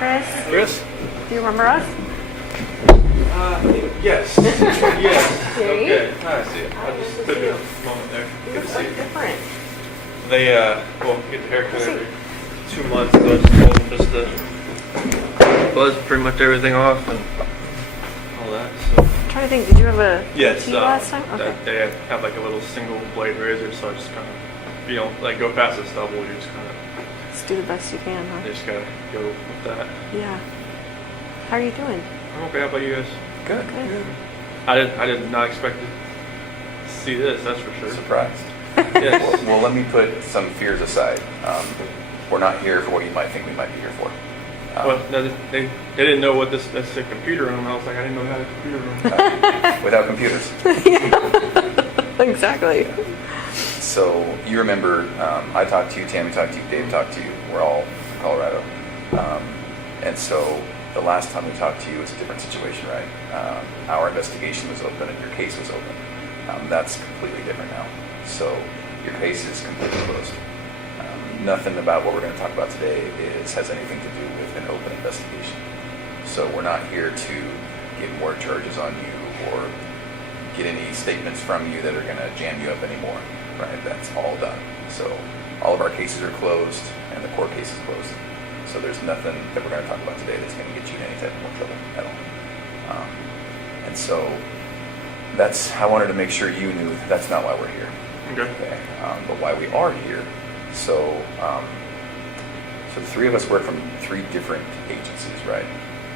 Chris. Chris? Do you remember us? Yes. Yes. See? Okay. I see it. I just took a moment there. You Good look to so see you. different. They, get the haircut every 2 months, so I just told them just to buzz pretty much everything off and all that, so. I'm trying to think, did you have a Yes, tea last time? Okay. they have like a little single blade razor, so I just kind of, you don't like go past the stubble, you just kind of, Just do the best you can, huh? you just gotta go with that. Yeah. How are you doing? I'm okay, how about you guys? Good. Good. I did not expect to see this, that's for sure. Surprised. Yes. Well, let me put some fears aside. We're not here for what you might think we might be here for. Well, no, they didn't know what that's a computer room. I was like, I didn't know they had a computer room. Without computers. Exactly. So you remember, I talked to you, Tammy talked to you, Dave talked to you. We're all from Colorado. And so the last time we talked to you was a different situation, right? Our investigation was open and your case was open. That's completely different now. So your case is completely closed. Nothing about what we're going to talk about today has anything to do with an open investigation. So we're not here to get more charges on you or get any statements from you that are going to jam you up anymore, right? That's all done. So all of our cases are closed and the court case is closed. So there's nothing that we're going to talk about today that's going to get you in any type of more trouble at all. And so I wanted to make sure you knew that's not why we're here. Okay. But why we are here. So the three of us work from three different agencies, right?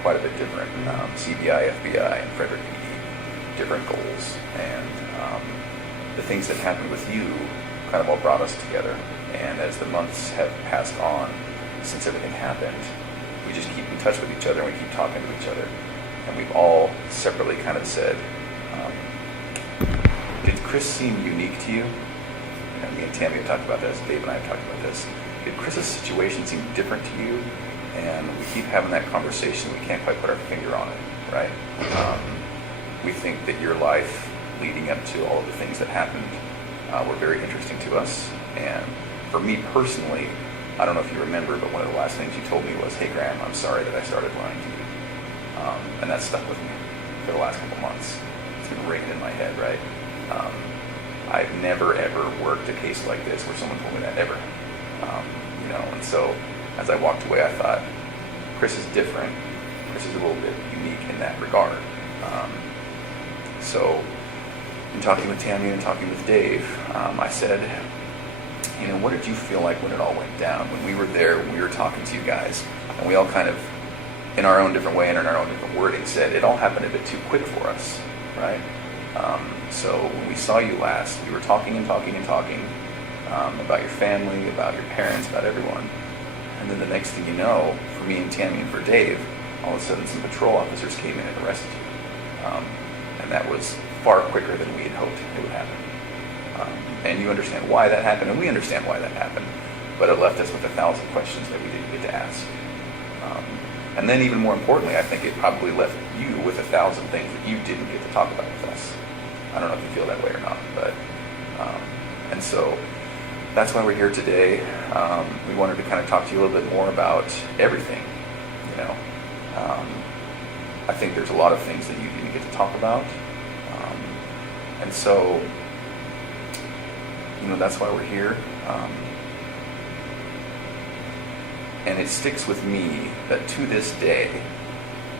Quite a bit different. CBI, FBI, and Frederick PD. Different goals. And the things that happened with you kind of all brought us together. And as the months have passed on since everything happened, we just keep in touch with each other and we keep talking to each other. And we've all separately kind of said, did Chris seem unique to you? And me and Tammy have talked about this, Dave and I have talked about this. Did Chris's situation seem different to you? And we keep having that conversation. We can't quite put our finger on it, right? We think that your life leading up to all of the things that happened were very interesting to us. And for me personally, I don't know if you remember, but one of the last things you told me was, hey Graham, I'm sorry that I started lying to you. And that stuck with me for the last couple months. It's been ringing in my head, right? I've never ever worked a case like this where someone told me that ever. And so as I walked away, I thought, Chris is different. Chris is a little bit unique in that regard. So in talking with Tammy and talking with Dave, I said, what did you feel like when it all went down? When we were there, when we were talking to you guys, and we all kind of, in our own different way and in our own different wording, said it all happened a bit too quick for us, right? So when we saw you last, we were talking and talking and talking about your family, about your parents, about everyone. And then the next thing you know, for me and Tammy and for Dave, all of a sudden some patrol officers came in and arrested you. And that was far quicker than we had hoped it would happen. And you understand why that happened, and we understand why that happened. But it left us with 1,000 questions that we didn't get to ask. And then even more importantly, I think it probably left you with 1,000 things that you didn't get to talk about with us. I don't know if you feel that way or not, but and so that's why we're here today. We wanted to kind of talk to you a little bit more about everything. I think there's a lot of things that you didn't get to talk about, and so that's why we're here. And it sticks with me that to this day,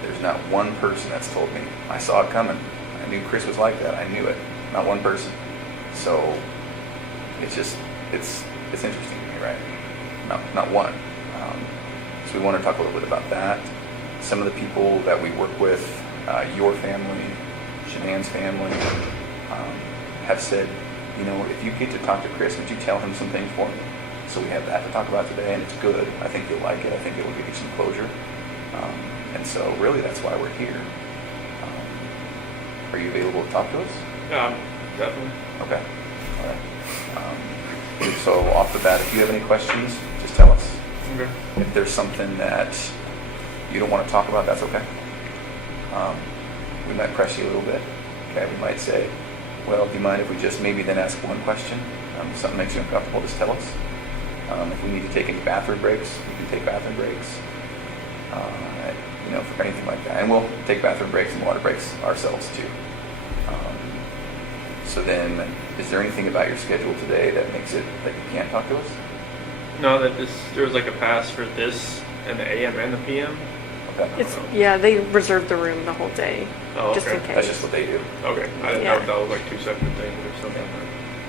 there's not one person that's told me, I saw it coming. I knew Chris was like that. I knew it. Not one person. So it's interesting to me, right? Not one. So we want to talk a little bit about that. Some of the people that we work with, your family, Shanann's family, have said, if you get to talk to Chris, would you tell him some things for me? So we have that to talk about today, and it's good. I think you'll like it. I think it will give you some closure. And so really that's why we're here. Are you available to talk to us? Yeah, definitely. Okay. All right. So off the bat, if you have any questions, just tell us. Okay. If there's something that you don't want to talk about, that's okay. We might press you a little bit. Okay, we might say, well, do you mind if we just maybe then ask one question? If something makes you uncomfortable, just tell us. If we need to take any bathroom breaks, we can take bathroom breaks. for anything like that. And we'll take bathroom breaks and water breaks ourselves too. So then, is there anything about your schedule today that makes it that you can't talk to us? No, there was like a pass for this and the AM and the PM. Okay. They reserved the room the whole day, Oh, just okay. in case. That's just what they do. Okay, I didn't know if that was like two separate things or something.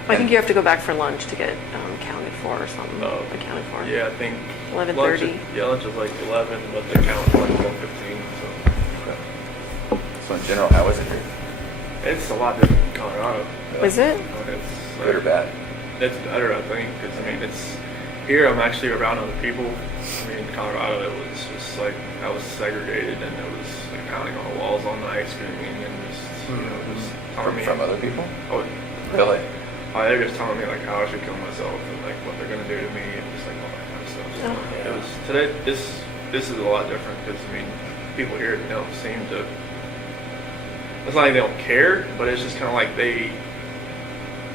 I think you have to go back for lunch to get counted for or something. Oh. Accounted for. Yeah, I think 11:30. lunch is like 11, but the count was like 12:15. So So in general, how is it here? it's a lot different than Colorado. Was it? It's Good or bad? It's better, I think, because I mean, it's here. I'm actually around other people. I mean, in Colorado, it was just like I was segregated, and it was like pounding on the walls all night, screaming, and just telling me From other people? Oh, Really? they're just telling me like how I should kill myself and like what they're gonna do to me and just like all that kind of stuff. So Oh. it was today. This is a lot different because I mean, people here don't seem to. It's not like they don't care, but it's just kind of like they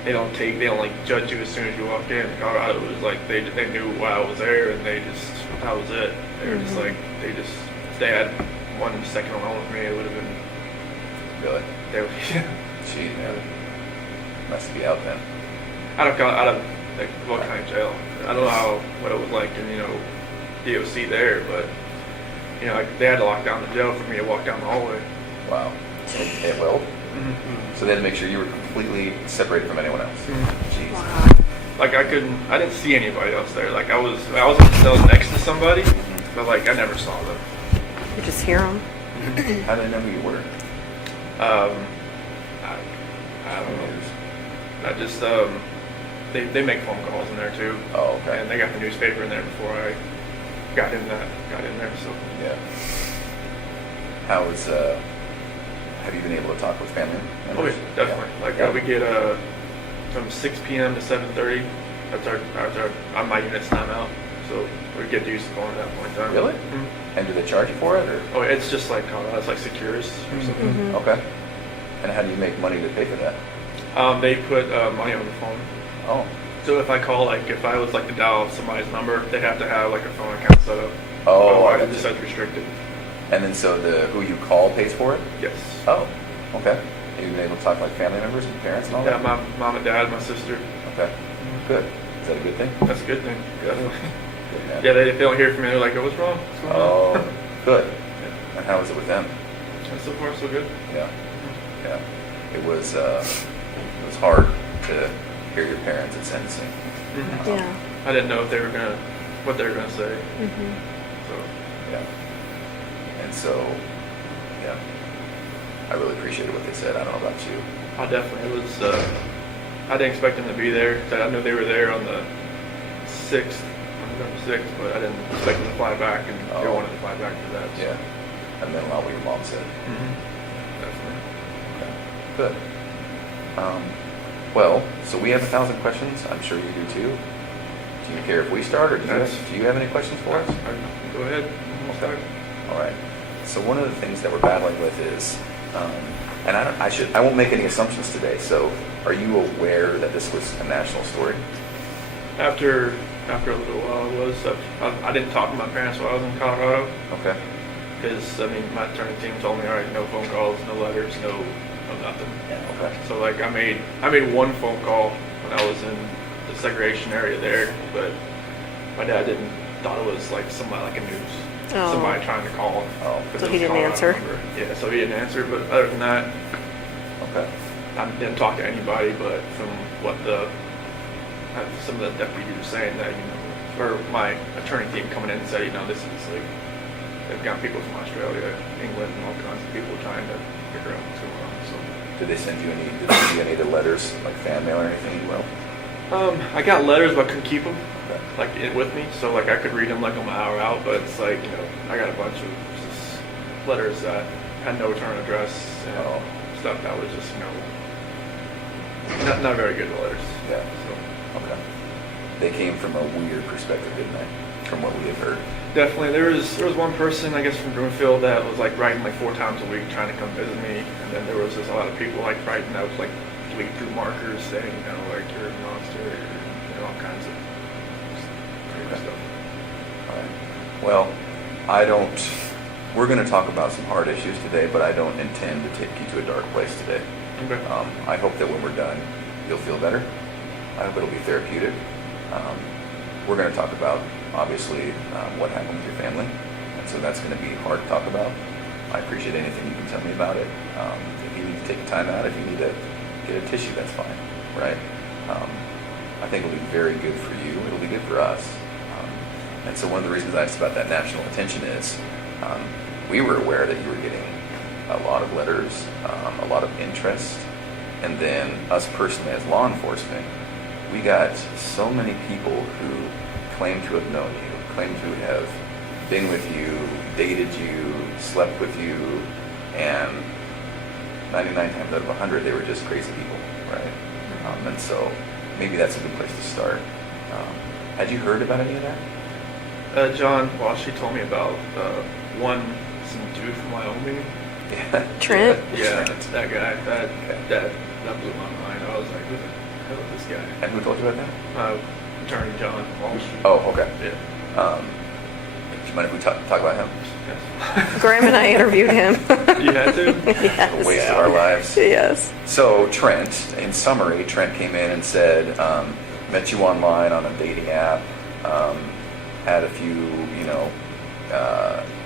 don't like judge you as soon as you walk in. Colorado was like they knew why I was there and that was it. They were just like if they had 1 second alone with me, it would have been Really? they would Gee, man. Must be out then. out of like what kind of jail. I don't know what it was like in DOC there, but like they had to lock down the jail for me to walk down the hallway. Wow. It will? Mm-hmm. So they had to make sure you were completely separated from anyone else. Jeez. Wow. Like I didn't see anybody else there. Like I was in the cell next to somebody, but like I never saw them. You just hear them. How did they know who you were? I don't know. I just they make phone calls in there too. Oh, okay. And they got the newspaper in there before I got in there. So Yeah. How is, have you been able to talk with family oh members? yeah, definitely. Yeah. Like Yeah. we get from 6 p.m. to 7:30. That's our on my unit's timeout. So we get used to calling at that point in time. Really? Mm-hmm. And do they charge you for it, or? Oh, it's just like it's like Securus or something. Mhm. Okay. And how do you make money to pay for that? They put money on the phone. Oh. So if I call, like if I was like to dial somebody's number, they'd have to have like a phone account set up. Oh, I Otherwise, got it just you. says restricted. And then so who you call pays for it? Yes. Oh, okay. Have you been able to talk to like family members and parents and all Yeah, that? my mom and dad, my sister. Okay. Good. Is that a good thing? That's a good thing. Definitely. Good, man. Yeah, they don't hear from me. They're like, oh, what's wrong? What's going on? Oh, good. Yeah. And how was it with them? And so far, so good. Yeah. Yeah. It was hard to hear your parents at sentencing. Mm-hmm. Yeah. I didn't know if what they were gonna say. Mhm. So Yeah. And so, yeah. I really appreciated what they said. I don't know about you. I definitely it was. I didn't expect them to be there. I knew they were there on the 6th, November 6th, but I didn't expect them to fly back, and they Oh. wanted to fly back for that. So. Yeah. And then a lot what your mom said. Mm-hmm. Definitely. Okay. Good. Well, so we have 1,000 questions. I'm sure you do too. Do you care if we start, or do you have any questions for us? Go ahead. We'll start. All right. So one of the things that we're battling with is, and I won't make any assumptions today. So, are you aware that this was a national story? After a little while, it was. I didn't talk to my parents while I was in Colorado Okay. because I mean my attorney team told me, all right, no phone calls, no letters, no nothing. Okay. So like I made one phone call when I was in the segregation area there, but my dad thought it was like somebody like a news. Oh. Somebody trying to call. Oh. because So it he was didn't Colorado answer? number. Yeah, so he didn't answer. But other than that, Okay. I didn't talk to anybody. But from what some of the deputies were saying, that or my attorney team coming in and said, this is like they've got people from Australia, England, and all kinds of people trying to figure out what's going on. So. Did they send you any of the letters, like fan mail or anything? Well. I got letters, but I couldn't keep them Okay. like with me, so like I could read them like on my hour out. But it's like I got a bunch of just letters that had no return address and Oh. stuff that was just not very good letters. Yeah. So Okay. They came from a weird perspective, didn't they? From what we had heard. definitely there was one person I guess from Broomfield that was like writing like 4 times a week trying to come visit me, and then there was just a lot of people like writing that was like bleed through markers saying like you're a monster, all kinds of crazy Okay. stuff. All right. Well, I don't. We're going to talk about some hard issues today, but I don't intend to take you to a dark place today. Okay. I hope that when we're done, you'll feel better. I hope it'll be therapeutic. We're going to talk about, obviously, what happened with your family, and so that's going to be hard to talk about. I appreciate anything you can tell me about it. If you need to take time out, if you need to get a tissue, that's fine, right? I think it'll be very good for you. It'll be good for us. And so one of the reasons I asked about that national attention is we were aware that you were getting a lot of letters, a lot of interest, and then us personally as law enforcement, we got so many people who claim to have known you, claim to have been with you, dated you, slept with you, and 99 times out of 100 they were just crazy people, right? And so maybe that's a good place to start. Had you heard about any of that? John, well, she told me about some dude from Wyoming. Yeah. Trent? Yeah, Trent. that guy. That blew my mind. I was like, who the hell is this guy? And who told you about that? Attorney John Walsh. Oh, okay. Yeah. Do you mind if we talk about him? Yes. Graham and I interviewed him. You had to? Yes. A waste of our lives. Yes. So Trent, in summary, Trent came in and said, met you online on a dating app, had a few,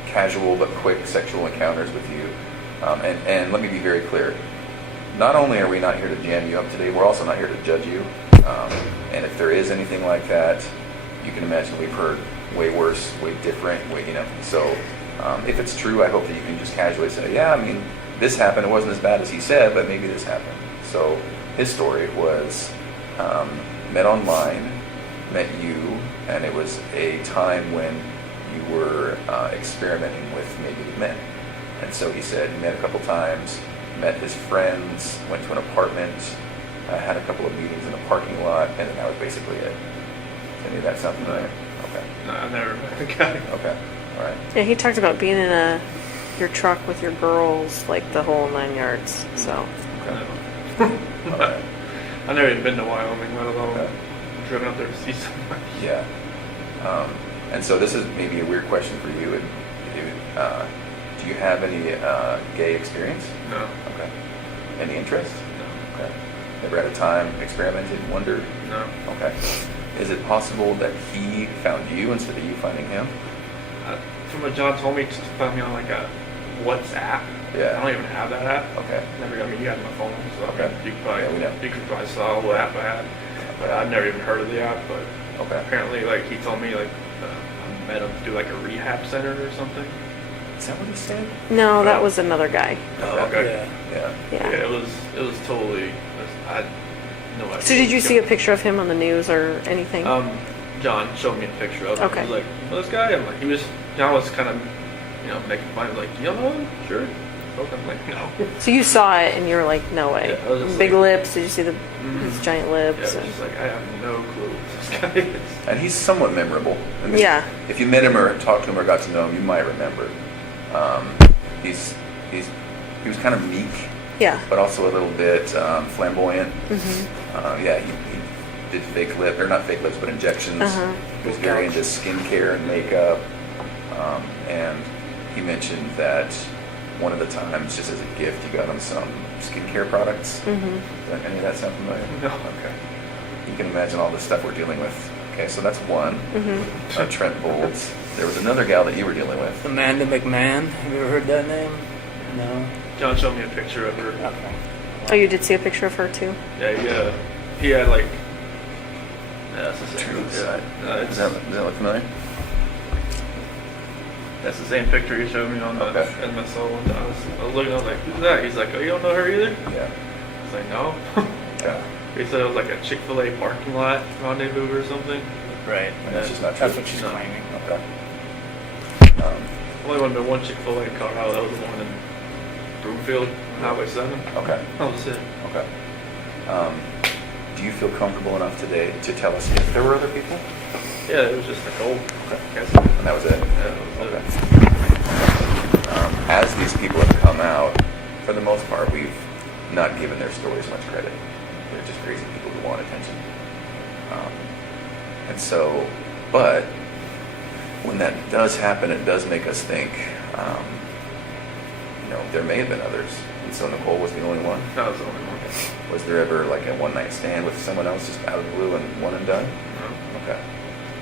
casual but quick sexual encounters with you. And let me be very clear. Not only are we not here to jam you up today, we're also not here to judge you. And if there is anything like that, you can imagine we've heard way worse, way different, So if it's true, I hope that you can just casually say, yeah, I mean, this happened. It wasn't as bad as he said, but maybe this happened. So his story was met online, met you, and it was a time when you were experimenting with maybe men. And so he said he met a couple times, met his friends, went to an apartment, had a couple of meetings in a parking lot, and then that was basically it. Does any of that sound familiar? Okay. No, I never met the guy. Okay. All right. Yeah, he talked about being in your truck with your girls, like the whole 9 yards. So. Okay. No. All right. I've never even been to Wyoming, let alone Okay. driven up there to see someone. Yeah. And so this is maybe a weird question for you. Do you have any gay experience? No. Okay. Any interest? No. Okay. Never had a time experimented, wondered? No. Okay. Is it possible that he found you instead of you finding him? From what John told me, to find me on like a WhatsApp. Yeah. I don't even have that app. Okay. You had my phone, so Okay. you could probably, Yeah, we know. you could probably saw what app I had. But I've never even heard of the app, but Okay. apparently, like, he told me, like, I met him to do like a rehab center or something. Is that what he said? No, that was another guy. Oh, okay. Yeah. Yeah. Yeah, it was totally, I had no idea. So did you see a picture of him on the news or anything? John showed me a picture of him. Okay. He was like, well, this guy, I'm like, John was kind of, making fun of like, you know him? Sure. Okay. I'm like, no. So you saw it and you were like, no way. Yeah, I was just Big like- lips. Did you see his giant Yeah, lips? it was and- just like, I have no clue who this guy is. And he's somewhat memorable. I mean, Yeah. If you met him or talked to him or got to know him, you might remember. He was kind of meek, Yeah. but also a little bit flamboyant. Mm-hmm. Yeah, he did fake lip, or not fake lips, but injections. Uh-huh. He was very into skincare and makeup. And he mentioned that one of the times, just as a gift, you got him some skincare products. Mm-hmm. Does any of that sound familiar? No. Okay. You can imagine all the stuff we're dealing with. Okay, so that's one. Mm-hmm. Trent Bolds. There was another gal that you were dealing with. Amanda McMahon. Have you ever heard that name? No. John showed me a picture of her. Okay. Oh, you did see a picture of her too? Yeah, he had like, that's the same. Truths. Yeah, Does that look familiar? that's the same picture he showed me on the Okay. MSO one time. I was looking, I was like, who's that? He's like, oh, you don't know her either? Yeah. I was like, no. Yeah. He said it was like a Chick-fil-A parking lot rendezvous or something. Right. And that's just not true. That's what she's No. claiming. Okay. Only one been one Chick-fil-A in Colorado. That was the one in Broomfield, Highway 7. Okay. That was it. Okay. Do you feel comfortable enough today to tell us if there were other people? Yeah, it was just Nicole. Okay. Yes. And that was it? Yeah, that was Okay. it. As these people have come out, for the most part, we've not given their stories much credit. They're just crazy people who want attention. And so, but when that does happen, it does make us think, there may have been others. And so Nicole was the only one? That was the only one. Was there ever like a one-night stand with someone else just out of the blue and one and done? No. Okay.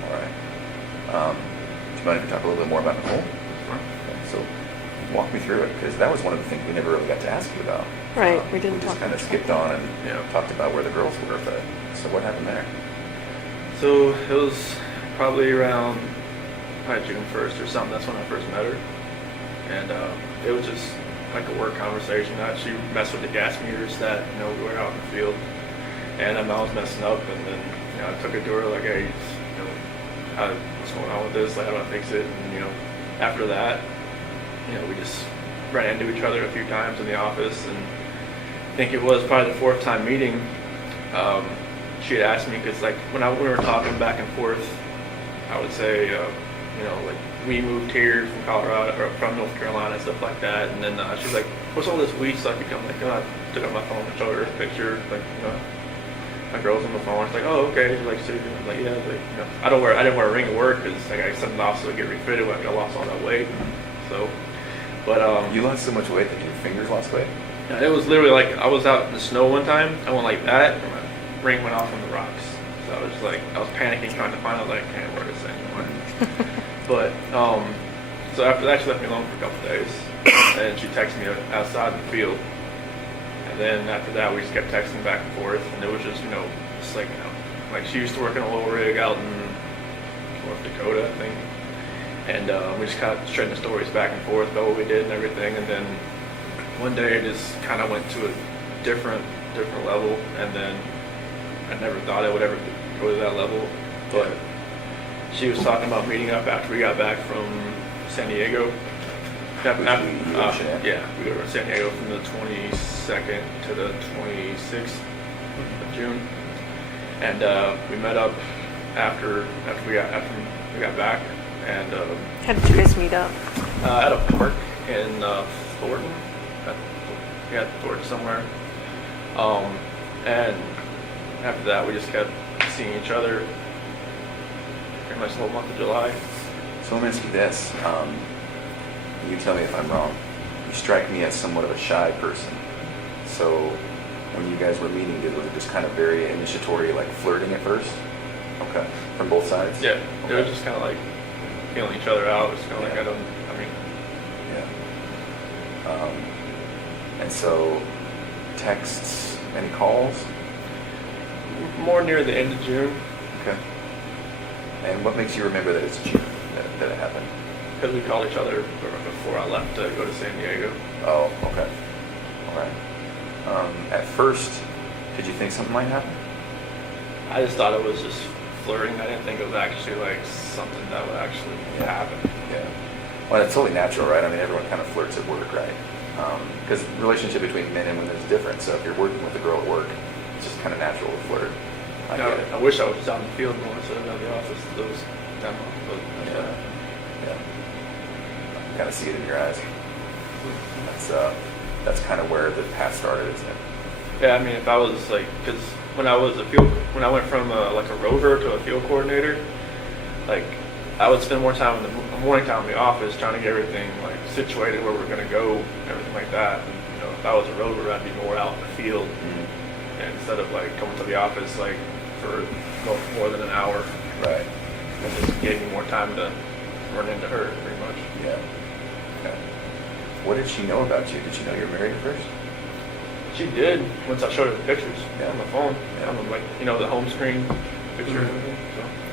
All right. Do you mind if we talk a little bit more about Nicole? Okay, so walk me through it, because that was one of the things we never really got to ask you about. Right, we didn't We just talk kind of about skipped that. on and Yeah. talked about where the girls were. But so what happened there? So it was probably around June 1st or something. That's when I first met her. And it was just like a work conversation. She messed with the gas meters that, we were out in the field. And I was messing up, and then, I took it to her like, hey, what's going on with this? Like, how do I fix it? And, after that, we just ran into each other a few times in the office. And I think it was probably the fourth time meeting. She had asked me, because like when we were talking back and forth, I would say, like we moved here from Colorado or from North Carolina and stuff like that. And then she's like, "What's all this weed stuff?" I'm like, I took out my phone and showed her a picture, like my girl's on the phone. She's like, "Oh, okay." She's like, "So you're doing?" Like, "Yeah." Like, I didn't wear a ring at work because like I something else to get refitted when I lost all that weight. So, but You lost so much weight that your fingers lost weight? yeah, it was literally like I was out in the snow one time. I went like that, and my ring went off on the rocks. So I was like, I was panicking trying to find out, like, I can't wear this anymore. But so after that, she left me alone for a couple days, and she texted me outside in the field. And then after that, we just kept texting back and forth, and it was just, just like she used to work in a little rig out in North Dakota, I think. And we just kind of trading the stories back and forth about what we did and everything. And then one day it just kind of went to a different level, and then I never thought I would ever go to that level. But she was talking about meeting up after we got back from San Diego. Yeah, we go to San Diego from the 22nd to the 26th of June, and we met up after we got back, and How did you guys meet up? at a park in Thornton. Thornton somewhere. And after that, we just kept seeing each other pretty much the whole month of July. So let me ask you this. You tell me if I'm wrong. You strike me as somewhat of a shy person. So when you guys were meeting, was it just kind of very initiatory, like flirting at first? Okay. From both sides? Yeah, Okay. it was just kind of like feeling each other out. It was kind of like, And so texts, any calls? more near the end of June, Okay. And what makes you remember that it's June that it happened? because we called each other before I left to go to San Diego. Oh, okay. All right. At first, did you think something might happen? I just thought it was just flirting. I didn't think it was actually like something that would actually happen. Yeah. Well, it's totally natural, right? I mean, everyone kind of flirts at work, right? Because the relationship between men and women is different. So if you're working with a girl at work, it's just kind of natural to flirt. I get it. I wish I was just out in the field more instead of out in the office those that month, but that's what happened. Yeah. I kind of see it in your eyes. That's kind of where the path started, isn't it? Yeah, I mean, if I was like, because when I went from like a rover to a field coordinator, like I would spend more time in the morning time in the office trying to get everything like situated where we're going to go, everything like that. And, if I was a rover, I'd be more out in the field, and instead of like coming to the office like for more than an hour. Right. It just gave me more time to run into her, pretty much. Yeah. Okay. What did she know about you? Did she know you were married first? She did once I showed her the pictures Yeah. on the phone. Yeah. On the, like, the home screen picture and everything.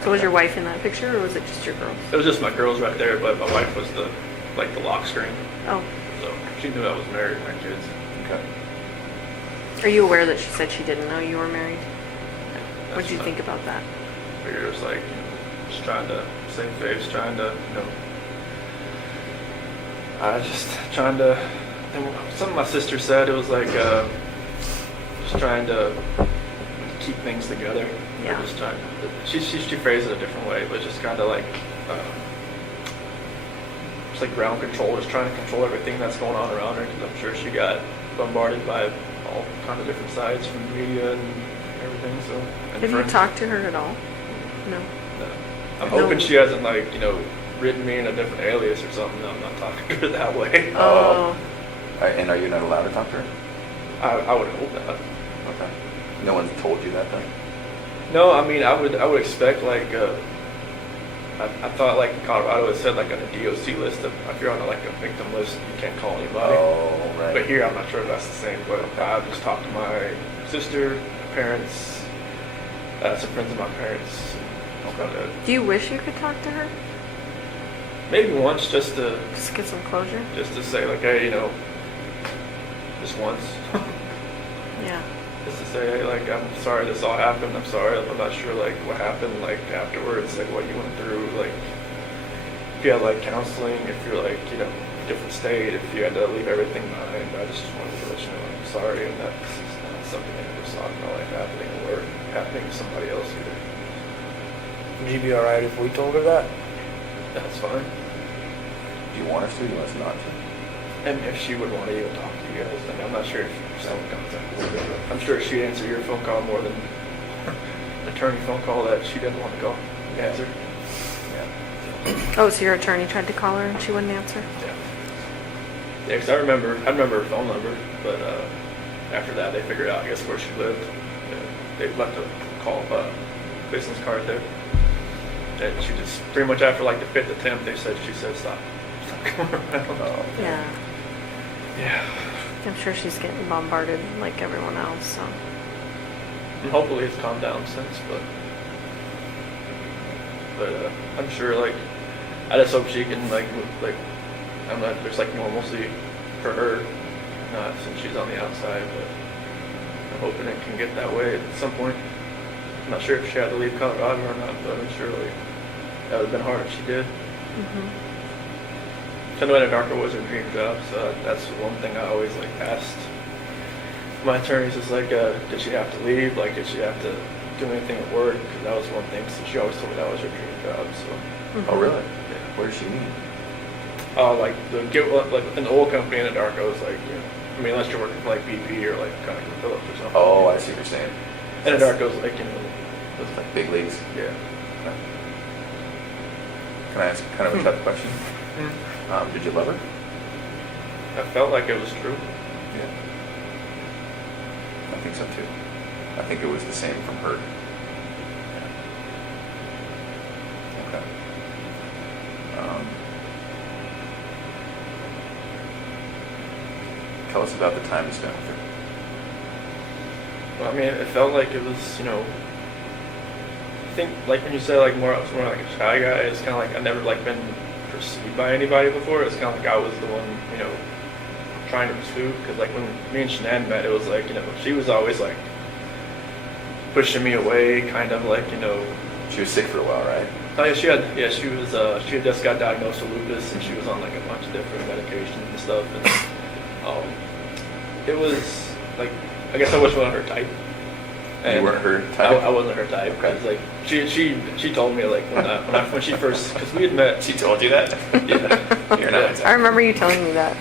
So was your wife in that picture, or was it just your girls? It was just my girls right there, but my wife was the lock screen. Oh. So she knew I was married and had kids. Okay. Are you aware that she said she didn't know you were married? What That's did you not- think about that? I figured it was like, just trying to save face, trying to, and something my sister said, it was like, just trying to keep things together. Yeah. Or just trying, she phrased it a different way, but just kind of like, just like ground control, just trying to control everything that's going on around her, because I'm sure she got bombarded by all kinds of different sides from the media and everything, so. And Have you friends. talked to her at all? No. No. I'm No. hoping she hasn't written me in a different alias or something, I'm not talking to her that way. Oh. And are you not allowed to talk to her? I would hope not. Okay. No one told you that then? No, I mean, I would expect like, I thought like in Colorado it said like on a DOC list that if you're on like a victim list, you can't call anybody. Oh, right. But here, I'm not sure if that's the same. But I just talked to my sister, parents, some friends of my parents. Okay. Do you wish you could talk to her? Maybe once, just to Get some closure? say like, hey, you know, just once, Yeah. just to say, hey, like, I'm sorry this all happened. I'm sorry. I'm not sure like what happened like afterwards, like what you went through, like if you had like counseling, if you're like, you know, different state, if you had to leave everything behind. I just wanted to let you know I'm sorry, and that's not something I ever saw in my life happening or happening to somebody else either. Would you be alright if we told her that? That's fine. Do you want us to? Do you want us not to? And if she would want to even talk to you guys, then I'm not sure if you're still in contact with her, but I'm sure she'd answer your phone call more than an attorney phone call that she didn't want to go answer. Yeah. Oh, so your attorney tried to call her and she wouldn't answer? Yeah. Yeah, because I remember her phone number, but after that they figured out, I guess, where she lived. And they left a call, business card there. And she just, pretty much after like the 5th attempt, she said, stop coming around. Oh, okay. Yeah. Yeah. I'm sure she's getting bombarded like everyone else, so. And hopefully it's calmed down since, but I'm sure like, I just hope she can like move, like, I'm not, there's like normalcy for her, not since she's on the outside, but I'm hoping it can get that way at some point. I'm not sure if she had to leave Colorado or not, but I'm sure like, that would have been hard if she did. Mm-hmm. Knowing a darker was her dream job, so that's one thing I always like asked my attorneys is like, did she have to leave? Like, did she have to do anything at work? Because that was one thing. So she always told me that was her dream job. So, Oh, really? yeah. What does she mean? Like an oil company in the dark. I was like, you know, I mean, unless you're working for like BP or like ConocoPhillips or something. Oh, I see what you're saying. And the dark, I was like, you know, It's like big leagues. yeah. Can I ask kind of a tough question? Mm. Did you love her? I felt like it was true. Yeah. I think so too. I think it was the same from her. Yeah. Okay. Tell us about the time you spent with her. Well, I mean, it felt like it was, you know, I think like when you said like I was more like a shy guy, it's kind of like I've never like been pursued by anybody before. It's kind of like I was the one, you know, trying to pursue. Because like when me and Shanann met, it was like, you know, she was always like pushing me away, kind of like, you know. She was sick for a while, right? Oh yeah, she had just got diagnosed with lupus, and she was on like a bunch of different medications and stuff. And it was like, I guess I wasn't her type. And You weren't her type? I wasn't her type. Okay. Cause like she told me like when she first, because we had met. She told you that? Yeah. You're not. I remember you telling me that.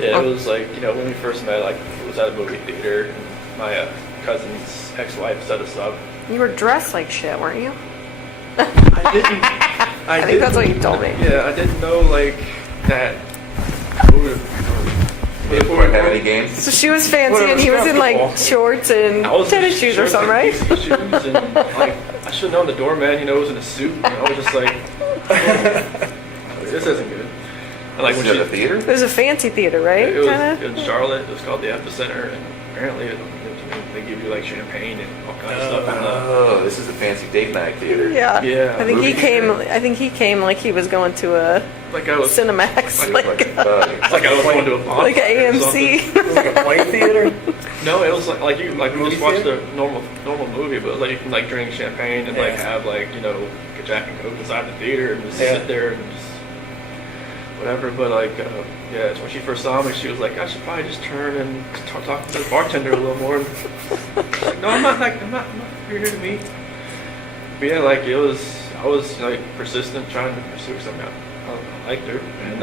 Yeah, it was like, you know, when we first met, like it was at a movie theater. And my cousin's ex-wife set us up. You were dressed like shit, weren't you? I didn't. I think that's what you told me. Yeah, I didn't know like that. They didn't have any games? So she was fancy and he was in like shorts and tennis shoes or something, right? Shoes and like I should have known the doorman, you know, was in a suit. And I was just like, this isn't good. And like Was when it at the theater? It was a fancy theater, right? it was Kinda? in Charlotte. It was called the Epicenter, and apparently they give you like champagne and all kinds of stuff. Oh, this is a fancy date night theater. Yeah. Yeah. I think he Movie came. theater. I think he came like he was going to a Like I was Cinemax, like like I was going to a bonfire like a or something. AMC. Like a play theater? No, it was like you like we Movie just watched theater? a normal movie, but like you can like drink champagne and like Yeah. have like, you know, a Jack and Coke inside the theater and just Yeah. sit there and just whatever. But like yeah, when she first saw me, she was like, I should probably just turn and talk to the bartender a little more. And I was like, no, I'm not you're here to meet. But yeah, like I was like persistent trying to pursue something. I liked her, and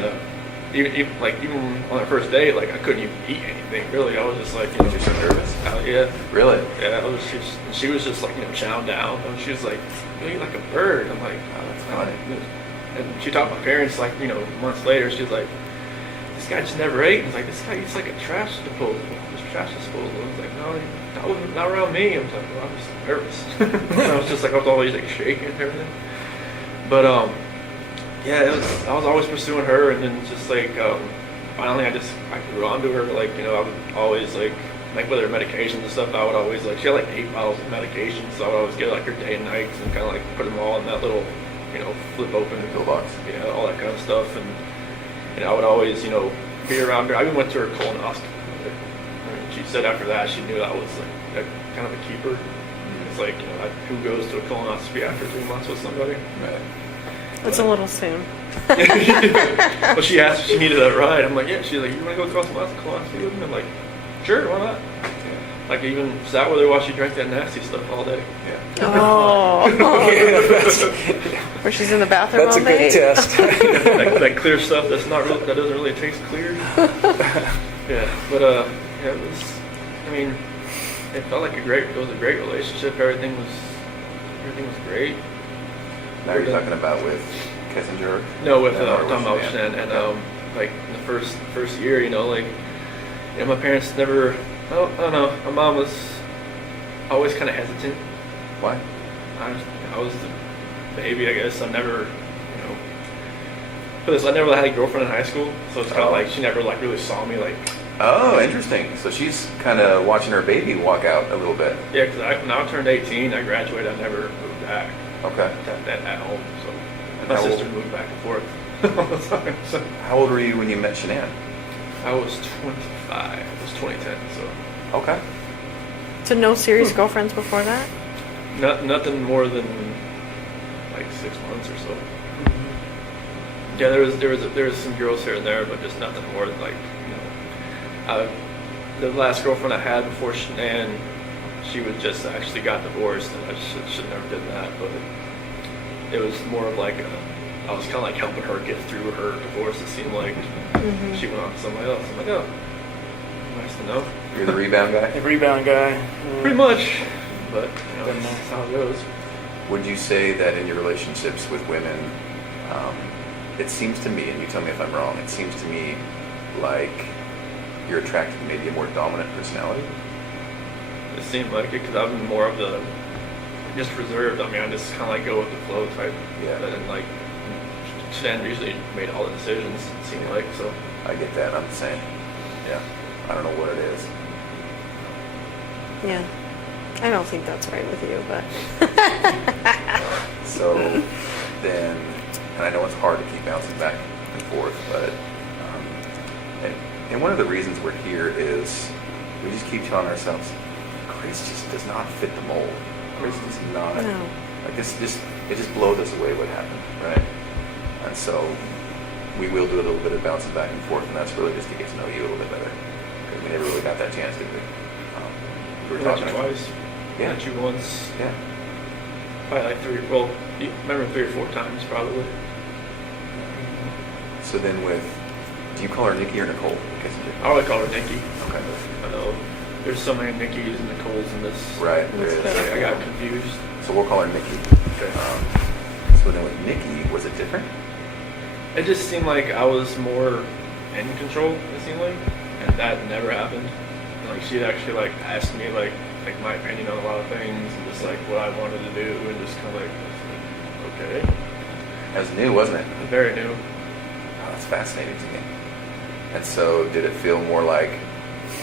even on our first date, like I couldn't even eat anything really. I was just like, you know, Just so nervous? yeah. Really? Yeah, she was just like, you know, chowing down. And she was like, you eat like a bird. I'm like, Oh, that's funny. And she talked to my parents, like, months later. She was like, this guy just never ate. And it's like, this guy eats like a trash disposal. Just trash disposal. I was like, no, not around me. I was like, well, I'm just nervous. I was just like, I was always like shaking and everything. But yeah, I was always pursuing her, and then just like finally, I grew onto her. Like, I would always like with her medications and stuff. I would always like, she had like 8 bottles of medication, so I would always get like her day and nights and kind of like put them all in that little, flip open Pill box. Yeah, all that kind of stuff. And I would always, be around her. I even went to her colonoscopy. I mean, she said after that she knew that was like kind of a keeper. It's like, who goes to a colonoscopy after 3 months with somebody? Right. It's a little soon. Well, she asked if she needed that ride. I'm like, yeah. She's like, you want to go colonoscopy with me? I'm like, sure, why not? Like, I even sat with her while she drank that nasty stuff all day. Yeah. Oh. Yeah, Where she's in the bathroom that's all a good day? test. that clear stuff that doesn't really taste clear. Yeah, but yeah, it was. I mean, it felt like it was a great relationship. Everything was great. Now you're talking about with Kissinger? No, with Or talking about Shanann? Shanann, and like in the first year, like, my parents never. I don't know. My mom was always kind of hesitant. Why? I was the baby, I guess. I never, I never had a girlfriend in high school, so it's kind of like she never like really saw me like. Oh, interesting. So she's kind of watching her baby walk out a little bit. Yeah, because when I turned 18, I graduated. I never moved back. Okay. At home, so And my how sister old- moved back and forth all the time. So How old were you when you met Shanann? I was 25. It was 2010. So Okay. So no serious girlfriends before that? nothing more than like 6 months or so. Yeah, there was some girls here and there, but just nothing more than like, the last girlfriend I had before Shanann, she was just actually got divorced, and I should never did that. But it was more of like I was kind of like helping her get through her divorce. It seemed like she went on to somebody else. I'm like, oh, nice to know. You're the rebound guy? The rebound guy. Pretty much, but Doesn't that's how it goes. Would you say that in your relationships with women, it seems to me, and you tell me if I'm wrong, it seems to me like you're attracted to maybe a more dominant personality? It seemed like it because I'm more of the just reserved. I mean, I just kind of like go with the flow type. Yeah. And like Shannon usually made all the decisions. It seemed like so. I get that. I'm the same. Yeah. I don't know what it is. Yeah. I don't think that's right with you, but. So then, and I know it's hard to keep bouncing back and forth, but and one of the reasons we're here is we just keep telling ourselves, Grace just does not fit the mold. Grace does not. No. Like it just blows us away what happened, right? And so we will do a little bit of bouncing back and forth, and that's really just to get to know you a little bit better, because we never really got that chance, did we? We were I met you talking twice. Yeah. Met you once. Yeah. Probably like 3. Well, you remember 3 or 4 times probably. So then do you call her Nikki or Nicole? I would call her Nikki. Okay. I know there's so many Nickies and Nicoles in this. Right, there is. I got confused. So we'll call her Nikki. Okay. So then with Nikki, was it different? It just seemed like I was more in control. It seemed like, and that never happened. And like she'd actually like ask me like my opinion on a lot of things and just like what I wanted to do, and just kind of like, okay, It was new, wasn't it? very new. Oh, that's fascinating to me. And so did it feel more like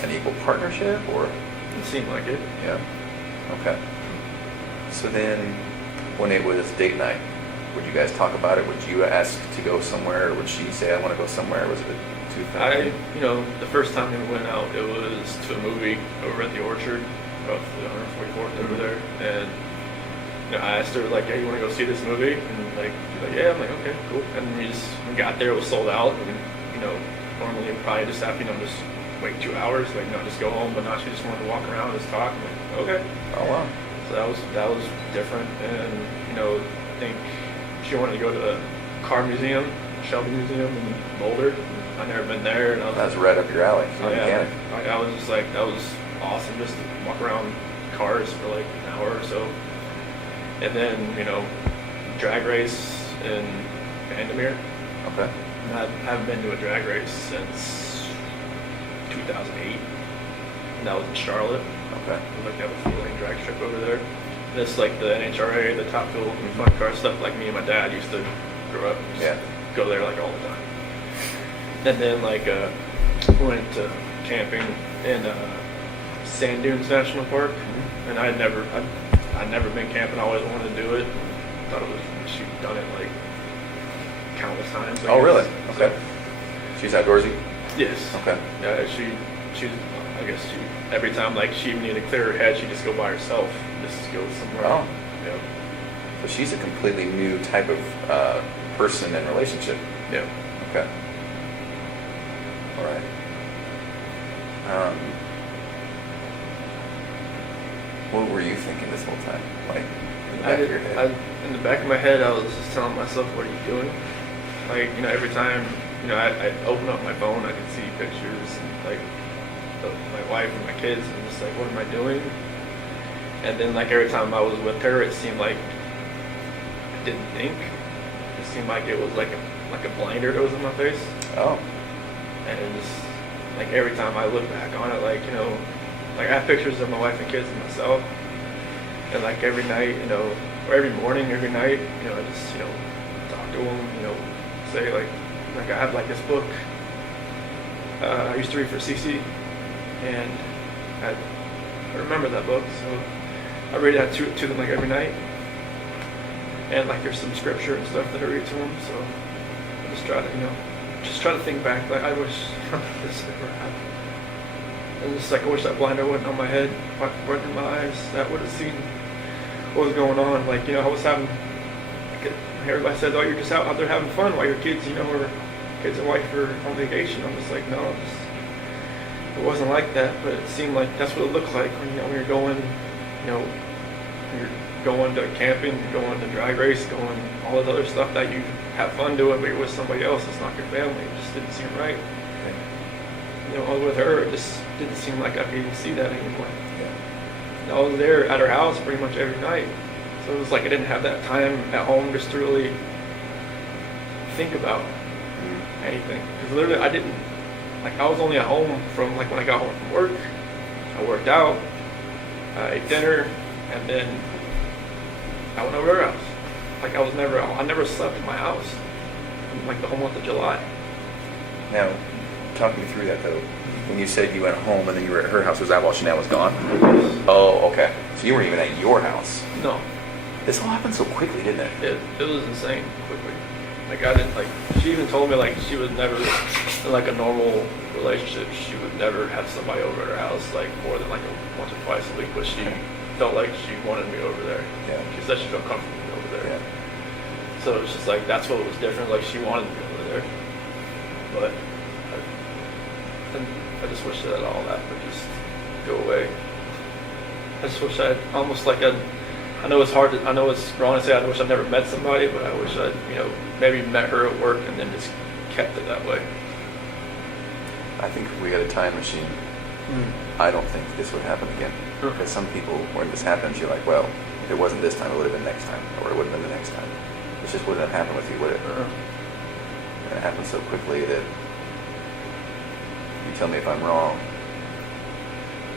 an equal partnership, or? It seemed like it. Yeah. Okay. So then when it was date night, would you guys talk about it? Would you ask to go somewhere, or would she say, I want to go somewhere? Was it too family? The first time we went out, it was to a movie over at the Orchard, off the 144th over there, and I asked her like, "Hey, you want to go see this movie?" And like, she's like, "Yeah." I'm like, "Okay, cool." And we got there, it was sold out, and normally you probably just have just wait 2 hours, like just go home, but now she just wanted to walk around and just talk. I'm like, okay. Oh, wow. So that was different, and I think she wanted to go to the car museum, Shelby Museum in Boulder. I've never been there, and I was That's right up your alley. You're a yeah, mechanic. I was just like, that was awesome, just to walk around cars for like an hour or so. And then, drag race in Vandermeer. Okay. And I haven't been to a drag race since 2008. And that was in Charlotte. Okay. Like they have a 4-lane drag strip over there. And it's like the NHRA, the Top Fuel, and fun car stuff. Like me and my dad used to grow up. Yeah. Go there like all the time. And then like went to camping in Sand Dunes National Park, and I'd never been camping. I always wanted to do it. Thought it was she'd done it like countless times. I Oh, guess. really? So, Okay. She's outdoorsy? yes. Okay. Yeah, she's I guess she every time like she needed to clear her head, she'd just go by herself, just go somewhere. Oh. Yeah. So she's a completely new type of person and relationship. Yeah. Okay. All right. What were you thinking this whole time? Like, in the back of your head? In the back of my head, I was just telling myself, what are you doing? Like, every time, I open up my phone, I can see pictures, and, like, of my wife and my kids, and just like, what am I doing? And then, like, every time I was with her, it seemed like I didn't think. It seemed like it was like a blinder that was in my face. Oh. And it just, like, every time I look back on it, like, like I have pictures of my wife and kids and myself. And like every night, or every morning, every night, I just, talk to them, say like I have like this book I used to read for CC, and I remember that book, so I read that to them like every night. And like there's some scripture and stuff that I read to them, so I just try to think back, like I wish this never happened. And just like I wish that blinder wasn't on my head, wasn't in my eyes. That would have seen what was going on. Like, I was having, like, everybody said, oh, you're just out there having fun while your kids, or kids and wife are on vacation. I'm just like, no, it wasn't like that, but it seemed like that's what it looked like when, when you're going, when you're going to camping, going to drag race, going all that other stuff that you have fun doing, but you're with somebody else. It's not your family. It just didn't seem right. With her, it just didn't seem like I could even see that anymore. Yeah. And I was there at her house pretty much every night. So it was like I didn't have that time at home just to really think about anything. Because literally I was only at home from like when I got home from work. I worked out, I ate dinner, and then I went over to her house. Like I never slept in my house from like the whole month of July. Now, talk me through that though. When you said you went home and then you were at her house, was that while Shanann was gone? Oh, okay. So you weren't even at your house. No. This all happened so quickly, didn't it? It was insane quickly. Like I didn't she even told me like she would never in like a normal relationship she would never have somebody over at her house like more than like once or twice a week, but she felt like she wanted me over there. Yeah. She said she felt comfortable with me over there. Yeah. So it's just like that's what was different. Like she wanted me over there. But I just wish that all that would just go away. I just wish I'd almost like I know it's hard. I know it's wrong to say I wish I'd never met somebody, but I wish I'd maybe met her at work and then just kept it that way. I think if we had a time machine, I don't think this would happen again. Because some people, when this happens, you're like, well, if it wasn't this time, it would have been next time, or it would have been the next time. It just wouldn't have happened with you, would it? And it happened so quickly that you tell me if I'm wrong.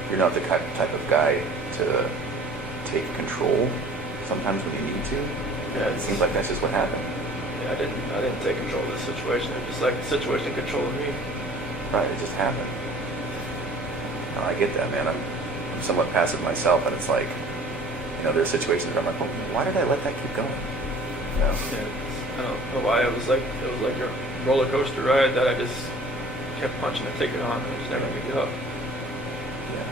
You're not the type of guy to take control sometimes when you need to. Yeah, It seems like that's just what happened. Yeah, I didn't take control of this situation. It was just like the situation controlled me. Right, it just happened. No, I get that, man. I'm somewhat passive myself, and it's like, there's situations where I'm like, well, why did I let that keep going? Yeah, I don't know why. It was like a roller coaster ride that I just kept punching and taking on, and I just never picked it up. Yeah.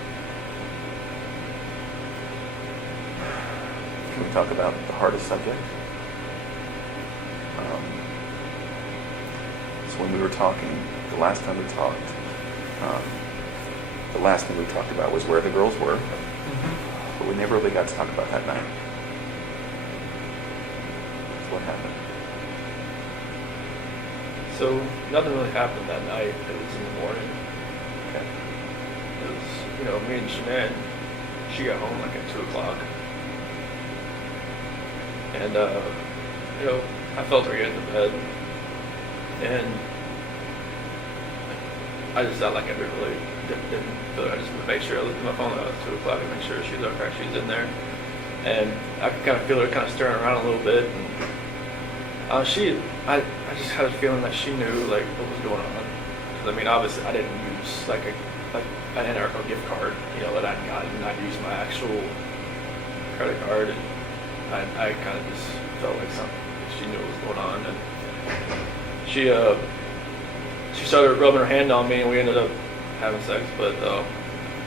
Can we talk about the hardest subject? So when we were talking, the last time we talked, the last thing we talked about was where the girls were, but we never really got to talk about that night. So what happened? So nothing really happened that night. It was in the morning. Okay. It was, me and Shanann, she got home like at 2 o'clock. And, I felt her get into bed, and I just felt like I didn't feel it. I just made sure I looked at my phone at 2 o'clock to make sure she's okay, she's in there. And I could kind of feel her kind of stirring around a little bit. And I just had a feeling that she knew like what was going on. 'Cause, I mean, obviously I didn't use like an NRCO gift card, you know, that I'd gotten. I'd used my actual credit card, and I kind of just felt like something. She knew what was going on, and she started rubbing her hand on me, and we ended up having sex. But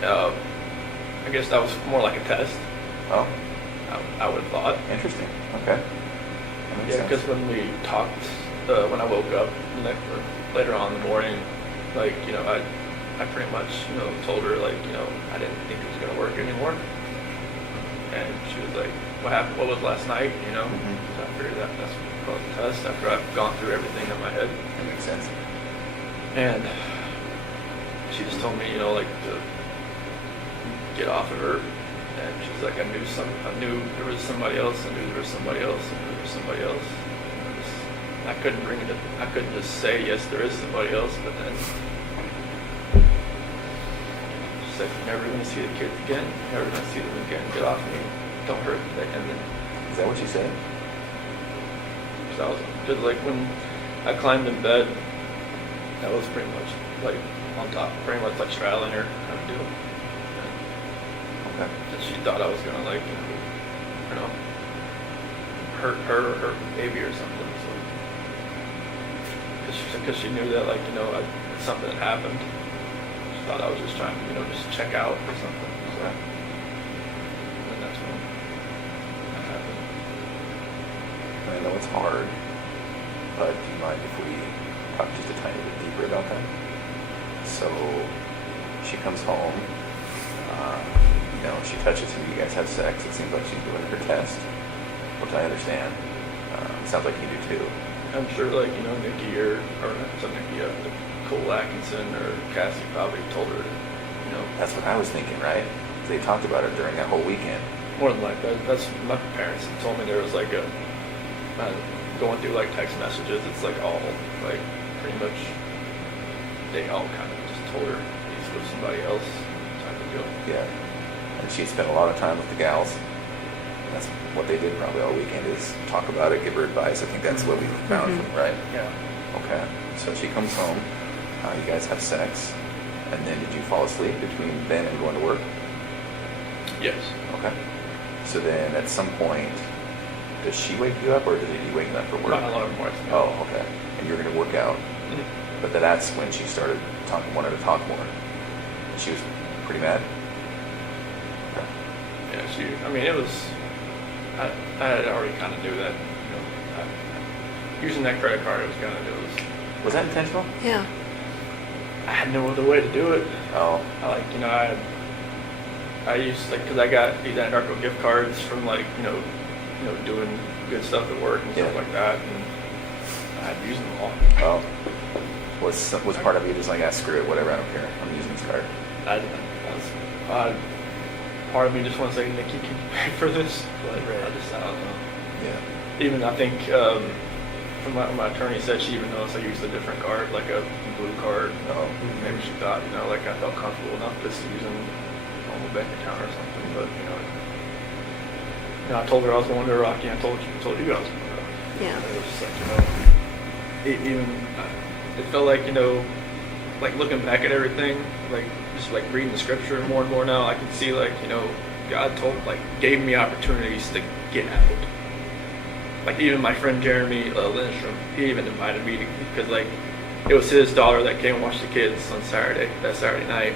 I guess that was more like a test. Oh, I would have thought. interesting. Okay. That makes Yeah, sense. because when we talked, when I woke up or later on in the morning, like, you know, I pretty much, you know, told her, like, you know, I didn't think it was going to work anymore. And she was like, what happened? What was last night? You know? Mhm. So I figured that's what the test after I've gone through everything in my head. That makes sense. And she just told me, you know, like, to get off of her. And she's like, I knew there was somebody else. I knew there was somebody else. I knew there was somebody else. And I couldn't bring it up. I couldn't just say, yes, there is somebody else. But then she said, you're never going to see the kids again. You're never going to see them again. Get off me. Don't hurt me. And then, Is that what you said? so I was, because like when I climbed in bed, that was pretty much like on top, pretty much like straddling her kind of deal. Okay. And she thought I was gonna, like, you know, hurt her or her baby or something. So, because she knew that, like, you know, something had happened. She thought I was just trying to, you know, just check out or something. So, Okay. and that's when that happened. I know it's hard, but do you mind if we talk just a tiny bit deeper about that? So she comes home, you know, she touches him, you guys have sex. It seems like she's doing her test, which I understand. Sounds like you do too. I'm sure, like, you know, Nikki or not Nikki, Cole Atkinson or Cassie probably told her, you know, That's what I was thinking, right? They talked about it during that whole weekend. more than like that. That's my parents told me there was like going through like text messages. It's like all like pretty much they all kind of just told her he's with somebody else type of deal. Yeah. And she spent a lot of time with the gals. That's what they did probably all weekend is talk about it, give her advice. I think that's what we found from right? Yeah. Okay. So she comes home, you guys have sex, and then did you fall asleep between then and going to work? Yes. Okay. So then at some point, does she wake you up or did you wake up for work? Not a lot of more. Oh, okay. And you're going to work out. Mhm. But then that's when she started wanted to talk more. And she was pretty mad? Okay. Yeah. I mean, it was. I had already kind of knew that. You know, using that credit card, it was kind of. It was. Was that intentional? Yeah. I had no other way to do it. Oh, I used, like, because I got these narco gift cards from, like, you know, doing good stuff at work and stuff Yeah. like that, and I had used them all. oh. Was part of you just like, screw it, whatever, I don't care. I'm using this card. Part of me just wants to say, Nikki, can you pay for this? But I don't know. Yeah. Even, I think, from my attorney said she even noticed I used a different card, like a blue card. Oh. Maybe she thought, you know, like I felt comfortable enough just using a normal bank account or something, but, you know, I told her I was going to Rocky, and I told you I was going to Rocky. Yeah. And it was just like, it felt like, you know, like looking back at everything, like just like reading the scripture more and more now, I can see, like, you know, God gave me opportunities to get out. Like even my friend Jeremy Lindstrom, he even invited me because like it was his daughter that came and watched the kids on that Saturday night.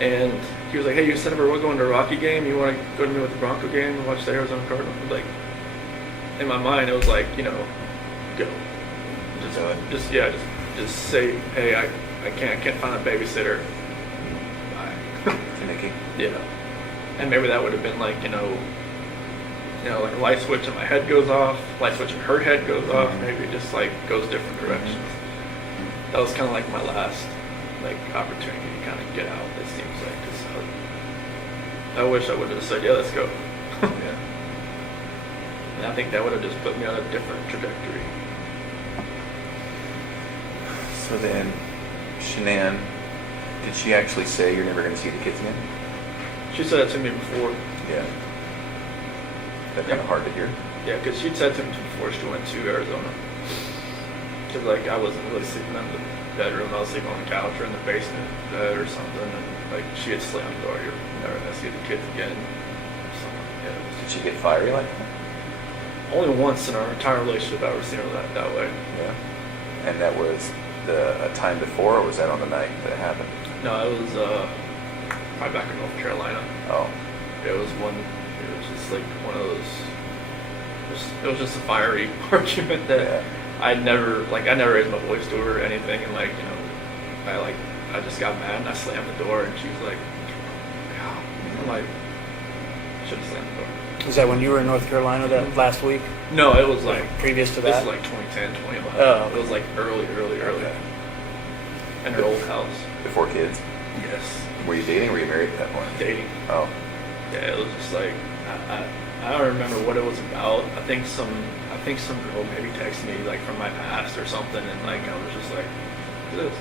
And he was like, hey, you said we're going to a Rocky game. You want to go to me with the Bronco game and watch the Arizona Cardinals? Like, in my mind, it was like, you know, go. Just say, hey, I can't find a babysitter. Bye. To Nikki? Yeah. And maybe that would have been like, you know, like a light switch in my head goes off, light switch in her head goes off, maybe it just like goes different directions. That was kind of like my last like opportunity to kind of get out, it seems like. 'Cause I wish I would have said, yeah, let's go. Yeah. And I think that would have just put me on a different trajectory. So then, Shanann, did she actually say you're never going to see the kids again? She said that to me before. Yeah. That's kind of hard to hear. Yeah, because she'd said to me before she went to Arizona. Because, like, I wasn't really sleeping in the bedroom. I was sleeping on the couch or in the basement bed or something. And, like, she had slammed the door. You're never going to see the kids again. Something. Yeah. Did she get fiery like that? Only once in our entire relationship I've ever seen her that way. Yeah. And that was a time before, or was that on the night that it happened? No, it was probably back in North Carolina. Oh. It was just like one of those. It was just a fiery argument that I never raised my voice to her or anything, and like, you know, I just got mad and I slammed the door, and she was like, "God," I'm like, should have slammed the door. Was that when you were in North Carolina that last week? No, it was like Previous to this that? is like 2010, 2011. Oh. It was like early. Okay. In her old house. Before kids? Yes. Were you dating or were you married at that point? Dating. Oh. Yeah, it was just like I don't remember what it was about. I think some girl maybe texted me like from my past or something, and like I was just like, "What is this?"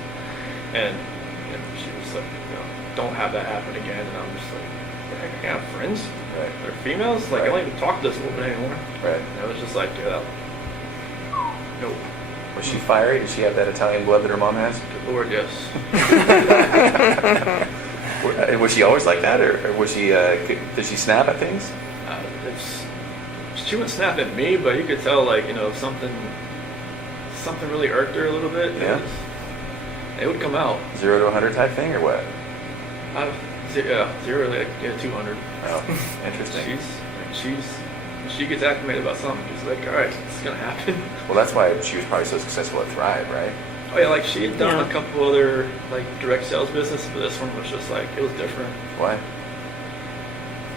And she was like, you know, "Don't have that happen again." And I'm just like, "The heck, I can't have friends. Right. They're females. Like I don't even talk to this woman anymore." Right. And it was just like, nope. Was she fiery? Did she have that Italian blood that her mom has? Good Lord, yes. Was she always like that, or was she? Did she snap at things? She wouldn't snap at me, but you could tell, like, you know, something really irked her a little bit. Yeah. It would come out. 0 to 100 type thing, or what? Zero, like, 200. Oh, interesting. She gets acclimated about something. She's like, all right, it's gonna happen. Well, that's why she was probably so successful at Thrive, right? Oh yeah, like she had done a couple other like direct sales business, but this one was just like it was different. Why?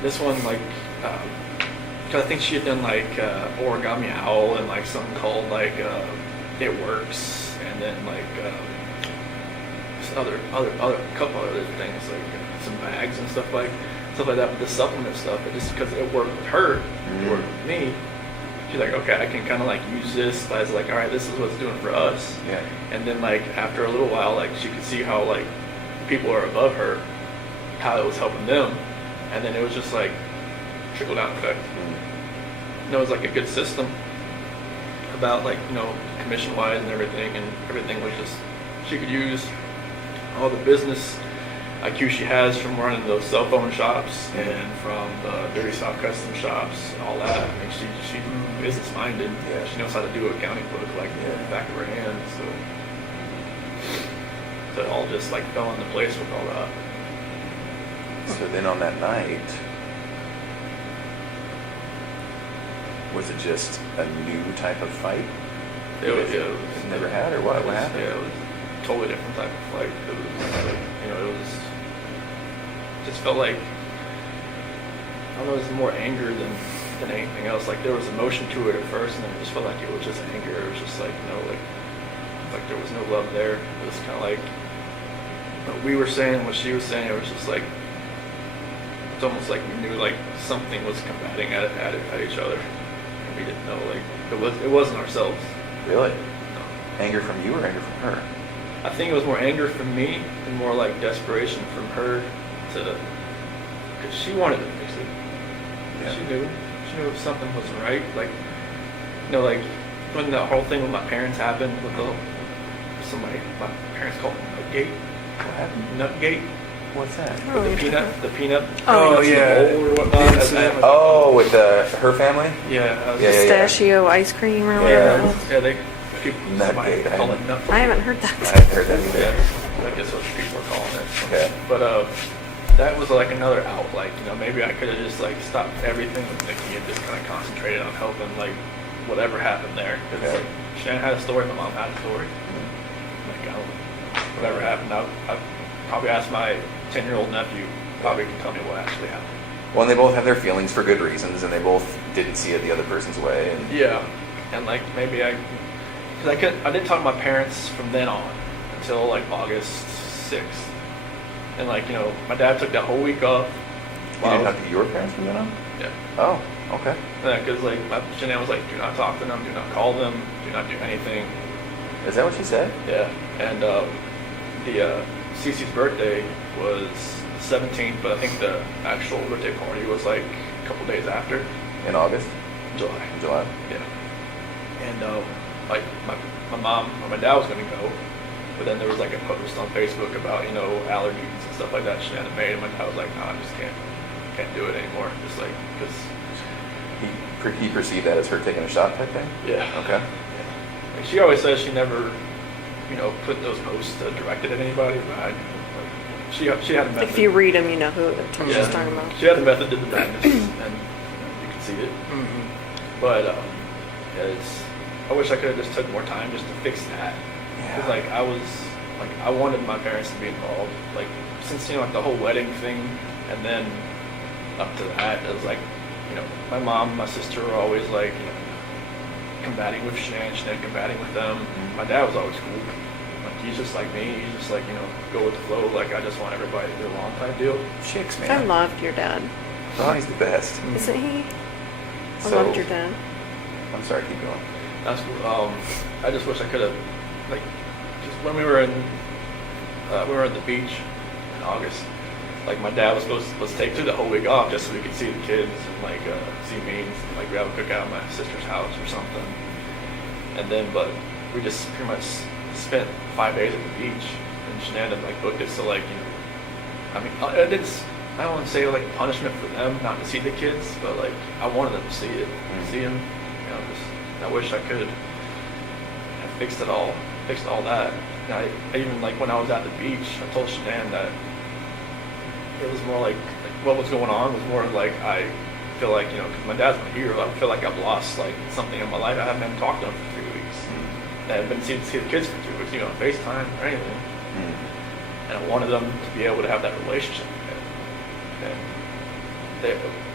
This one, like, because I think she had done like Origami Owl and like something called like It Works, and then like other couple other things like some bags and stuff like that. But the supplement stuff, it just because it worked with her, it worked with me. She's like, okay, I can kind of like use this as like, all right, this is what it's doing for us. Yeah. And then like after a little while, like she could see how like people are above her, how it was helping them, and then it was just like trickle down effect. And it was like a good system about like, you know, commission wise and everything was just, she could use all the business IQ she has from running those cell phone shops and from the Dirty South custom shops and all that. I mean, she's business minded. Yeah. She knows how to do an accounting book like the back of her hand. So it all just like fell into place with all that. So then on that night, was it just a new type of fight? It was Never had, or what? What happened? Yeah, it was a totally different type of fight. It was like, you know, it was just felt like, I don't know, it was more anger than anything else. Like there was emotion to it at first, and then it just felt like it was just anger. It was just like, you know, like there was no love there. It was kind of like what we were saying, what she was saying. It was just like, it's almost like we knew like something was combating at each other, and we didn't know. Like it wasn't ourselves. Really? No. Anger from you or anger from her? I think it was more anger from me and more like desperation from her to, because she wanted to fix it. Yeah. She knew if something wasn't right. Like, you know, like when the whole thing with my parents happened with my parents called it Nutgate. What happened? Nutgate. What's that? With the peanut. Oh, nuts in the yeah. bowl or whatnot. Incident. Oh, with her family? Yeah. Yeah. Pistachio ice cream or whatever. Yeah. it was. Yeah, they people Nutgate, somebody call it nut. I haven't heard that. I haven't heard that either. Yeah, I guess what people are calling it. Okay. But that was like another out. Like, you know, maybe I could have just like stopped everything with Nikki and just kind of concentrated on helping like whatever happened there. Because Okay. like Shanann had a story, my mom had a story. Like, I don't, whatever happened, I probably asked my 10-year-old nephew. Probably can tell me what actually happened. Well, and they both have their feelings for good reasons, and they both didn't see it the other person's way. And Yeah, and like maybe I didn't talk to my parents from then on until like August 6th. And like, you know, my dad took that whole week off. you didn't talk to your parents from then on? Yeah. Oh, Okay. Yeah, because like Shanann was like, do not talk to them, do not call them, do not do anything. Is that what she said? Yeah, and the Cece's birthday was 17th, but I think the actual birthday party was like a couple days after, In August? July. In July? Yeah, and like my mom or my dad was gonna go, but then there was like a post on Facebook about allergies and stuff like that Shanann had made, and my dad was like, no, I just can't do it anymore, just like because He perceived that as her taking a shot type thing? yeah. Okay. Like, she always says she never, put those posts directed at anybody, but she had a method. If you read them, you know who she's talking about. She had a method to the madness, and you can see it. Mm-hmm. But I wish I could have just took more time just to fix that. Because I wanted my parents to be involved. Like since like the whole wedding thing, and then up to that, it was like, my mom, and my sister were always like, combating with Shanann combating with them. My dad was always cool. Like he's just like me. He's just like go with the flow. Like I just want everybody to get along type deal. Chicks, man. I loved your dad. Ronnie's the best. Isn't he? I So- loved your dad. I'm sorry, keep going. That's cool. I just wish I could have like just when we were at the beach in August. Like my dad was supposed to take the whole week off just so we could see the kids and like see me and like grab a cookout at my sister's house or something. And then, but we just pretty much spent 5 days at the beach, and Shanann had like booked it so like I mean I don't want to say like punishment for them not to see the kids, but like I wanted them to see it, see them. I wish I could have fixed all that. And I even like when I was at the beach, I told Shanann that it was more like what was going on was more like I feel like because my dad's not here, I feel like I've lost like something in my life. I haven't been talked to him for 3 weeks. I haven't been see the kids for 3 weeks, on FaceTime or anything. And I wanted them to be able to have that relationship again.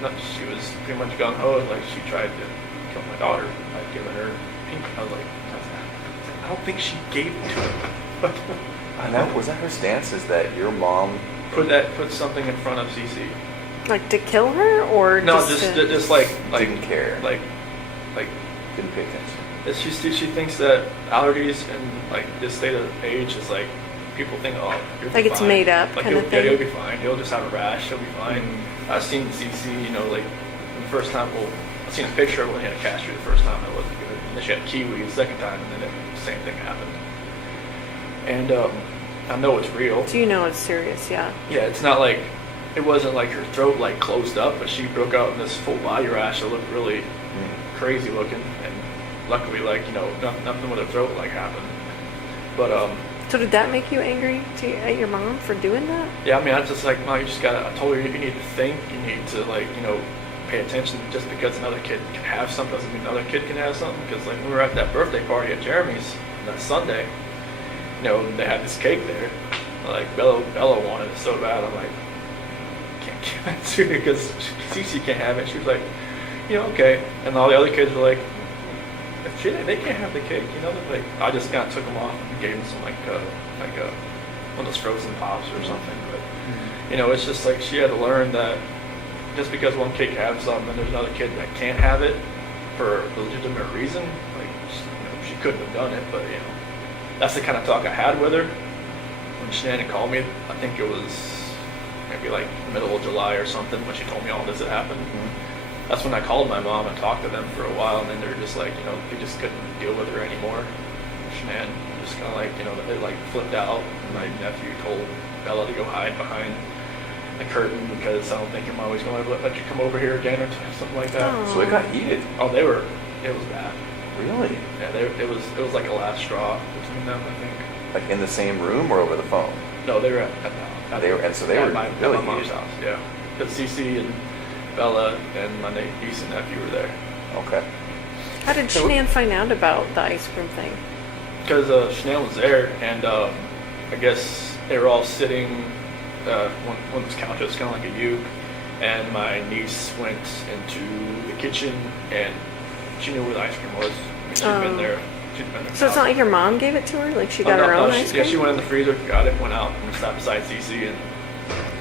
And she was pretty much gung ho, like she tried to kill my daughter by giving her pink. I was like, I don't think she gave it to her. And that was that her stance? Is that your mom? Put something in front of Cece. Like to kill her, or No, just just like Didn't care. Like Didn't pay attention. she thinks that allergies and like this state of age is like people think, oh, you'll be Like it's fine. made up Like kind of yeah, thing? he'll be fine. He'll just have a rash. He'll be fine. I've seen Cece, like the first time. Well, I've seen a picture of when he had a cashew the first time. It wasn't good. And then she had kiwi the second time, and then the same thing happened. And I know it's real. Do you know it's serious? Yeah. Yeah, it's not like it wasn't like her throat like closed up, but she broke out in this full body rash that looked really crazy looking. And luckily, like nothing with her throat like happened. But So did that make you angry at your mom for doing that? yeah, I mean, I just like, Mom, you just gotta. I told her you need to think. You need to like pay attention. Just because another kid can have something doesn't mean another kid can have something. Because like when we were at that birthday party at Jeremy's that Sunday, they had this cake there. Like Bella wanted it so bad. I'm like, can't give it to her because Cece can't have it. She was like, okay. And all the other kids were like, if they can't have the cake, like I just kind of took them off and gave them some like one of those frozen pops or something. But it's just like she had to learn that just because one kid can have something and there's another kid that can't have it for a legitimate reason, like she couldn't have done it. But that's the kind of talk I had with her when Shanann called me. I think it was maybe like the middle of July or something when she told me all this had happened. That's when I called my mom and talked to them for a while, and then they're just like, they just couldn't deal with her anymore. Shanann just kind of like, they like flipped out. My nephew told Bella to go hide behind the curtain because I don't think your mom was going to let you come over here again or something like that. Oh. So it got heated. Oh, it was bad. Really? Yeah, it was like a last straw between them, I think. Like in the same room or over the phone? No, they were at They were, and so they at were my really mom's heated. house. Yeah, because Cece and Bella and my niece and nephew were there. Okay. How did Shanann find out about the ice cream thing? Because Shanann was there, and I guess they were all sitting one of those couches, kind of like a U, and my niece went into the kitchen, and she knew where the ice cream was. I mean, she'd been there. So it's not like your mom gave it to her? Like she got her own ice cream? Yeah, she went in the freezer, got it, went out, and sat beside Cece, and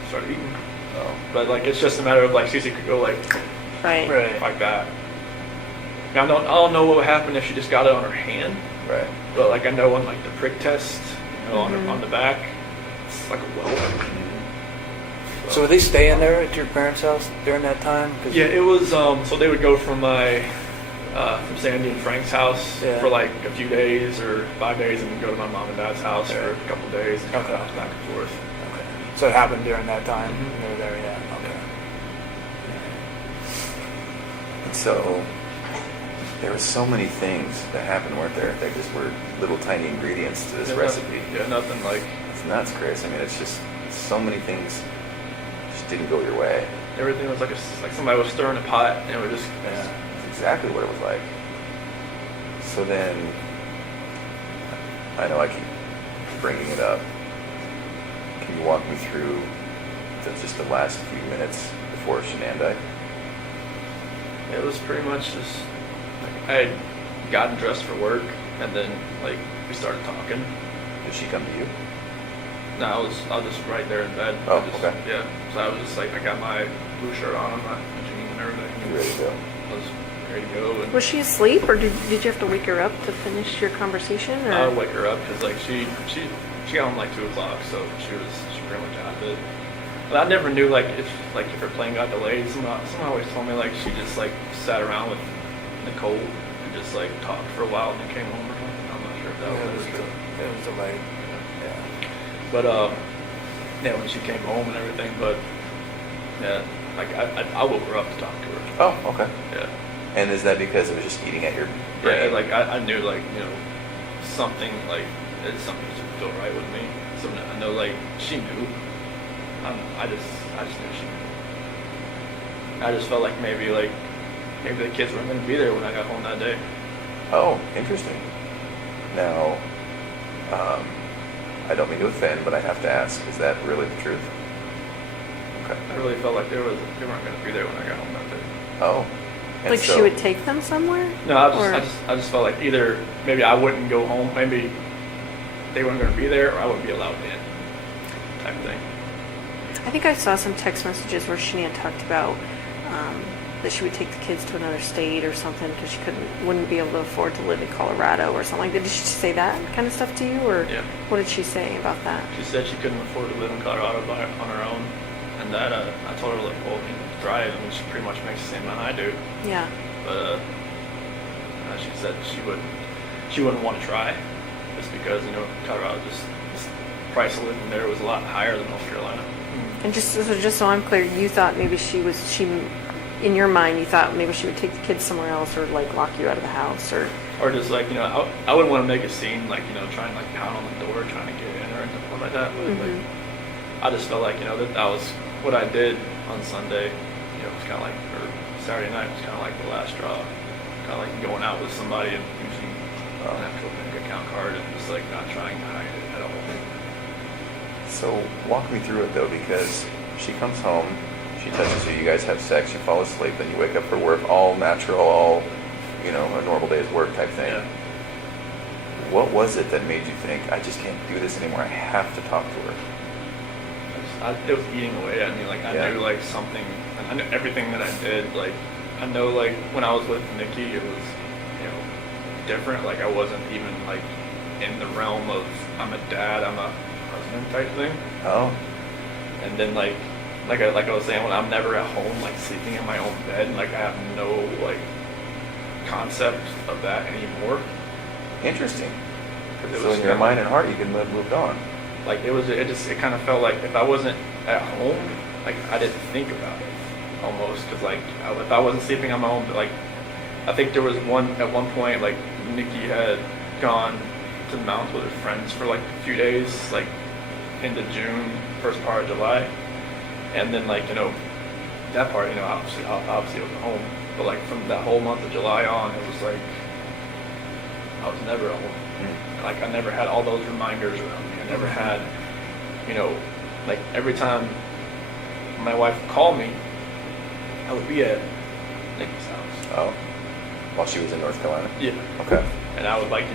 started eating. But like, it's just a matter of like, Cece could go like Right. Right. like that. Now, I don't know what would happen if she just got it on her hand, Right. but like I know on like the prick test, Mm-hmm. on the back, it's like a welt. So were they staying there at your parents' house during that time? 'Cause Yeah, it was. So they would go from from Sandy and Frank's house Yeah. for like a few days or 5 days, and then go to my mom and dad's house for a couple of days and Okay. bounce back and forth. Okay. So it happened during that time. Mhm. They were there. Yeah. Okay. And so there were so many things that happened, weren't there? They just were little tiny ingredients to this Yeah, recipe. Yeah, nothing like It's nuts, Chris. I mean, it's just so many things just didn't go your way. everything was like like somebody was stirring a pot, and it would just Yeah. That's exactly what it was like. So then, I know I keep bringing it up. Can you walk me through just the last few minutes before Shanann died? It was pretty much just like I had gotten dressed for work, and then like we started talking. Did she come to you? No, I was just right there in bed. Oh, I just, okay. Yeah, so I was just like I got my blue shirt on, my jeans and everything. You ready to go? I was ready to go, and Was she asleep, or did you have to wake her up to finish your conversation? Or? I would wake her up because like she got home like 2 o'clock, so she pretty much out of it. But I never knew like if her plane got delayed. Someone always told me like she just like sat around with Nicole and just like talked for a while and then came home or something. I'm not sure if that Yeah, was true. it was delayed. Yeah. But yeah, when she came home and everything, but yeah, like I woke her up to talk to her. Oh, okay. Yeah. And is that because it was just eating at your Yeah, brain? like I knew like something like something didn't feel right with me. So I know like she knew. I just knew she knew. I just felt like maybe the kids weren't going to be there when I got home that day. Oh, interesting. Now, I don't mean to offend, but I have to ask, is that really the truth? Okay. I really felt like they weren't going to be there when I got home that day. Oh. And Like so, she would take them somewhere? No, Or- I just felt like either maybe I wouldn't go home, maybe they weren't going to be there, or I wouldn't be allowed in, type thing. I think I saw some text messages where Shanann talked about that she would take the kids to another state or something because she wouldn't be able to afford to live in Colorado or something like that. Did she say that kind of stuff to you, or Yeah. what did she say about that? She said she couldn't afford to live in Colorado on her own, and that I told her like, well, I mean, drive. I mean, she pretty much makes the same amount I do, Yeah. but she said she wouldn't want to try, just because Colorado just price of living there was a lot higher than North Carolina. And just so I'm clear, you thought maybe in your mind, you thought maybe she would take the kids somewhere else or like lock you out of the house or. Or just like I wouldn't want to make a scene like try and like pound on the door trying to get in or anything like that. But like I just felt like that was what I did on Sunday. It was kind of like or Saturday night was kind of like the last straw. Kind of like going out with somebody and using an actual bank account card and just like not trying to hide it at all. So walk me through it though, because she comes home, she touches you, you guys have sex, you fall asleep, then you wake up for work, all natural, all, a normal day's work type thing. Yeah. What was it that made you think, I just can't do this anymore, I have to talk to her? It was eating away at me. Like I Yeah. knew like something. I knew everything that I did. Like I know like when I was with Nikki, it was different. Like I wasn't even like in the realm of I'm a dad, I'm a husband type thing. Oh, And then like I was saying, when I'm never at home, like sleeping in my own bed, like I have no like concept of that anymore. interesting. It So was in your kinda- mind and heart, you can moved on. Like it kind of felt like if I wasn't at home, like I didn't think about it almost, because like if I wasn't sleeping on my own, like I think there was at one point like Nikki had gone to the mountains with her friends for like a few days, like into June, first part of July, and then like that part obviously I was home, but like from that whole month of July on, it was like I was never at home. Like I never had all those reminders around me. I never had, like every time my wife would call me, I would be at Nikki's house. Oh, while she was in North Carolina? Yeah. Okay. And I would like,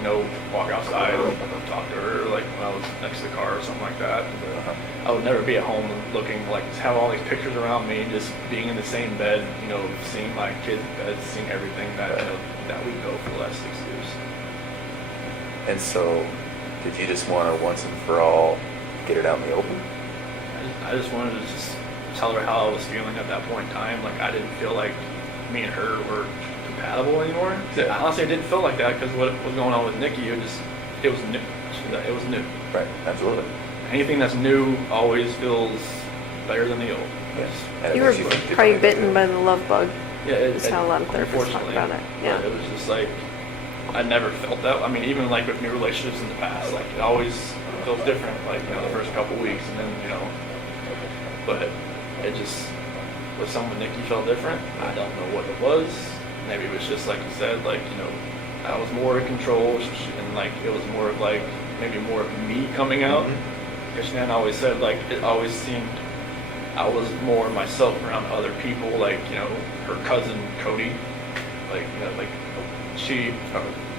walk outside and talk to her, like when I was next to the car or something like that. And, I would never be at home looking like, just have all these pictures around me, just being in the same bed, seeing my kids' beds, seeing everything that, that we go for the last 6 years. And so, did you just want to once and for all get it out in the open? I just wanted to just tell her how I was feeling at that point in time. Like, I didn't feel like me and her were compatible anymore. Yeah. Honestly, I didn't feel like that because what was going on with Nikki, it was new. It was new. Right, absolutely. Anything that's new always feels better than the old. Yes. And it You were makes think probably differently. bitten by the love bug. Yeah, That's how a lot of therapists talk about it. Yeah. But it was just like, I never felt that. I mean, even like with new relationships in the past, like it always feels different, like, the first couple weeks and then, but it just, with someone Nikki felt different. I don't know what it was. Maybe it was just like you said, like, I was more in control and like, it was more of like, maybe more of me coming out. Because Shanann always said, like, it always seemed I was more myself around other people, like, her cousin Cody, like,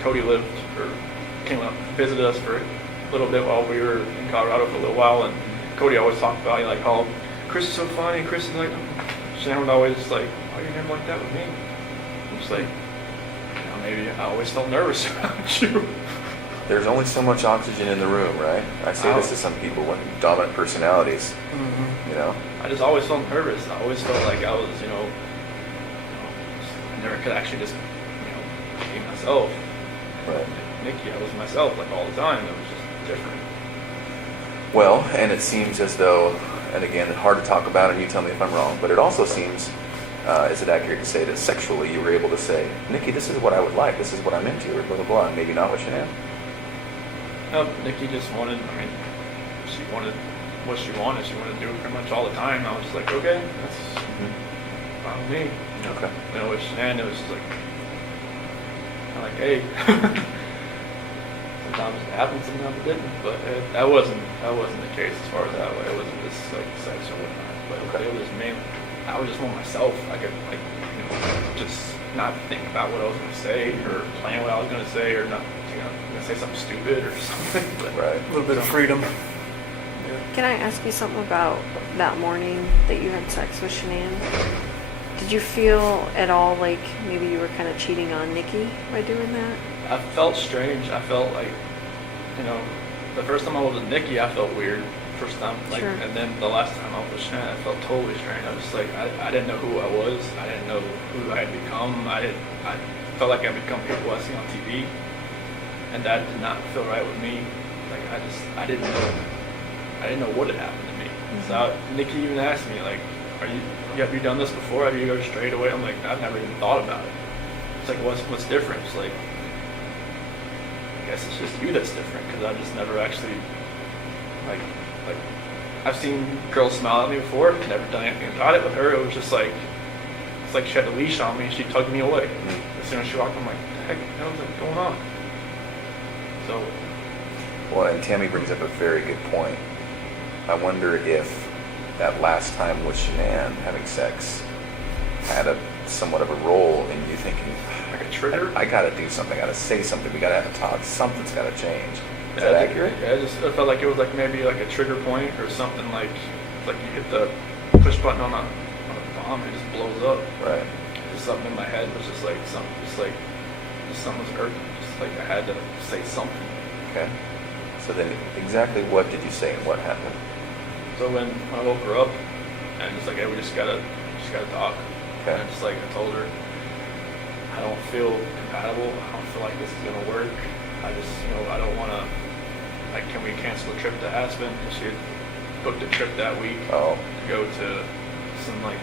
Cody lived or came up, visited us for a little bit while we were in Colorado for a little while, and Cody always talked about, like, how Chris is so funny, Chris is like, Shanann would always like, oh, you're never like that with me. I'm just like, maybe I always felt nervous around you. There's only so much oxygen in the room, right? I say this to some people with dominant personalities. I just always felt nervous. I always felt like I was, I never could actually just, be myself. Right. Nikki, I was myself like all the time. It was just different. Well, and it seems as though, and again, hard to talk about, and you tell me if I'm wrong, but it also seems, is it accurate to say that sexually you were able to say, Nikki, this is what I would like, this is what I'm into, or blah, blah, blah, and maybe not with Shanann? No, Nikki just wanted, she wanted what she wanted. She wanted to do it pretty much all the time. I was just like, okay, that's fine with me. Okay. With Shanann, it was just like, kind of like, hey. Sometimes it happened, sometimes it didn't. But that wasn't the case as far as that way. It wasn't just like sex or whatnot. But Okay. it was mainly, I was just more myself. I could just not think about what I was going to say or plan what I was going to say or not, gonna say something stupid or something. But, Right. A little bit of freedom. Can I ask you something about that morning that you had sex with Shanann? Did you feel at all like maybe you were kind of cheating on Nikki by doing that? I felt strange. I felt like, the first time I was with Nikki, I felt weird. First time, Sure. And then the last time I was with Shanann, I felt totally strange. I was just like, I didn't know who I was. I didn't know who I had become. I felt like I had become people I see on TV, and that did not feel right with me. Like I didn't know what had happened to me. So Nikki even asked me, like, have you done this before? Have you ever strayed away? I'm like, I've never even thought about it. It's like, what's different? It's like, I guess it's just you that's different, because I've just never actually, like, I've seen girls smile at me before, never done anything about it. With her, it was just like, it's like she had a leash on me and she tugged me away. As soon as she walked, I'm like, what the heck, what's going on? So, Well, and Tammy brings up a very good point. I wonder if that last time with Shanann having sex had somewhat of a role in you thinking, like a trigger? I gotta do something, I gotta say something, we gotta have a talk, something's gotta change. Is that accurate? Yeah, I felt like it was like maybe like a trigger point or something, like you hit the push button on a bomb and it just blows up. Right. Just something in my head was just like something was irking. Just like I had to say something. Okay. So then exactly what did you say and what happened? So when I woke her up, and just like, hey, we just gotta talk. Okay. And I told her, I don't feel compatible. I don't feel like this is gonna work. I just, I don't wanna, like, can we cancel a trip to Aspen? And she had booked a trip that week Oh. to go to some like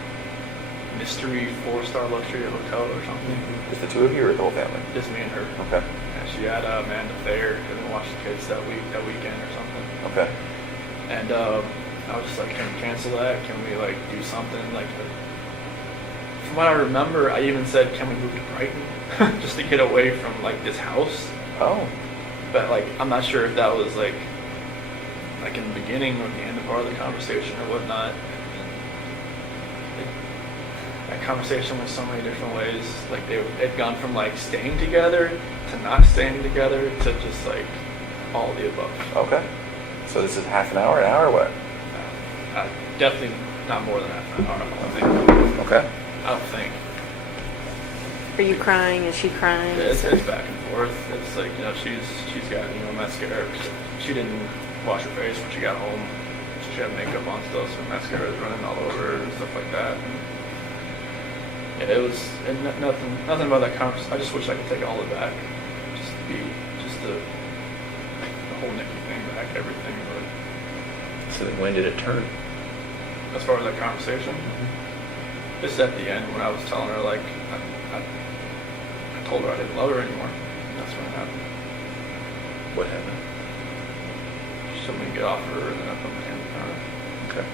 mystery 4-star luxury hotel or something. Just the two of you or the whole family? Just me and her. Okay. And she had Amanda Thayer couldn't watch the kids that weekend or something. Okay. And I was just like, can we cancel that? Can we like do something? Like, from what I remember, I even said, can we move to Brighton just to get away from like this house? Oh. But like, I'm not sure if that was like in the beginning or the end of part of the conversation or whatnot. I conversation went so many different ways. Like they'd gone from like staying together to not staying together to just like all of the above. Okay. So this is half an hour, what? Definitely not more than half an hour. I don't think. Okay. I don't think. Are you crying? Is she crying? It's back and forth. It's like, you know, she's got, you know, mascara. She didn't wash her face when she got home. She had makeup on still, so mascara was running all over her and stuff like that. And yeah, it was nothing about that conference. I just wish I could take all of it back. Just the whole Nikki thing back, everything. But So then when did it turn? as far as that conversation, it's at the end when I was telling her, like, I told her I didn't love her anymore. That's when it happened. What happened? She told me to get off her, and then I put my hand on her. Okay.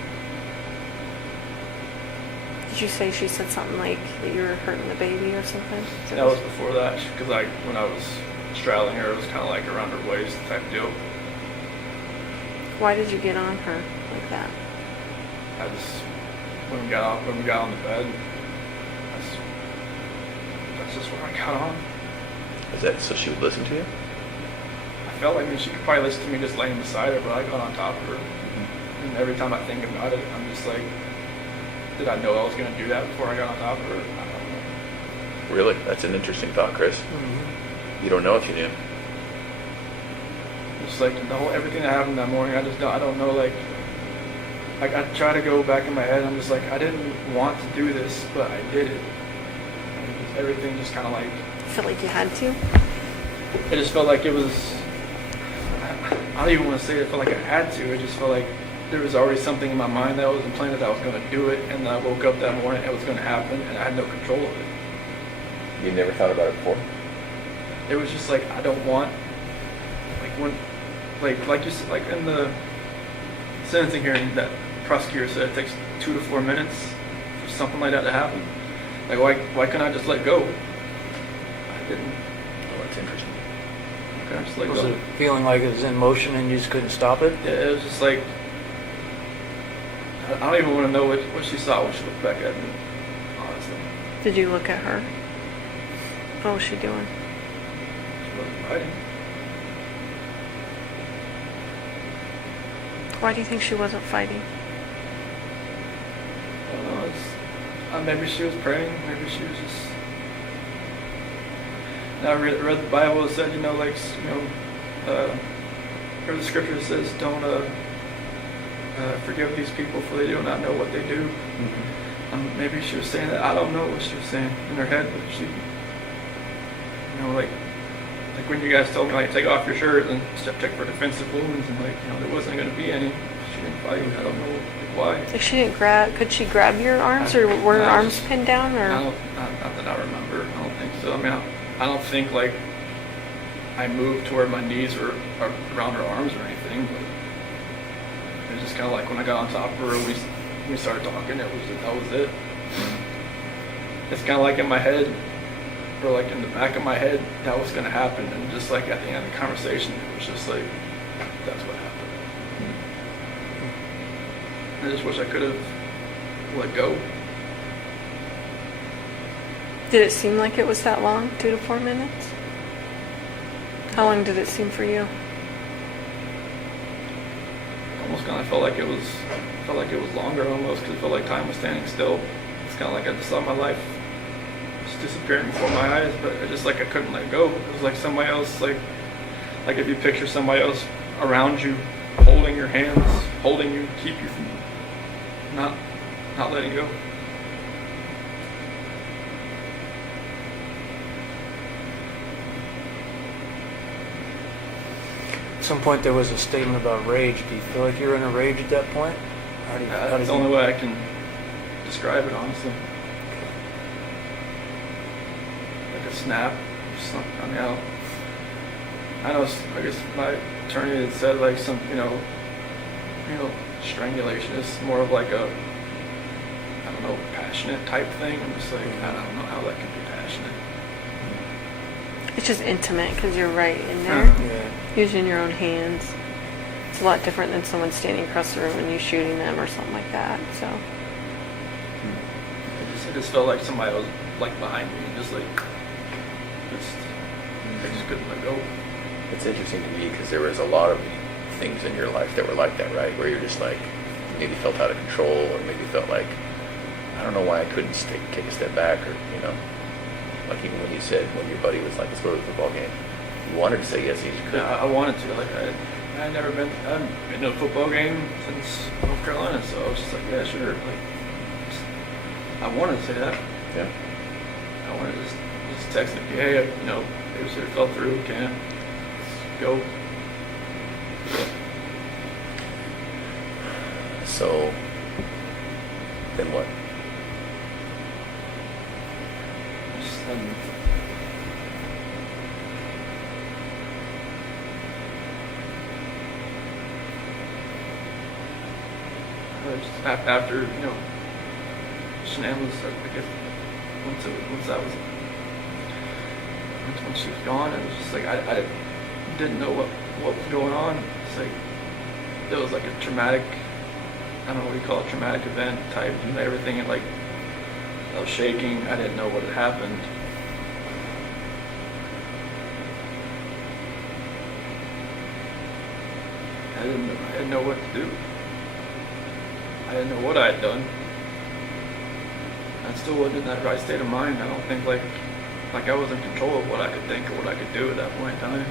Did you say she said something like that you were hurting the baby or something? That was before that, because when I was straddling her, it was kind of like around her waist type deal. Why did you get on her like that? I just when we got on the bed, that's just where I got on. Is that so she would listen to you? I felt like, I mean, she could probably listen to me just laying beside her, but I got on top of her. And every time I think about it, I'm just like, did I know I was going to do that before I got on top of her? I don't know. Really? That's an interesting thought, Chris. Mm-hmm. You don't know if you knew. Just like everything that happened that morning, I don't know, like I try to go back in my head, I'm just like, I didn't want to do this, but I did it. And everything just kind of like, Felt like you had to? it just felt like it was, I don't even want to say it felt like I had to, it just felt like there was already something in my mind that was implanted that I was going to do it, and I woke up that morning, it was going to happen, and I had no control of it. You never thought about it before? It was just like, I don't want, like when, like you said, like in the sentencing hearing, that prosecutor said it takes 2 to 4 minutes for something like that to happen. Like, why couldn't I just let go? I didn't. Oh, that's interesting. Okay, I just let Was go. it feeling like it was in motion and you just couldn't stop it? Yeah, it was just like, I don't even want to know what she saw when she looked back at me, honestly. Did you look at her? What was she doing? She wasn't fighting. Why do you think she wasn't fighting? I don't know, maybe she was praying, maybe she was just... Now I read the Bible, it said, like, or the scripture that says, don't forgive these people for they do not know what they do. Mm-hmm. Maybe she was saying that. I don't know what she was saying in her head, but she, like when you guys told me, like, take off your shirt and check for defensive wounds, and like, there wasn't going to be any. She didn't fight. I don't know why. Like she didn't grab, could she grab your arms or were her arms pinned down or? Not that I remember. I don't think so. I mean, I don't think like I moved to where my knees were around her arms or anything, but it was just kind of like when I got on top of her, we started talking. That was it. It's kind of like in my head, or like in the back of my head, that was going to happen, and just like at the end of the conversation, it was just like, that's what happened. I just wish I could have let go. Did it seem like it was that long? 2 to 4 minutes? How long did it seem for you? Almost kind of felt like it was longer almost, because it felt like time was standing still. It's kind of like I just saw my life just disappearing before my eyes, but it just like I couldn't let go. It was like somebody else, like if you picture somebody else around you, holding your hands, holding you, keep you from not letting go. At some point there was a statement about rage. Do you feel like you were in a rage at that point? That's the only way I can describe it, honestly. Like a snap, something. I mean, I know. I guess my attorney had said like some, strangulation is more of like a, I don't know, passionate type thing. I'm just like, I don't know how that can be passionate. It's just intimate because you're right in there, Yeah. using your own hands. It's a lot different than someone standing across the room and you shooting them or something like that. So It I just felt like somebody was like behind me, just like, I just couldn't let go. It's interesting to me because there was a lot of things in your life that were like that, right? Where you're just like, maybe felt out of control, or maybe felt like, I don't know why I couldn't take a step back, or, you know, like even when you said, when your buddy was like, let's go to the football game, you wanted to say yes, you just couldn't. Yeah, I wanted to. Like, I hadn't been to a football game since North Carolina, so I was just like, yeah, sure. Like, I wanted to say that. Yeah. I wanted to just text him, hey, you know, babysitter fell through, can't. Let's go. So, then what? Just, after, you know, Shanann was, I guess, once she was gone, it was just like, I didn't know what was going on. It's like, it was like a traumatic, I don't know what you call it, traumatic event type, and everything, and like, I was shaking, I didn't know what had happened. I didn't know what to do. I didn't know what I had done. I still wasn't in that right state of mind. I don't think like I was in control of what I could think or what I could do at that point in time.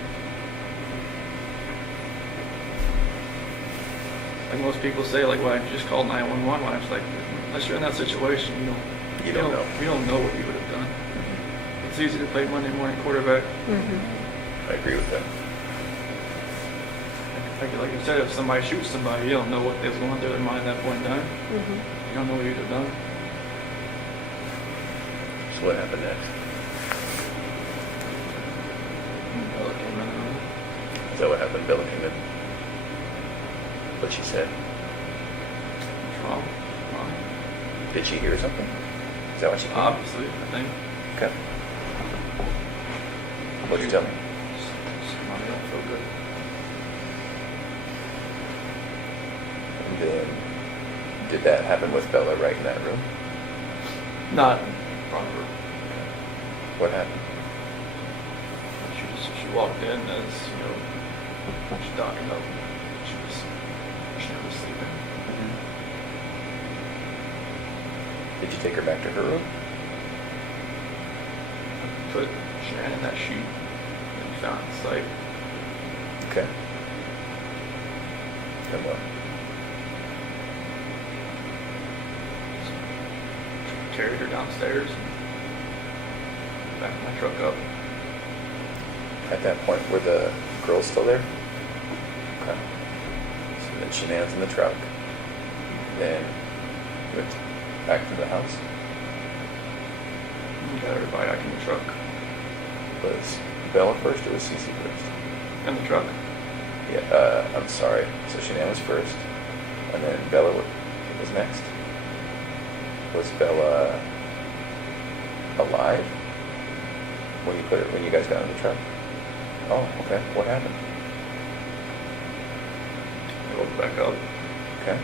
Like most people say, like, why don't you just call 911? When I was like, unless you're in that situation, you don't know. You don't know what you would have done. Mm-hmm. It's easy to play Monday morning quarterback. Mm-hmm. I agree with that. Like you said, if somebody shoots somebody, you don't know what was going through their mind at that point in time. Mm-hmm. You don't know what you'd have done. So what happened next? Bella came in. Is that what happened? Bella came in. What she said? What's wrong? Wrong. Did she hear something? Is that what she came? Obviously, I think. Okay. What'd you tell me? Mommy don't feel good. And then, did that happen with Bella right in that room? Not in front of her. What happened? She walked in as, you know, she's docking up. She was sleeping. Mm-hmm. Did you take her back to her room? I put Shanann in that sheet that you found in sight. Okay. And what? Carried her downstairs and back my truck up. At that point, were the girls still there? Okay. So then Shanann's in the truck. Then you went back to the house. And got everybody back in the truck. Was Bella first or was Cece first? In the truck? Yeah, I'm sorry. So Shanann was first, and then Bella was next. Was Bella alive when you guys got in the truck? Oh, okay. What happened? I rolled back up. Okay.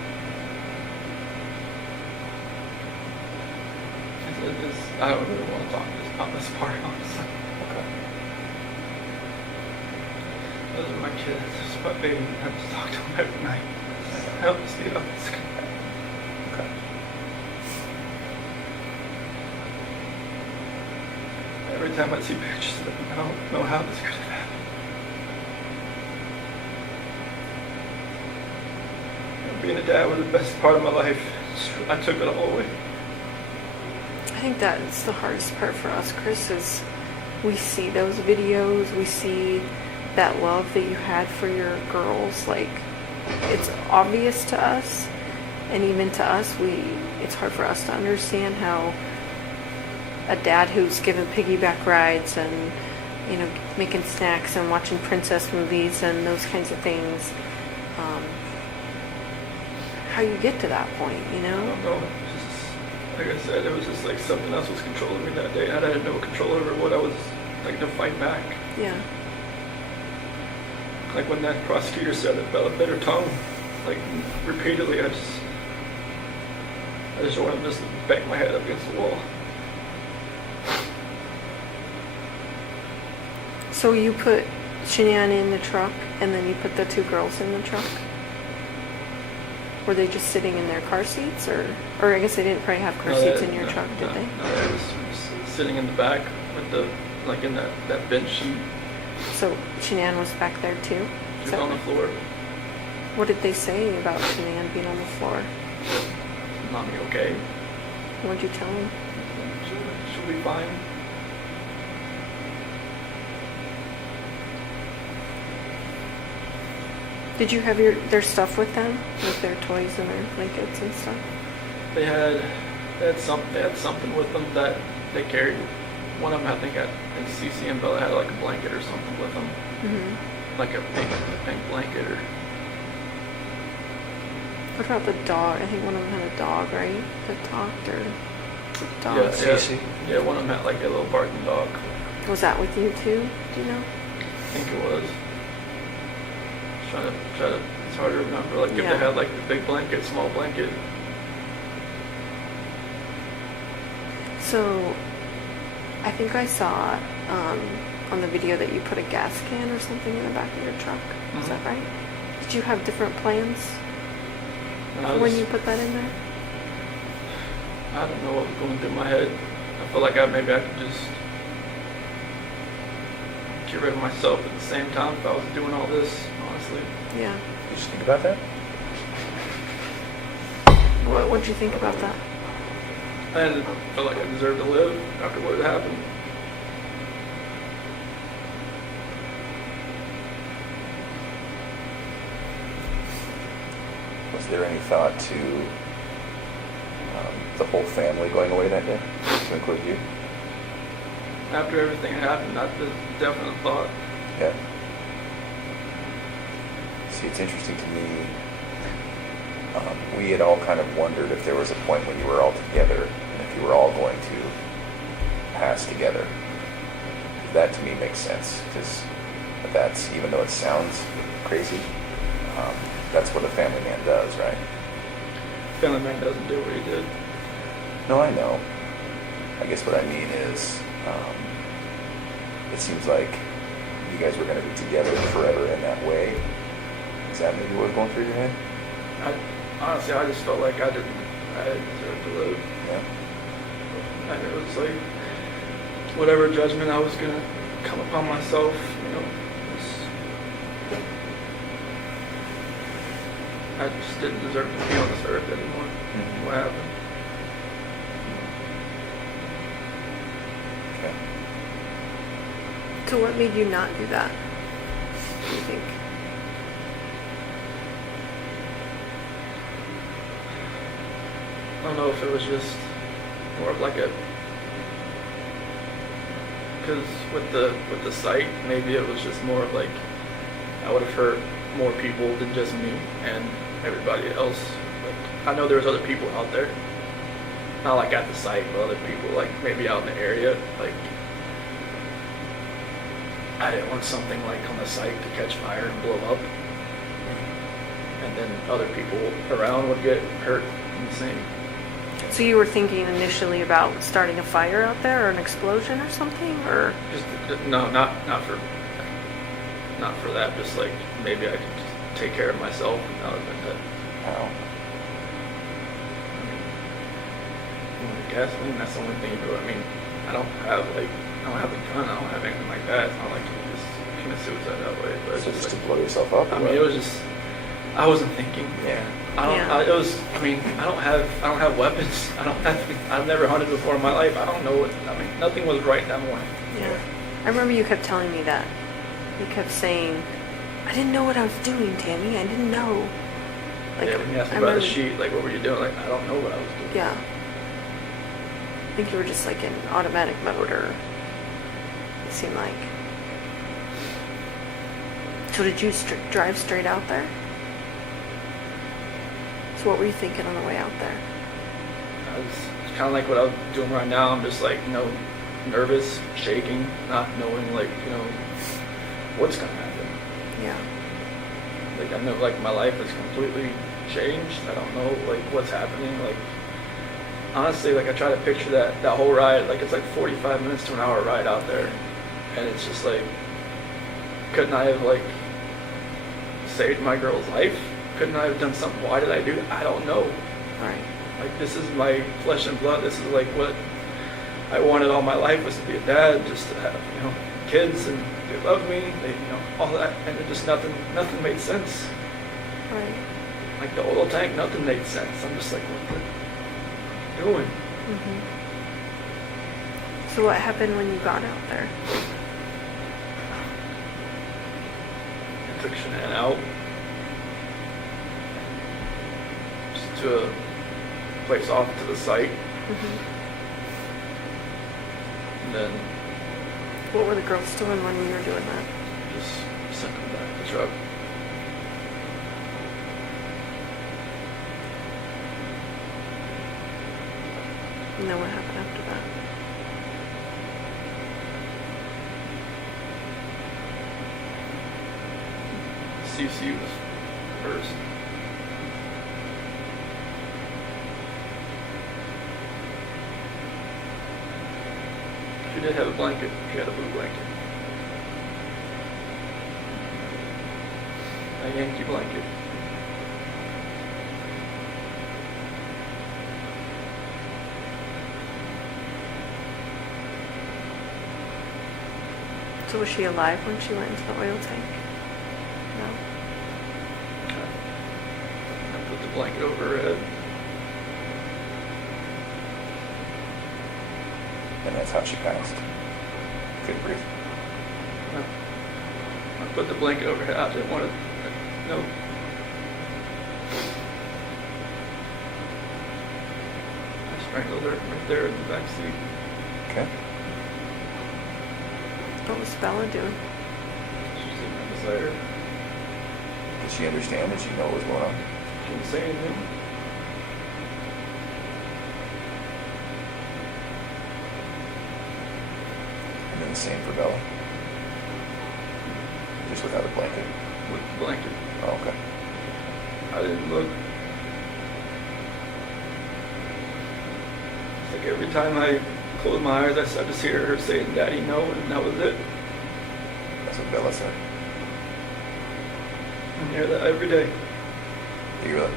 I don't really want to talk about this part, honestly. Okay. Those are my kids. This is my baby. I have to talk to them every night. Help us get up. Okay. Every time I see pictures of them, I don't know how this could have happened. You know, being a dad was the best part of my life. I took it all away. I think that's the hardest part for us, Chris, is we see those videos, we see that love that you had for your girls. Like, it's obvious to us, and even to us, it's hard for us to understand how a dad who's given piggyback rides and, you know, making snacks and watching princess movies and those kinds of things, how you get to that point, you I know? don't know. It's just, like I said, it was just like something else was controlling me that day. I had no control over what I was like to fight back. Yeah. Like when that prosecutor said that Bella bit her tongue, like repeatedly, I just wanted to just bang my head up against the wall. So you put Shanann in the truck, and then you put the two girls in the truck? Were they just sitting in their car seats, or I guess they didn't probably have car seats in your truck, did they? No, they was sitting in the back with the, like in that bench sheet. So Shanann was back there too? She was on the floor. What did they say about Shanann being on the floor? Mommy, okay? What'd you tell them? She'll be fine. Did you have their stuff with them, like their toys and their blankets and stuff? They had something with them that they carried. One of them, I think, in CC and Bella had like a blanket or something with them, like a pink blanket. Or what about the dog? I think one of them had a dog, right? That talked, or dog. yeah, CC? Yeah, one of them had like a little barking dog. Was that with you too? Do you know? I think it was. Trying to. It's hard to remember. Like if Yeah. they had like the big blanket, small blanket. So, I think I saw on the video that you put a gas can or something in the back of your truck. Is that right? Did you have different plans when you put that in there? I don't know what was going through my head. I felt like maybe I could just get rid of myself at the same time if I was doing all this, honestly. Yeah. Did you just think about that? What'd you think about that? I felt like I deserved to live after what had happened. Was there any thought to the whole family going away that day, to include you? After everything happened, that's the definite thought. Yeah. See, it's interesting to me. We had all kind of wondered if there was a point when you were all together, and if you were all going to pass together. That to me makes sense, because that's, even though it sounds crazy, that's what a family man does, right? Family man doesn't do what he did. No, I know. I guess what I mean is, it seems like you guys were going to be together forever in that way. Is that maybe what was going through your head? Honestly, I just felt like I deserved to live. Yeah. And it was like, whatever judgment I was gonna come upon myself, I just didn't deserve to be on this earth anymore. Mhm. What happened? Okay. So what made you not do that? Do you think? I don't know if it was just more of like because with the site, maybe it was just more of like I would have hurt more people than just me and everybody else. Like I know there was other people out there, not like at the site, but other people like maybe out in the area. Like I didn't want something like on the site to catch fire and blow up, and then other people around would get hurt in the same. So you were thinking initially about starting a fire out there, or an explosion or something, or? Just no, not for that. Just like maybe I could just take care of myself and that would have been it. Wow. Gasoline, that's the only thing you do. I mean, I don't have a gun. I don't have anything like that. It's not like you just commit suicide that way. But it's So just just like, to blow yourself up? I or mean, what? it was just I wasn't thinking. Yeah. I don't. Yeah. I don't have weapons. I've never hunted before in my life. I don't know what. I mean, nothing was right that morning. Yeah. I remember you kept telling me that. You kept saying, I didn't know what I was doing, Tammy. I didn't know. Like, Yeah, when you asked me I about the remember- sheet, like what were you doing? Like I don't know what I was doing. Yeah. I think you were just like in automatic mode, or it seemed like. So did you drive straight out there? So what were you thinking on the way out there? It's kind of like what I'm doing right now. I'm just like, nervous, shaking, not knowing what's gonna happen. Yeah. Like I know like my life is completely changed. I don't know like what's happening. Like honestly, like I try to picture that whole ride, like it's like 45 minutes to an hour ride out there, and it's just like, couldn't I have like saved my girl's life? Couldn't I have done something? Why did I do that? I don't know. Right. Like this is my flesh and blood. This is like what I wanted all my life, was to be a dad, just to have, you know, kids, and they love me, they, you know, all that, and it just nothing made sense. Right. Like the oil tank, nothing made sense. I'm just like, what the doing? Mm-hmm. So what happened when you got out there? I took Shanann out just to a place off to the site, Mm-hmm. and then What were the girls doing when you were doing that? just sent them back to the truck. And then what happened after that? CC was first. She did have a blanket. She had a blue blanket. A Yankee blanket. So was she alive when she went into the oil tank? No. I put the blanket over her head. And that's how she passed. Couldn't breathe. I put the blanket over her head. I didn't want to. No. I strangled her right there in the back seat. Okay. What was Bella doing? She was sitting right beside her. Did she understand? Did she know what was going on? She didn't say anything. And then the same for Bella? Just without a blanket? With the blanket. Oh, okay. I didn't look. It's like every time I closed my eyes, I just hear her saying, "Daddy, no," and that was it. That's what Bella said. I hear that every day. You hear that?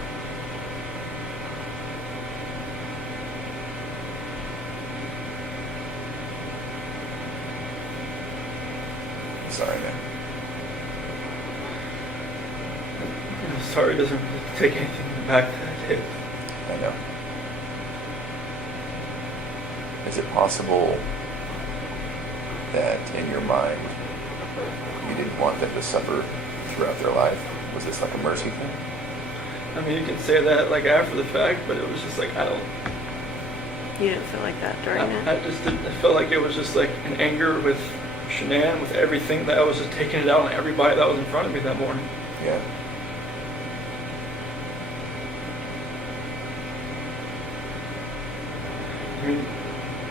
Sorry, man. You know, sorry doesn't really take anything back that hit. I know. Is it possible that in your mind you didn't want them to suffer throughout their life? Was this like a mercy thing? I mean, you can say that like after the fact, but it was just like, I don't. You didn't feel like that during it? I just didn't. I felt like it was just like an anger with Shanann, with everything, that I was just taking it out on everybody that was in front of me that morning. Yeah. I mean,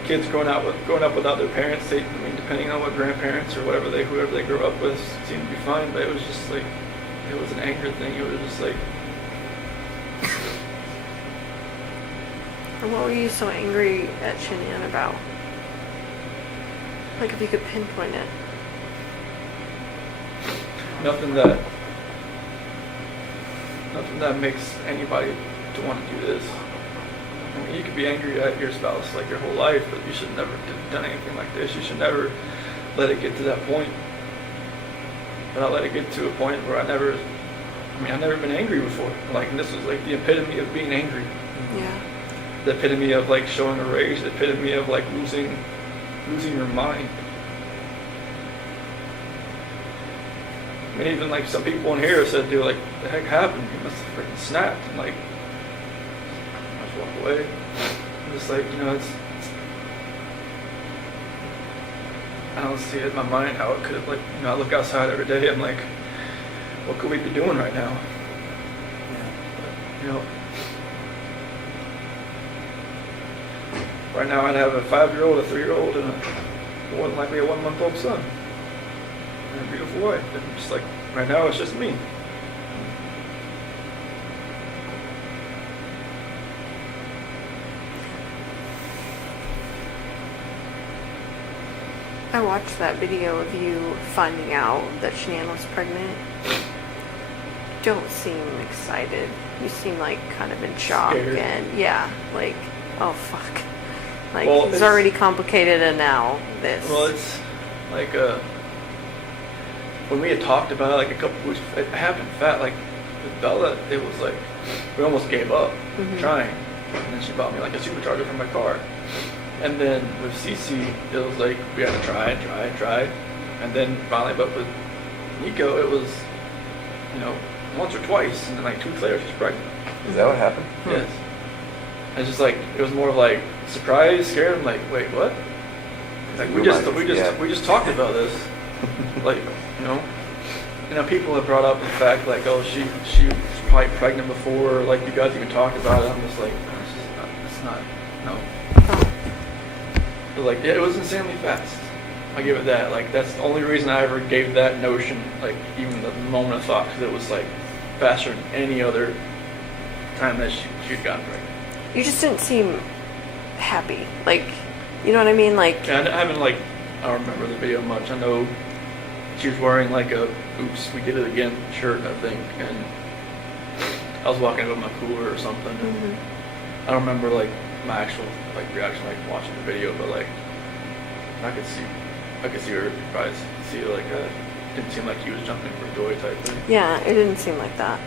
kids growing up without their parents, I mean, depending on what grandparents or whoever they grew up with, seemed to be fine. But it was just like, it was an anger thing. It was just like. And what were you so angry at Shanann about? Like if you could pinpoint it. Nothing that makes anybody to want to do this. I mean, you could be angry at your spouse like your whole life, but you should never have done anything like this. You should never let it get to that point. But I let it get to a point where I've never been angry before. Like, and this was like the epitome of being angry. Yeah. The epitome of like showing a rage. The epitome of like losing your mind. I mean, even like some people in here said, dude, like, the heck happened? You must have freaking snapped. And like, I just walk away. I'm just like, you know, it's I don't see it in my mind how it could have, like, you know, I look outside every day, I'm like, what could we be doing right now? Yeah. But, you know, right now I'd have a 5-year-old, a 3-year-old, and more than likely a 1-month-old son. And a beautiful wife. And just like, right now it's just me. watched that video of you finding out that Shanann was pregnant, you don't seem excited. You seem like kind of in shock Scared. and yeah, like, oh fuck. Like, Well, it's it's- already complicated and now this. Well, it's like when we had talked about it like a couple weeks, it happened fat. Like with Bella, it was like we almost gave up trying, and then she bought me like a supercharger for my car. And then with Cece, it was like we had to try, and then finally, but with Nico, it was once or twice, and then like 2 weeks later she's pregnant. Is that what happened? Yes. It's just like it was more of like surprise, scared. I'm like, wait, what? Like we just talked about this. Like, people have brought up the fact like, oh, she was probably pregnant before. Like you guys even talked about it. I'm just like, it's not. No. But like it was insanely fast. I give it that. Like that's the only reason I ever gave that notion. Like even the moment of thought, because it was like faster than any other time that she'd gotten pregnant. You just didn't seem happy. Like, you know what I mean? Like, Yeah, I don't remember the video much. I know she was wearing like a "Oops, we did it again" shirt, I think, and I was walking up with my cooler or something. And I don't remember like my actual like reaction, like watching the video, but like I could see her probably see like didn't seem like he was jumping for joy type thing. yeah, it didn't seem like that.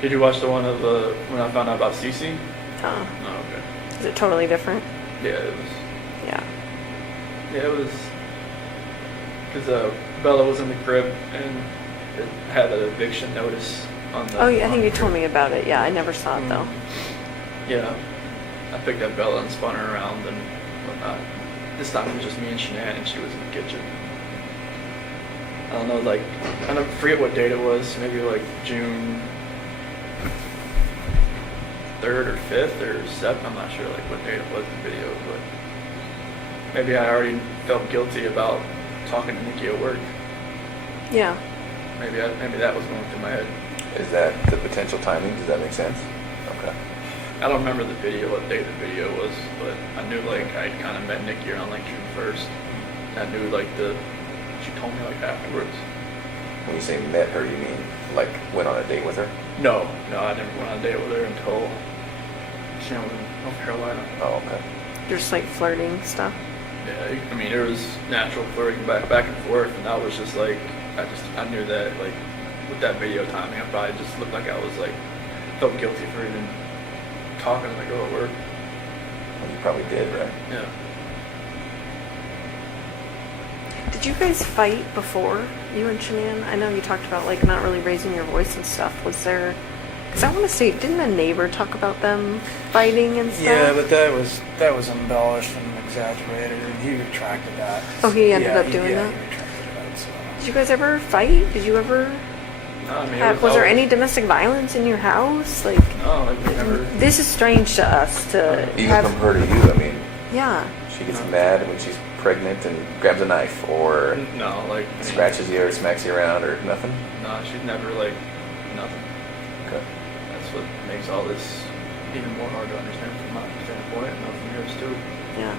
Did you watch the one of when I found out about Cece? Oh, Oh, okay. is it totally different? Yeah, it was. Yeah. Yeah, it was because Bella was in the crib and it had an eviction notice on the. Oh, yeah, I on think the you told me about it. Yeah, I never saw it though. Yeah, I picked up Bella and spun her around and whatnot. This time it was just me and Shanann, and she was in the kitchen. I don't know, like I don't forget what date it was. Maybe like June 3rd or 5th or 7th. I'm not sure like what date it was in the video, but maybe I already felt guilty about talking to Nikki at work. Yeah. Maybe that was going through my head. Is that the potential timing? Does that make sense? Okay. I don't remember the video, what day the video was, but I knew like I'd kind of met Nikki around like June 1st. I knew like she told me like afterwards. When you say met her, you mean like went on a date with her? No, I never went on a date with her until she was in North Carolina. Oh, okay. Just like flirting stuff. Yeah, I mean there was natural flirting back and forth, and that was just like I knew that like with that video timing, I probably just looked like I was like felt guilty for even talking to the girl at work. Well, you probably did, right? Yeah. Did you guys fight before, you and Shanann? I know you talked about like not really raising your voice and stuff. Was there? Because I want to say, didn't a neighbor talk about them fighting and stuff? Yeah, but that was embellished and exaggerated, and he retracted that. Oh, he ended Yeah, up doing that? he retracted that. So. Did you guys ever fight? Did you ever? No, I mean, Was there any domestic violence in your house? Like, No, like we never. this is strange to us to Even have. from her to you, I mean, Yeah. she gets mad when she's pregnant and grabs a knife or No, like I mean, scratches you or smacks you around or nothing? No, she's never like nothing. Okay. That's what makes all this even more hard to understand from my standpoint, and from yours too. Yeah.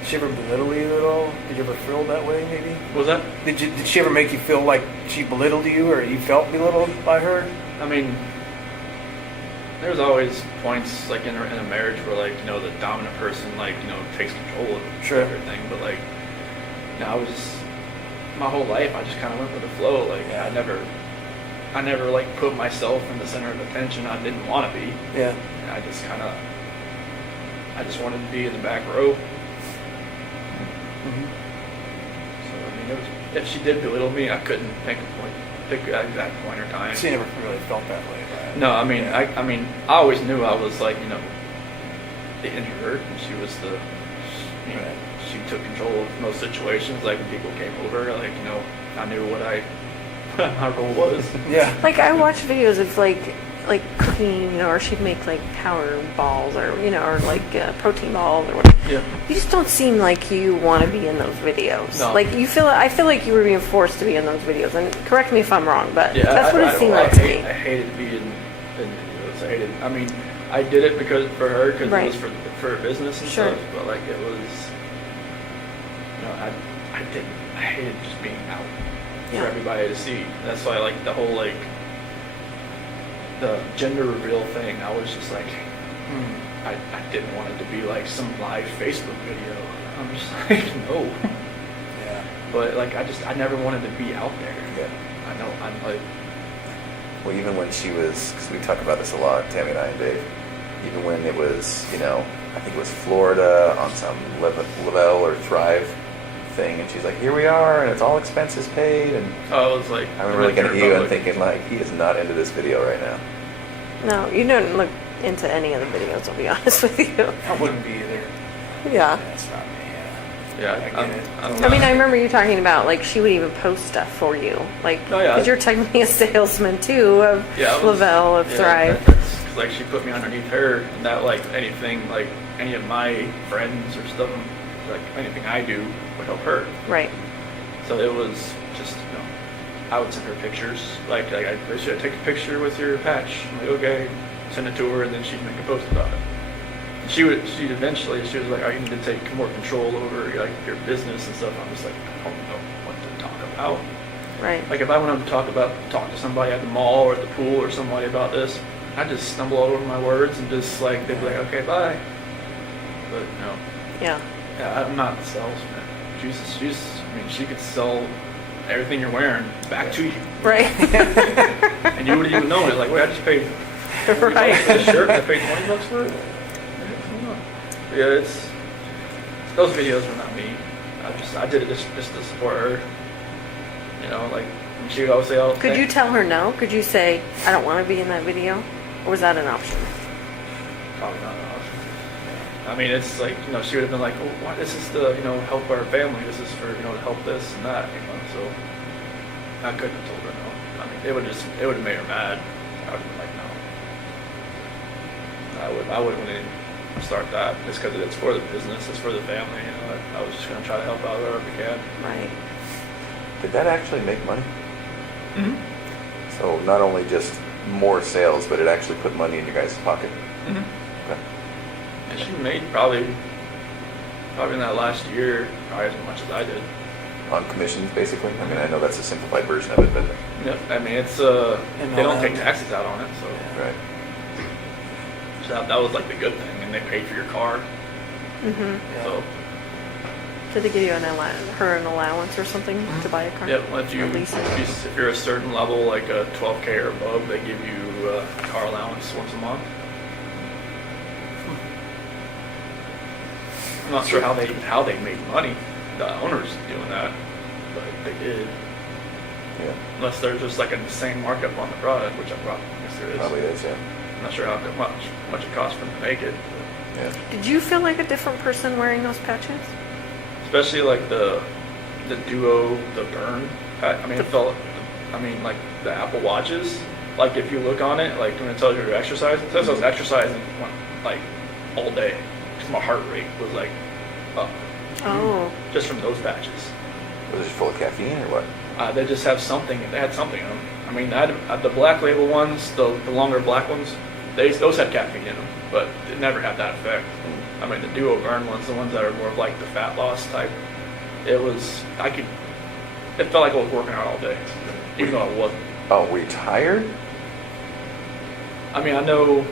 Did she ever belittle you at all? Did you ever feel that way, maybe? Was that? Did she ever make you feel like she belittled you, or you felt belittled by her? I mean, there's always points like in a marriage where like the dominant person like takes control of Sure. everything, but like I was just my whole life I just kind of went with the flow. Like Yeah. I never like put myself in the center of attention. I didn't want to be. Yeah. And I just wanted to be in the back row. Mm-hmm. So I mean, if she did belittle me, I couldn't pick an exact point or time. She never really felt that way, right? No, I mean, Yeah. I mean, I always knew I was like, the introvert, and she was the. Right. She took control of most situations. Like when people came over, like I knew what my role was. Yeah. Like I watch videos of like cooking, or she'd make like power balls, or or like protein balls or whatever. Yeah. You just don't seem like you want to be in those videos. No. Like I feel like you were being forced to be in those videos. And correct me if I'm wrong, but Yeah, that's what it seemed like to me. I hated to be in videos. I hated. I mean, I did it for her, because Right. it was for her business and Sure. stuff. But like it was, I hated just being out Yeah. for everybody to see. That's why like the whole like the gender reveal thing, I was just like, I didn't want it to be like some live Facebook video. I'm just like, no. Yeah. But like I never wanted to be out there. Yeah. I know, I'm like, Well, even when she was, because we talk about this a lot, Tammy and I and Dave, even when it was, I think it was Florida on some Lavelle or Thrive thing, and she's like, here we are, and it's all expenses paid, and I was like, I remember looking at you and thinking, like, he is not into this video right now. No, you don't look into any of the videos, I'll be honest with you. I wouldn't be either. Yeah. That's not me. yeah, I get it. I'm I mean, not- I remember you talking about, like, she would even post stuff for you. Like, Oh, yeah. because you're technically a salesman, too, of Yeah, I was- Lavelle, of yeah, Thrive. That's 'cause, like she put me underneath her, and that like anything like any of my friends or stuff, like anything I do would help her. Right. So it was just I would send her pictures. Like I should I take a picture with your patch? I'm like, okay, send it to her, and then she'd make a post about it. She was like, oh, you need to take more control over like your business and stuff. I'm just like, I don't know what to talk about. Right. Like if I went up to talk to somebody at the mall or at the pool or somebody about this, I'd just stumble all over my words and just like they'd be like, okay, bye. But no, Yeah. yeah, I'm not a salesman. Jesus, I mean, she could sell everything you're wearing back to you, Right. and you wouldn't even know it. Like, wait, I just paid $20 Right. for this shirt. I paid $20 for it. Yeah, it's those videos were not me. I did it just to support her. Like she would always say, "Oh, Could you tell her no? Could you say, I don't want to be in that video? Or was that an option? Probably not an option. I mean, it's like she would have been like, "Oh, why? This is to help our family. This is for to help this and that." So I couldn't have told her no. I mean, it would have made her mad. I would have been like, no. I wouldn't even start that just because it's for the business, it's for the family. I was just gonna try to help out wherever we can. Right. Did that actually make money? Mm-hmm. So not only just more sales, but it actually put money in your guys' pocket? Mm-hmm. Okay. And she made probably in that last year probably as much as I did. On commissions, basically? I mean, I know that's a simplified version of it, but... Yep. I mean, it's And they all don't that. take taxes out on it, so. Right. So that was like the good thing, and they paid for your car. Mm-hmm. Yeah. So Did they give you an allowance or something to buy a car? yeah, well, if Or lease it? if you're a certain level, like a 12K or above, they give you a car allowance once a month. I'm not sure how they made money. The owners doing that, but they did. Yeah. Unless there's just like an insane markup on the product, which I probably guess there is. Probably is, yeah. I'm not sure how much it costs for them to make it. Yeah. Did you feel like a different person wearing those patches? Especially like the Duo, the Burn. I mean, it felt. I mean, like the Apple Watches. Like if you look on it, like when it tells you you're exercising, it says I was exercising like all day. Because my heart rate was like up Oh. just from those patches. Was it just full of caffeine or what? They just have something. They had something in them. I mean, I had the black label ones, the longer black ones. Those had caffeine in them, but it never had that effect. I mean, the Duo Burn ones, the ones that are more of like the fat loss type. It felt like I was working out all day, even though I wasn't. Oh, were you tired? I mean, I know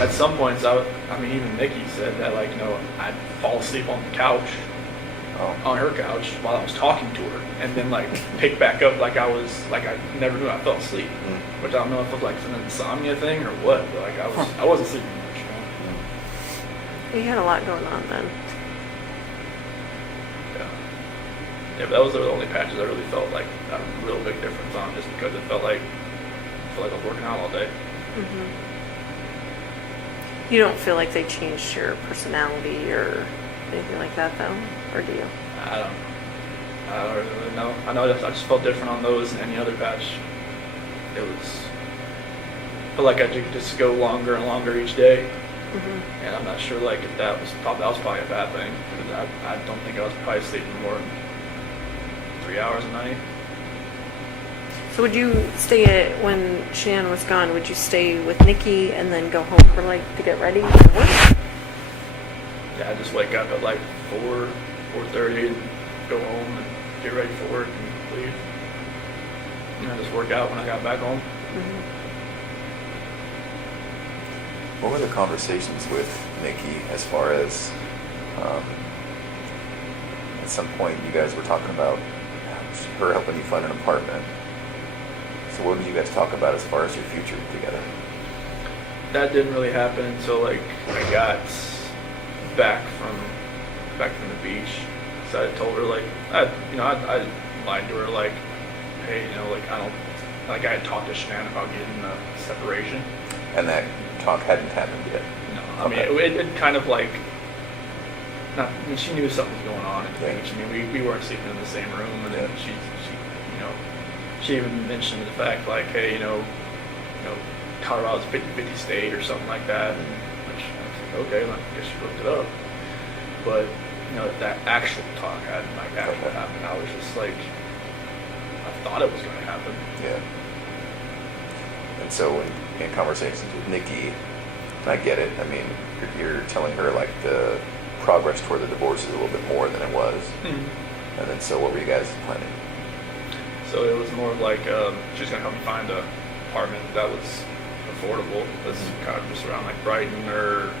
at some points, even Nikki said that, like, I'd fall asleep on the couch, on her couch, while I was talking to her, and then, like, pick back up like I never knew I fell asleep. Which I don't know if it was, like, an insomnia thing or what, but, like, I wasn't sleeping much, You had a lot going on then. Yeah. Yeah, but those are the only patches I really felt like a real big difference on, just because it felt like I was working out all day. Mm-hmm. You don't feel like they changed your personality or anything like that, though? Or do you? I don't really know. I know I just felt different on those than any other patch. I felt like I could just go longer and longer each day. Mm-hmm. And I'm not sure like if that was probably a bad thing, because I don't think I was probably sleeping more than 3 hours a night. So would you when Shanann was gone, would you stay with Nikki and then go home for to get ready for work? Yeah, I just wake up at like 4:30 and go home and get ready for work and leave. And I just work out when I got back home. Mhm. What were the conversations with Nikki as far as at some point you guys were talking about her helping you find an apartment? So what did you guys talk about as far as your future together? That didn't really happen until like I got back from the beach. So I told her like I lied to her like, hey, like I had talked to Shanann about getting a separation. And that talk hadn't happened yet. No, I mean it kind of like not. I mean, she knew something was going on at the beach. I mean, we weren't sleeping in the same room, and then she even mentioned the fact like, hey, Colorado's 50-50 state or something like that, and which I was like, okay, well, I guess you looked it up. But that actual talk hadn't actually happened. I was just like, I thought it was going to happen. Yeah. And so in conversations with Nikki, and I get it. I mean, you're telling her like the progress toward the divorce is a little bit more than it was. Mm-hmm. And then so what were you guys planning? So it was more of like she was going to help me find an apartment that was affordable. That's kind of just around like Brighton or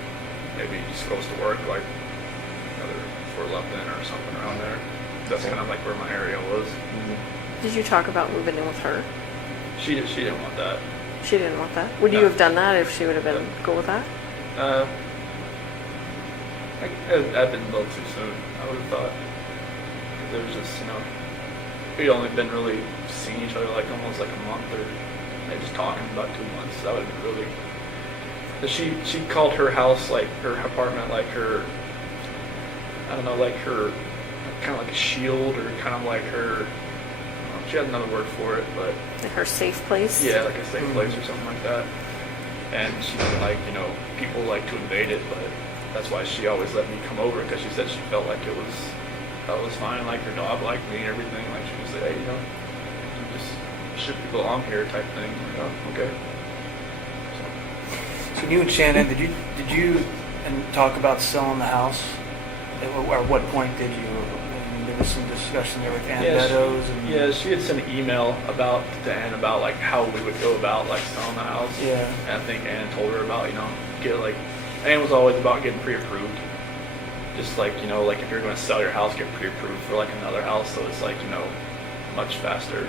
maybe just close to work, like Fort Lupton or something around there. That's kind of like where my area was. Mm-hmm. Did you talk about moving in with her? She didn't want that. She didn't want that. Would you No. have done that if she would have been cool with that? I've been a little too soon, I would have thought. There was just, we'd only been really seeing each other like almost like a month or maybe just talking about 2 months. That would have been really. But she called her house, like her apartment, like her, I don't know, like her, kind of like a shield or kind of like her, she had another word for it, but. Like her safe place? Yeah, like a safe place or something like that. And she didn't like, people like to invade it, but that's why she always let me come over, because she said she felt like it was fine, like her dog liked me and everything. Like she would say, hey, you just ship people along here type thing. Like, oh, okay. So you and Shanann, did you talk about selling the house? Or what point did you? I mean, there was some discussion there with Ann Meadows. Yeah, she had sent an email to Ann about like how we would go about like selling the house. Yeah. And I think Ann told her about Ann was always about getting pre-approved. Just like like if you're going to sell your house, get pre-approved for like another house, so it's like much faster.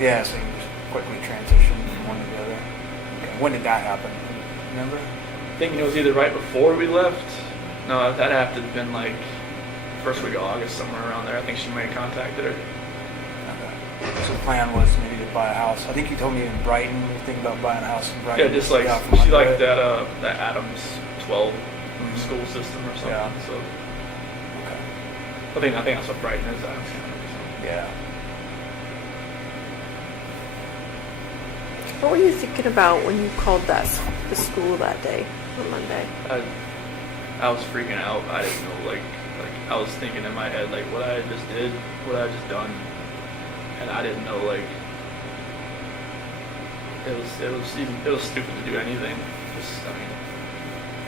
Yeah, so you can just quickly transition from one to the other. Okay. When did that happen? Remember? I think it was either right before we left. No, that had to have been like first week of August, somewhere around there. I think she might have contacted her. Okay. So the plan was maybe to buy a house. I think you told me in Brighton, you were thinking about buying a house in Brighton. Yeah, just like Yeah, from she under liked it. that Adams 12 school system or something. Yeah. So Okay. I think that's what Brighton is. Adams County or something. Yeah. What were you thinking about when you called the school that day, on Monday? I was freaking out. I didn't know, like I was thinking in my head, like what I just did, what I just done, and I didn't know, like it was stupid to do anything. Just,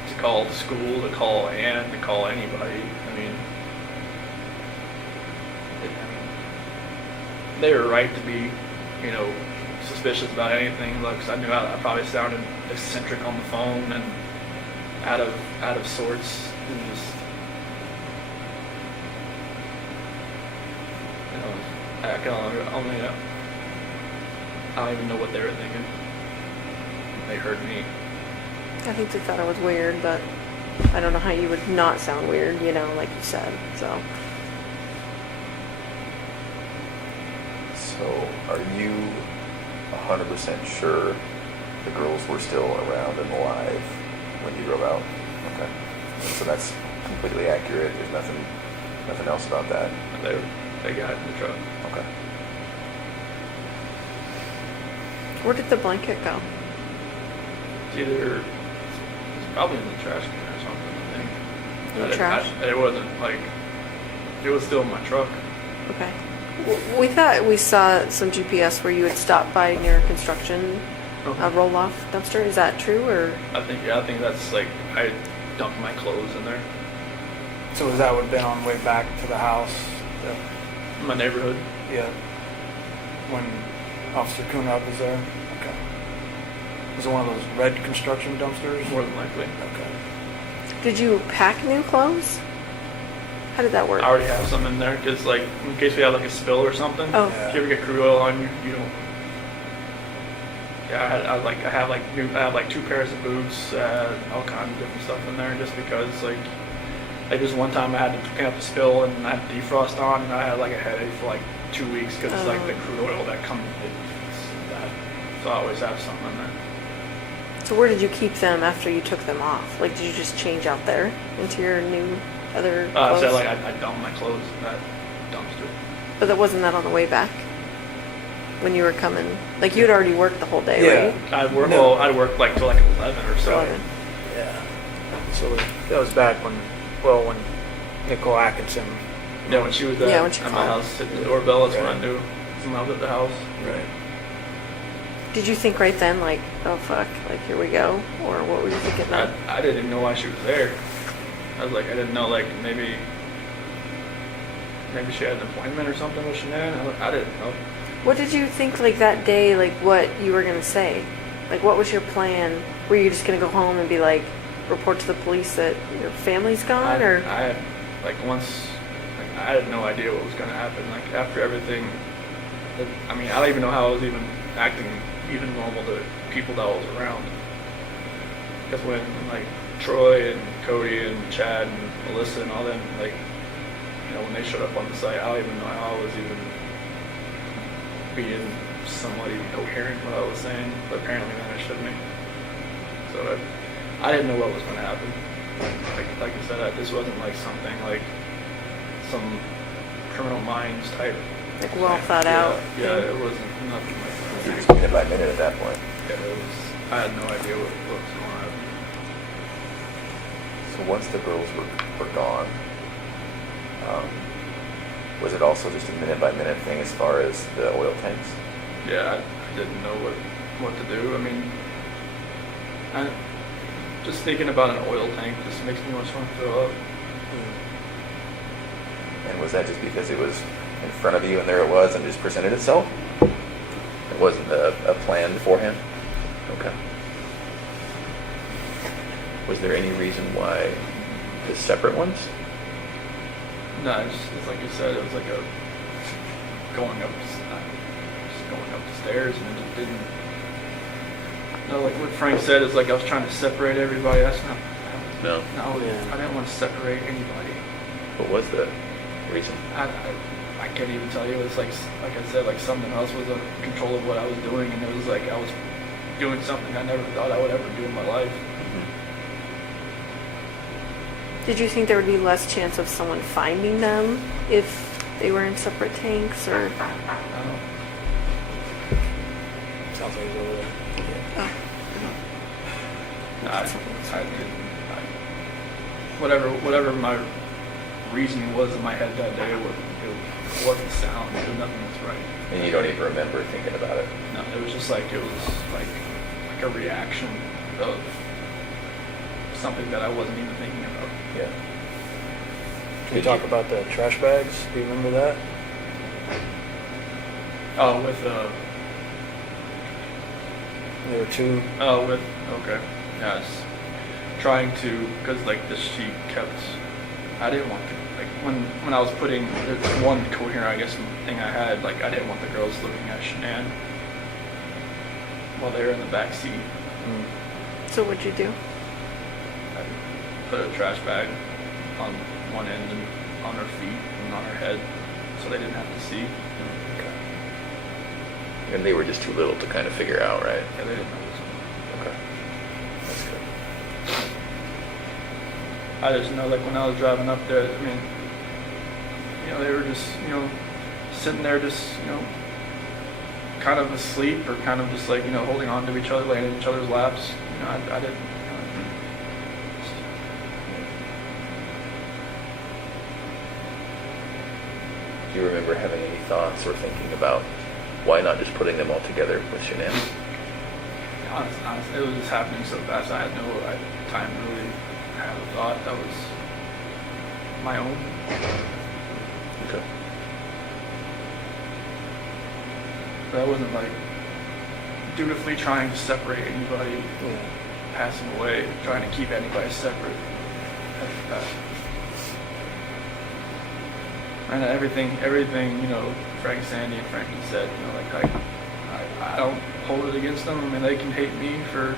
to call the school, to call Ann, to call anybody. They were right to be, suspicious about anything. Like, 'cause I knew I probably sounded eccentric on the phone and out of sorts, and just, I don't even know what they were thinking. They heard me. I think they thought it was weird, but I don't know how you would not sound weird, like you said, so. So are you 100% sure the girls were still around and alive when you drove out? Okay. So that's completely accurate. There's nothing else about that. They got in the truck. Okay. Where did the blanket go? It's probably in the trash can or something, I think. In the trash? It wasn't like, it was still in my truck. Okay. We thought we saw some GPS where you had stopped by near construction roll-off dumpster. Is that true, or? I think that's like, I dumped my clothes in there. So that would have been on the way back to the house? in my neighborhood. Yeah. When Officer Kunab was there? Okay. Was it one of those red construction dumpsters? More than likely. Okay. Did you pack new clothes? How did that work? I already have some in there because, like, in case we have like a spill or something. Oh. Yeah. If you ever get crude oil on you, you don't. Yeah, I have like 2 pairs of boots, all kinds of different stuff in there, just because like this one time I had to clean up a spill and I had defrost on, and I had like a headache for like 2 weeks because it's like the crude oil that comes. It's that. So I always have something in there. So where did you keep them after you took them off? Like, did you just change out there into your new other clothes? So like I dumped my clothes in that dumpster. But that wasn't that on the way back? When you were coming? Like, you'd already worked the whole day, Yeah. right? I'd work. No. Well, I'd work like till like 11 or so. 11. Yeah. So that was back when Nicole Atkinson. Yeah, when she was at, Yeah, when she at my called. house hitting the doorbell, that's when I Right. knew someone was at the house. Right. Did you think right then, like, oh fuck, like here we go? Or what were you thinking then? I didn't even know why she was there. I was like, I didn't know, like, maybe she had an appointment or something with Shanann. I didn't know. What did you think, like, that day, like, what you were going to say? Like, what was your plan? Were you just going to go home and be like, report to the police that your family's gone? I Or had, like, I had no idea what was going to happen. Like, after everything, I mean, I don't even know how I was even acting even normal to people that I was around. Because when, like, Troy and Cody and Chad and Melissa and all them, like, you know, when they showed up on the site, I don't even know how I was even being somewhat even coherent what I was saying, but apparently they understood me. So I didn't know what was going to happen. Like I said, this wasn't like something like some Criminal Minds type. like, well thing. thought out? Yeah, it wasn't nothing like You that. just minute by minute at that point. Yeah, I had no idea what was going on. So once the girls were gone, was it also just a minute by minute thing as far as the oil tanks? Yeah, I didn't know what to do. I mean, just thinking about an oil tank just makes me want to throw up. And was that just because it was in front of you and there it was and it just presented itself? It wasn't a plan beforehand? Okay. Was there any reason why the separate ones? No, it's like you said, it was like going up the stairs, and it just didn't. No, like what Frank said is like I was trying to separate everybody. That's not. No. No, Yeah. I didn't want to separate anybody. What was the reason? I can't even tell you. It was like I said, like something else was in control of what I was doing, and it was like I was doing something I never thought I would ever do in my life. Did you think there would be less chance of someone finding them if they were in separate tanks? Or I don't know. Sounds like he's over there. oh, I didn't. Whatever my reasoning was in my head that day, it wasn't sound. It was nothing was right. And you don't even remember thinking about it? No, it was just like it was like a reaction of something that I wasn't even thinking about. Yeah. Can we talk about the trash bags? Do you remember that? Oh, There were two. okay. Yeah, I was trying to, because like she kept, I didn't want to, like when I was putting, there's one coherent, I guess, thing I had, like I didn't want the girls looking at Shanann while they were in the back seat. so what'd you do? I put a trash bag on one end and on her feet and on her head so they didn't have to see. Okay. And they were just too little to kind of figure out, right? Yeah, they didn't notice. Okay. That's good. I just know, like, when I was driving up there, I mean, you know, they were just, you know, sitting there just, you know, kind of asleep or kind of just, like, you know, holding on to each other, laying in each other's laps. You know, I didn't. Do you remember having any thoughts or thinking about why not just putting them all together with Shanann? Honestly, it was just happening so fast. I had no time to really have a thought that was my own. Okay. But I wasn't like dutifully trying to separate anybody Yeah. passing away, trying to keep anybody separate. And everything, you know, Frank, Sandy, and Frankie said, you know, like I don't hold it against them. I mean, they can hate me for,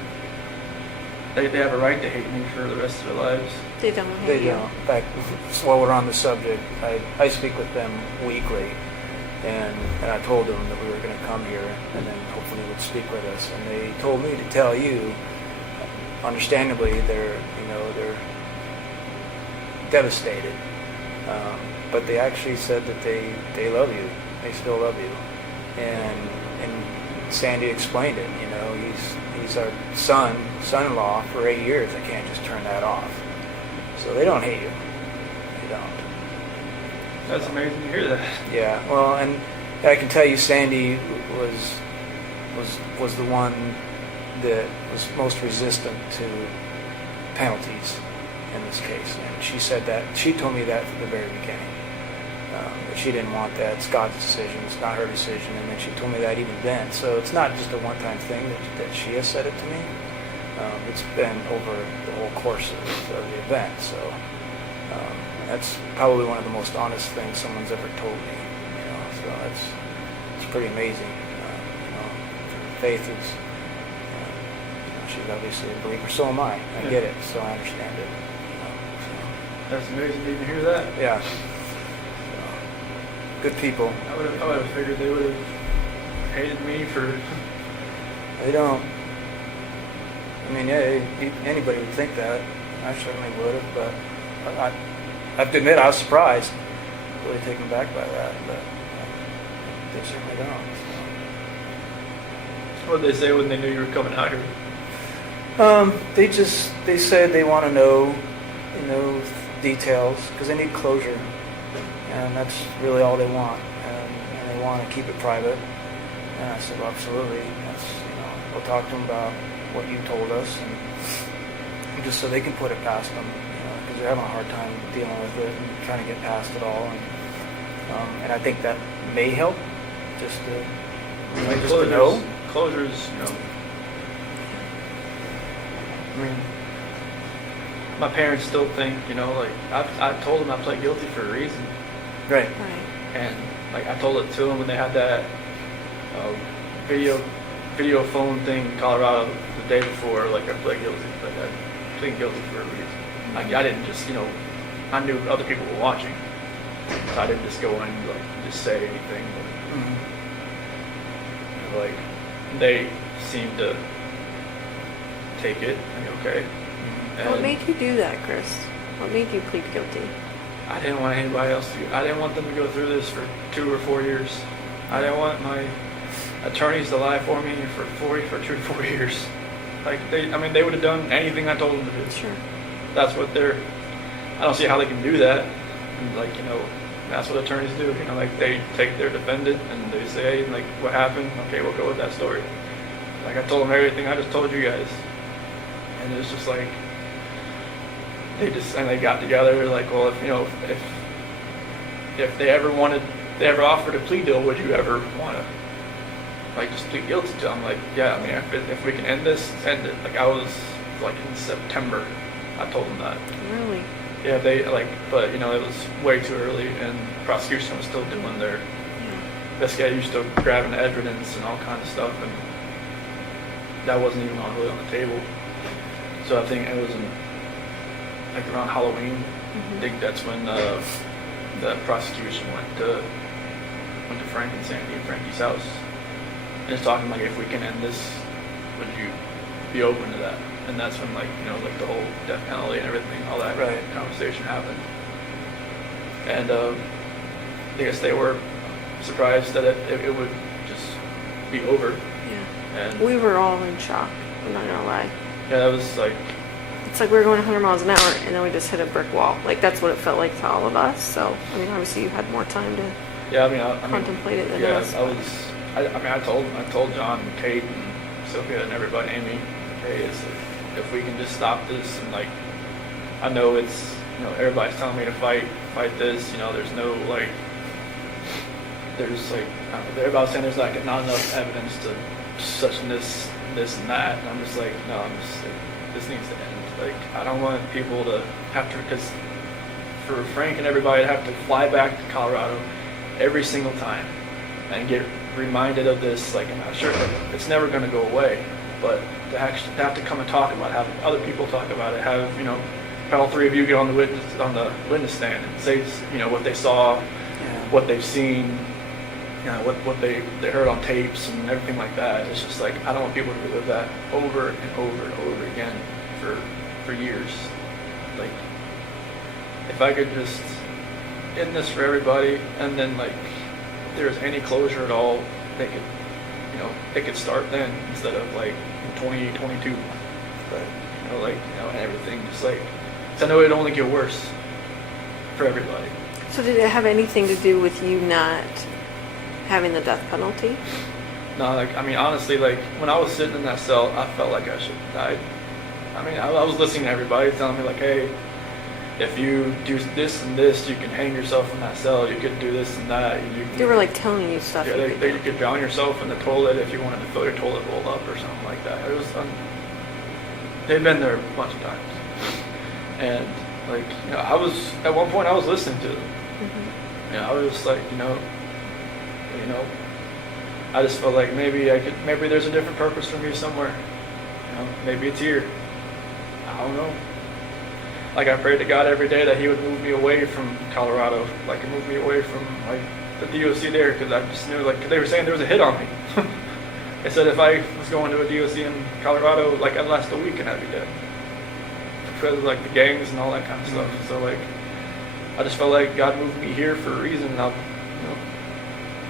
they have a right to hate me for the rest of their lives. They don't hate They you. don't. In fact, while we're on the subject, I speak with them weekly, and I told them that we were going to come here and then hopefully would speak with us. And they told me to tell you, understandably, they're devastated. But they actually said that they love you. They still love you. And Sandy explained it. You know, he's our son-in-law for 8 years. I can't just turn that off. So they don't hate you. They don't. That's amazing to hear that. Yeah. Well, and I can tell you, Sandy was the one that was most resistant to penalties in this case. And she said that. She told me that from the very beginning. That she didn't want that. It's God's decision. It's not her decision. And then she told me that even then. So it's not just a one-time thing that she has said it to me. It's been over the whole course of the event. So that's probably one of the most honest things someone's ever told me. You know, so it's pretty amazing. You know, faith is. She's obviously a believer. So am I. I get it. So I understand it. You know, so. That's amazing to even hear that. Yeah. Good people. I would have figured they would have hated me for. They don't. I mean, yeah, anybody would think that. I certainly would have, but I have to admit I was surprised, really taken aback by that. But they certainly don't. What did they say when they knew you were coming out here? They said they want to know, details because they need closure, and that's really all they want, and they want to keep it private. And I said, well, absolutely. We'll talk to them about what you told us, and just so they can put it past them, because they're having a hard time dealing with it and trying to get past it all. And I think that may help, just to know. Closures, I mean, my parents still think, like, I told them I pled guilty for a reason. Right. Right. And, like, I told it to them when they had that video phone thing in Colorado the day before, like, I pled guilty. Like, I plead guilty for a reason. Like, I didn't just, I knew other people were watching. So I didn't just go in and, like, just say anything. But, like, they seemed to take it. Okay. And What made you do that, Chris? What made you plead guilty? I didn't want anybody else to. I didn't want them to go through this for 2 or 4 years. I didn't want my attorneys to lie for me for 2 to 4 years. Like they would have done anything I told them to do. Sure. That's what they're. I don't see how they can do that. And like that's what attorneys do. Like they take their defendant and they say, hey, like, what happened? Okay, we'll go with that story. Like I told them everything I just told you guys. And it's just like they got together like, well, if they ever offered a plea deal, would you ever want to like just plead guilty to? I'm like, yeah. I mean, if we can end this, end it. Like I was like in September, I told them that. Really? Yeah, they like, but it was way too early, and prosecution was still doing their investigating, still grabbing evidence and all kinds of stuff, and that wasn't even really on the table. So I think it was like around Halloween. I think that's when the prosecution went to Frank and Sandy and Frankie's house, and it's talking like, if we can end this, would you be open to that? And that's when like the whole death penalty and everything, all that conversation happened. And I guess they were surprised that it would just be over. Yeah. And We were all in shock. I'm not gonna lie. yeah, that was like. It's like we were going 100 miles an hour, and then we just hit a brick wall. Like, that's what it felt like to all of us. So, I mean, obviously you had more time to contemplate it than us. I told John and Kate and Sophia and everybody, Amy, hey, if we can just stop this, and like, I know it's, everybody's telling me to fight this, there's no like, there's like, they're about saying there's like not enough evidence to such and this and that. And I'm just like, no, this needs to end. Like, I don't want people to have to, because for Frank and everybody to have to fly back to Colorado every single time and get reminded of this, like, I'm not sure, it's never going to go away, but to actually have to come and talk about it, have other people talk about it, have, you know, all three of you get on the witness stand and say, you know, what they saw, what they've seen, you know, what they heard on tapes and everything like that. It's just like, I don't want people to relive that over and over and over again for years. Like, if I could just end this for everybody, and then, like, if there's any closure at all, they could, you know, they could start then instead of like in 2022. Right. You know, like, you know, and everything just like, 'cause I know it'd only get worse for everybody. So did it have anything to do with you not having the death penalty? No, like, I mean, honestly, like, when I was sitting in that cell, I felt like I should have died. I mean, I was listening to everybody telling me, like, hey, if you do this and this, you can hang yourself in that cell. You could do this and that. They were like telling you stuff. Yeah, you could drown yourself in the toilet if you wanted to fill your toilet bowl up or something like that. It was, they've been there a bunch of times. And, like, you know, at one point I was listening to them. Mm-hmm. You know, I was just like, you know, I just felt like maybe there's a different purpose for me somewhere. You know, maybe it's here. I don't know. Like, I prayed to God every day that He would move me away from Colorado, like, and move me away from, like, the DOC there, because I just knew, like, 'cause they were saying there was a hit on me. They said if I was going to a DOC in Colorado, like, I'd last a week and I'd be dead. Because of, like, the gangs and all that kind of stuff. So, like, I just felt like God moved me here for a reason, and I'll, you know,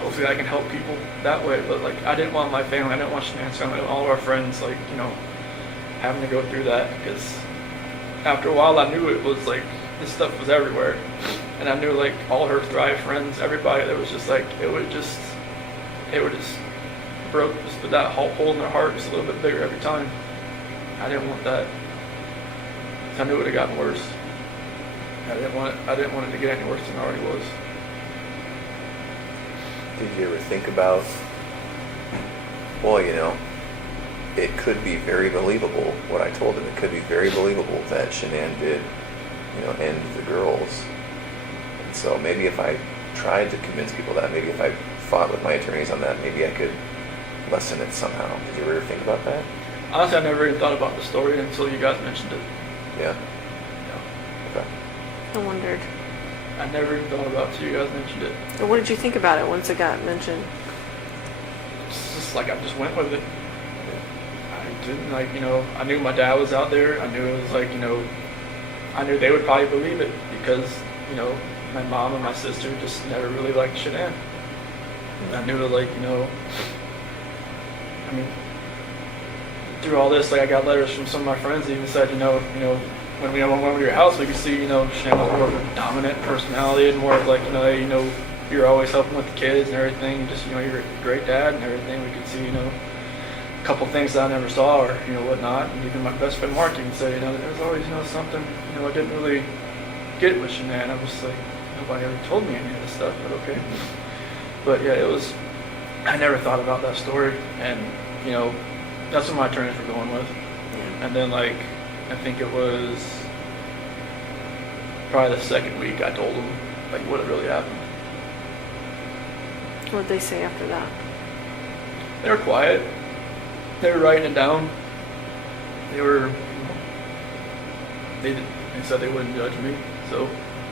hopefully I can help people that way. But, like, I didn't want my family, I didn't want Shanann's family, all of our friends, like, you know, having to go through that, because after a while I knew it was like, this stuff was everywhere. And I knew, like, all her Thrive friends, everybody, that was just like, it would just broke just that hole in their heart just a little bit bigger every time. I didn't want that. I knew it would have gotten worse. I didn't want it to get any worse than it already was. Did you ever think about, well, you know, it could be very believable, what I told him, it could be very believable that Shanann did, you know, end the girls. And so maybe if I tried to convince people that, maybe if I fought with my attorneys on that, maybe I could lessen it somehow. Did you ever think about that? Honestly, I never even thought about the story until you guys mentioned it. Yeah? Yeah. Okay. I wondered. I never even thought about it until you guys mentioned it. Or what did you think about it once it got mentioned? It's just like, I just went with it. I didn't, like, you know, I knew my dad was out there. I knew it was like, you know, I knew they would probably believe it because, you know, my mom and my sister just never really liked Shanann. And I knew that, like, you know, I mean, through all this, like, I got letters from some of my friends that even said, you know, when we went over to your house, we could see, you know, Shanann was more of a dominant personality and more of like, you know, you're always helping with the kids and everything. And just, you know, you're a great dad and everything. We could see, you know, a couple things that I never saw or, you know, whatnot. And even my best friend Mark even said, you know, there was always, you know, something, you know, I didn't really get with Shanann. I was like, nobody ever told me any of this stuff, but okay. But yeah, it was, I never thought about that story. And, you know, that's what my attorneys were going with. Yeah. And then, like, I think it was probably the second week I told them, like, what had really happened. What did they say after that? They were quiet. They were writing it down. They were, they said they wouldn't judge me, so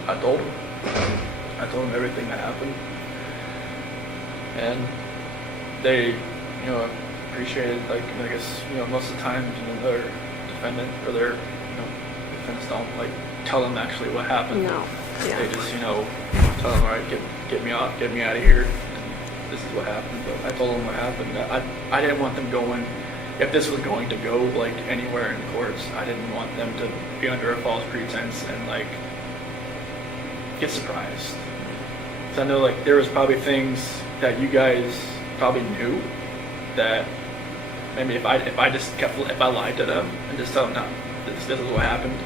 I told them. I told them everything that happened. And they, you know, appreciated, like, I guess, you know, most of the time, you know, their defendant or their, you know, defense don't, like, tell them actually what happened. No. Yeah. They just, you know, tell them, all right, get me out of here. This is what happened. But I told them what happened. I didn't want them going, if this was going to go, like, anywhere in the courts, I didn't want them to be under a false pretense and, like, get surprised. So I know, like, there was probably things that you guys probably knew that maybe if I lied to them and just tell them, no, this is what happened,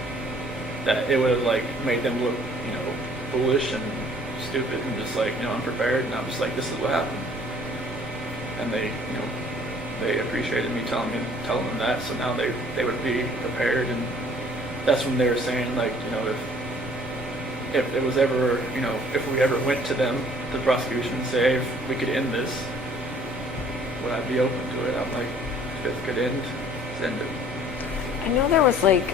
that it would have, like, made them look, you know, foolish and stupid and just like, unprepared, and I'm just like, this is what happened. And they, they appreciated me telling them that, so now they would be prepared. And that's when they were saying, like, if it was ever, if we ever went to them, the prosecution, and say, if we could end this, would I be open to it? I'm like, if it could end it. I know there was like,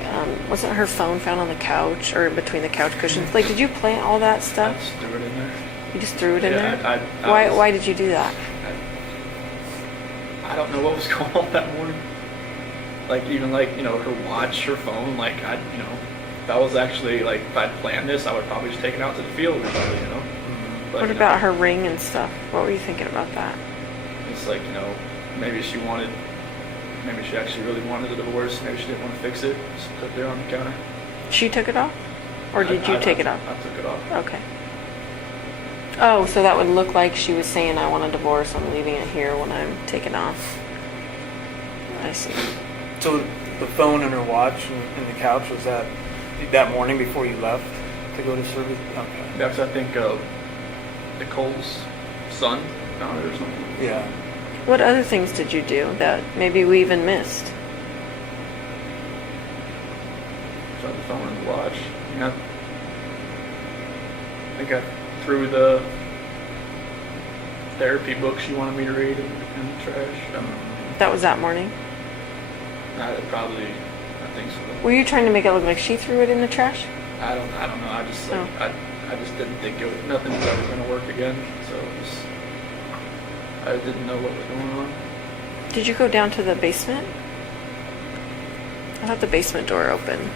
wasn't her phone found on the couch or between the couch cushions? Like, did you plant all that I stuff? just threw it in there. You just threw it in Yeah, there? I was- Why did you do that? I don't know what was going on that morning. Like, even like, her watch, her phone, like, if I was actually, like, if I'd planned this, I would probably just take it out to the field or something, But, What about her ring and stuff? What were you thinking about that? It's like, maybe she actually really wanted a divorce. Maybe she didn't want to fix it. Just put it there on the counter. She took it off? Or did you take it off? I took it off. Okay. Oh, so that would look like she was saying, I want a divorce, I'm leaving it here when I'm taken off. I see. So the phone and her watch and the couch, was that morning before you left to go to service? Okay. That's, I think, Nicole's son found it or something. Yeah. What other things did you do that maybe we even missed? So the phone and the watch. I think I threw the therapy book she wanted me to read in the trash. That was that morning? I think so. Were you trying to make it look like she threw it in the trash? I don't know. I just Oh. I just didn't think nothing was ever going to work again. So I didn't know what was going on. Did you go down to the basement? I thought the basement door opened.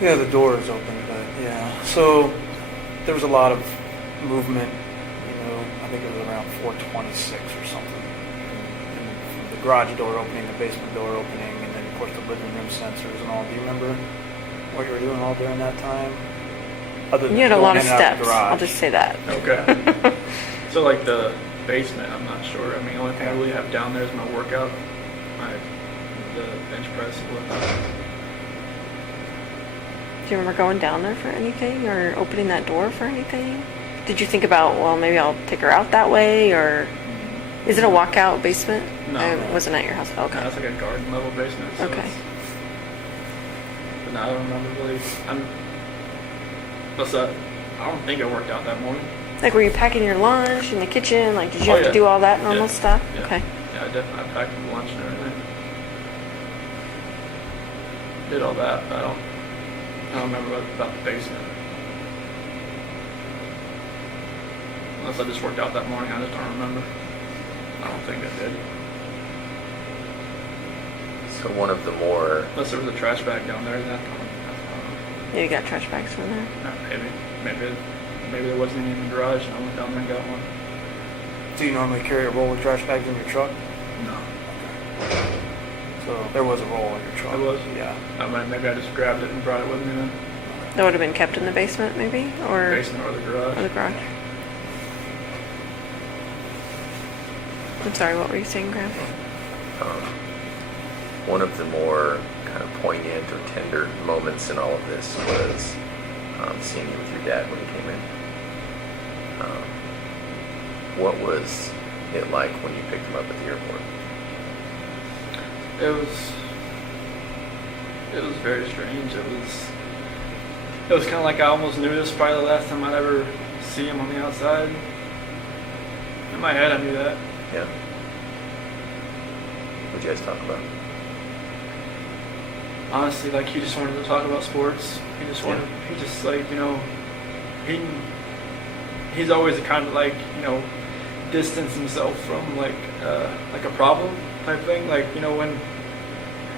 Yeah, the door is open, but yeah. So there was a lot of movement, I think it was around 4:26 or something. And the garage door opening, the basement door opening, and then of course the living room sensors and all. Do you remember what you were doing all during that time? Other than You had a going lot of in and out steps. the garage. I'll just say that. Okay. So like the basement, I'm not sure. I mean, the only thing I really have down there is my workout, the bench press and whatnot. Do you remember going down there for anything or opening that door for anything? Did you think about, well, maybe I'll take her out that way, or is it a walkout basement? No. I wasn't at your house. No, Okay. it's like a garden level basement. So Okay. But no, I don't remember really. I don't think I worked out that morning. Like, were you packing your lunch in the kitchen? Like, did you Oh, have to yeah. do all that normal Yeah. stuff? Yeah. Okay. Yeah, I packed the lunch and everything. Did all that, but I don't remember about the basement. Unless I just worked out that morning, I just don't remember. I don't think I did. So one of the more, Unless there was a trash bag down there at that time. Yeah, you got trash bags from there. Maybe there wasn't any in the garage and I went down there and got one. Do you normally carry a roll of trash bags in your truck? No. So there was a roll in your truck. There was? Yeah. Maybe I just grabbed it and brought it with me then. That would have been kept in the basement, maybe? Or Basement or the garage. or the garage. I'm sorry, what were you saying, Graham? one of the more kind of poignant or tender moments in all of this was seeing you with your dad when he came in. What was it like when you picked him up at the airport? It was very strange. It was kind of like I almost knew this was probably the last time I'd ever see him on the outside. In my head, I knew that. Yeah. What'd you guys talk about? Honestly, like, he just wanted to talk about sports. He's always the kind of, like, distance himself from like a problem type thing. Like, when,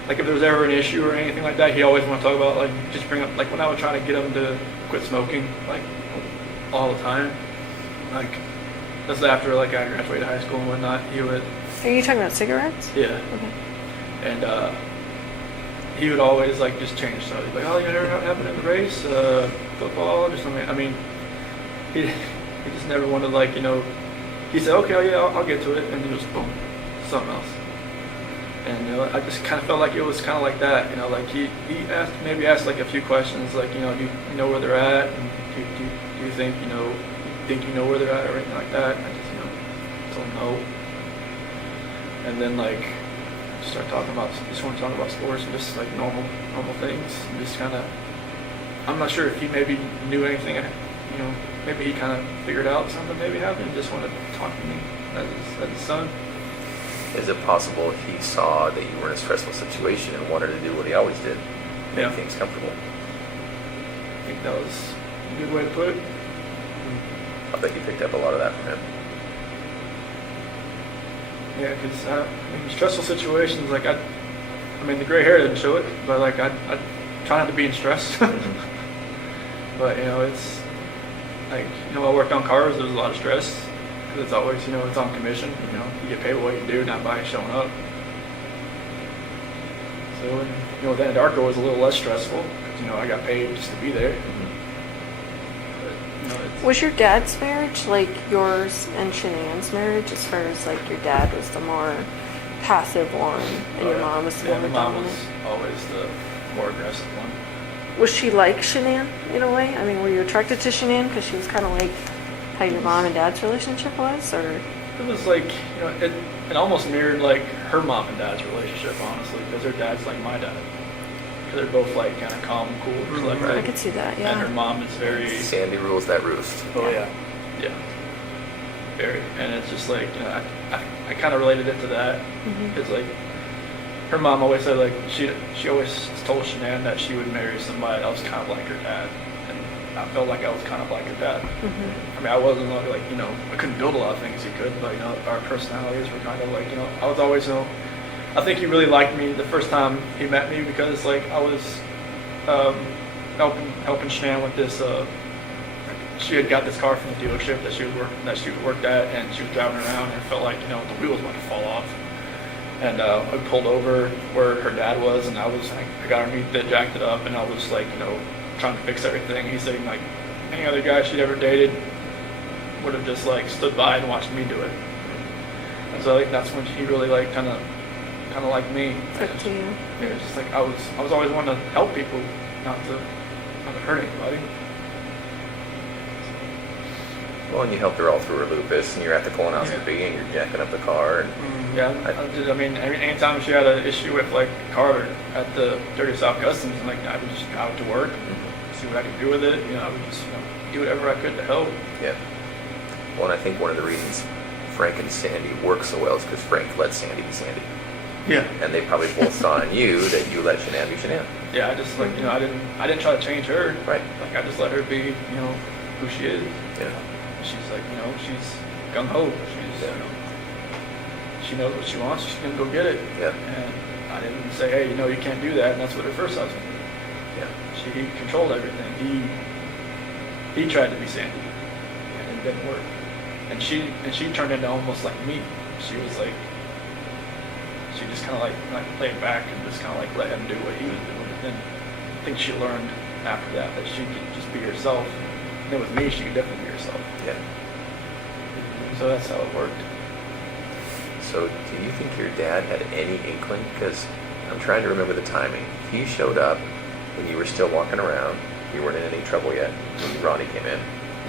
like, if there was ever an issue or anything like that, he always want to talk about, like, just bring up, like, when I would try to get him to quit smoking, like, all the time. Like, that's after, like, I graduated high school and whatnot. He would, Are you talking about cigarettes? yeah. Okay. And he would always, like, just change stuff. He'd be like, oh, you know what happened in the race? Football? Just something. I mean, he just never wanted, like, he said, okay, oh, yeah, I'll get to it. And then just, boom, something else. And I just kind of felt like it was kind of like that. Like, he asked like, a few questions, like, do you know where they're at? And do you think, think you know where they're at or anything like that. I just, told them no. And then like, start talking about, just want to talk about sports and just like normal things. And just kind of, I'm not sure if he maybe knew anything, maybe he kind of figured out something maybe happened and just wanted to talk to me as his son. Is it possible he saw that you were in a stressful situation and wanted to do what he always did? Make Yeah. things comfortable. I think that was a good way to put it. I bet you picked up a lot of that from him. Yeah, because stressful situations, like the gray hair didn't show it, but like I try not to be in stress. But it's like I worked on cars. There was a lot of stress because it's always it's on commission. You get paid what you do, not by showing up. So with Anadarko was a little less stressful because I got paid just to be there. But, Was your dad's marriage like yours and Shanann's marriage, as far as like your dad was the more passive one and your mom was the more my mom dominant? was always the more aggressive one. Was she like Shanann in a way? I mean, were you attracted to Shanann because she was kind of like how your mom and dad's relationship was, or? It was like, it almost mirrored like her mom and dad's relationship, honestly, because her dad's like my dad. Because they're both like kind of calm, cool, just like I that. could see that, yeah. And her mom is very, Sandy rules that roost. Oh, yeah. yeah, very. And it's just like, I kind of related it to that. Because like, her mom always said like, she always told Shanann that she would marry somebody that was kind of like her dad. And I felt like I was kind of like her dad. I wasn't like, I couldn't build a lot of things he could, but our personalities were kind of like, I was always, I think he really liked me the first time he met me because like I was helping Shanann with this. She had got this car from the dealership that she worked at, and she was driving around and it felt like the wheel was about to fall off. And I pulled over where her dad was, and I got underneath it, jacked it up, and I was like, trying to fix everything. He's saying like any other guy she'd ever dated would have just like stood by and watched me do it. And so like that's when he really like kind of like me. Took to you. Yeah, it's just like I was always wanting to help people, not to hurt anybody. Well, and you helped her all through her lupus, and you're at the colonoscopy, and you're jacking up the car. And Yeah, anytime she had an issue with like a car at the Dirty South Customs, and like I would just go out to work, see what I could do with it. I would just do whatever I could to help. yeah. Well, and I think one of the reasons Frank and Sandy work so well is because Frank let Sandy be Sandy. Yeah. And they probably both saw in you that you let Shanann be Shanann. Yeah, I just like I didn't try to change her. Right. Like I just let her be who she is. Yeah. She's like she's gung ho. She's she knows what she wants. She's gonna go get it. Yeah. And I didn't say, hey, you can't do that. And that's what her first husband did. Yeah. He controlled everything. He tried to be Sandy, and it didn't work. And she turned into almost like me. She was like, she just kind of like played back and just kind of like let him do what he was doing. And then I think she learned after that she could just be herself. And then with me, she could definitely be herself. Yeah. So that's how it worked. So do you think your dad had any inkling? Because I'm trying to remember the timing. He showed up when you were still walking around. You weren't in any trouble yet when Ronnie came in.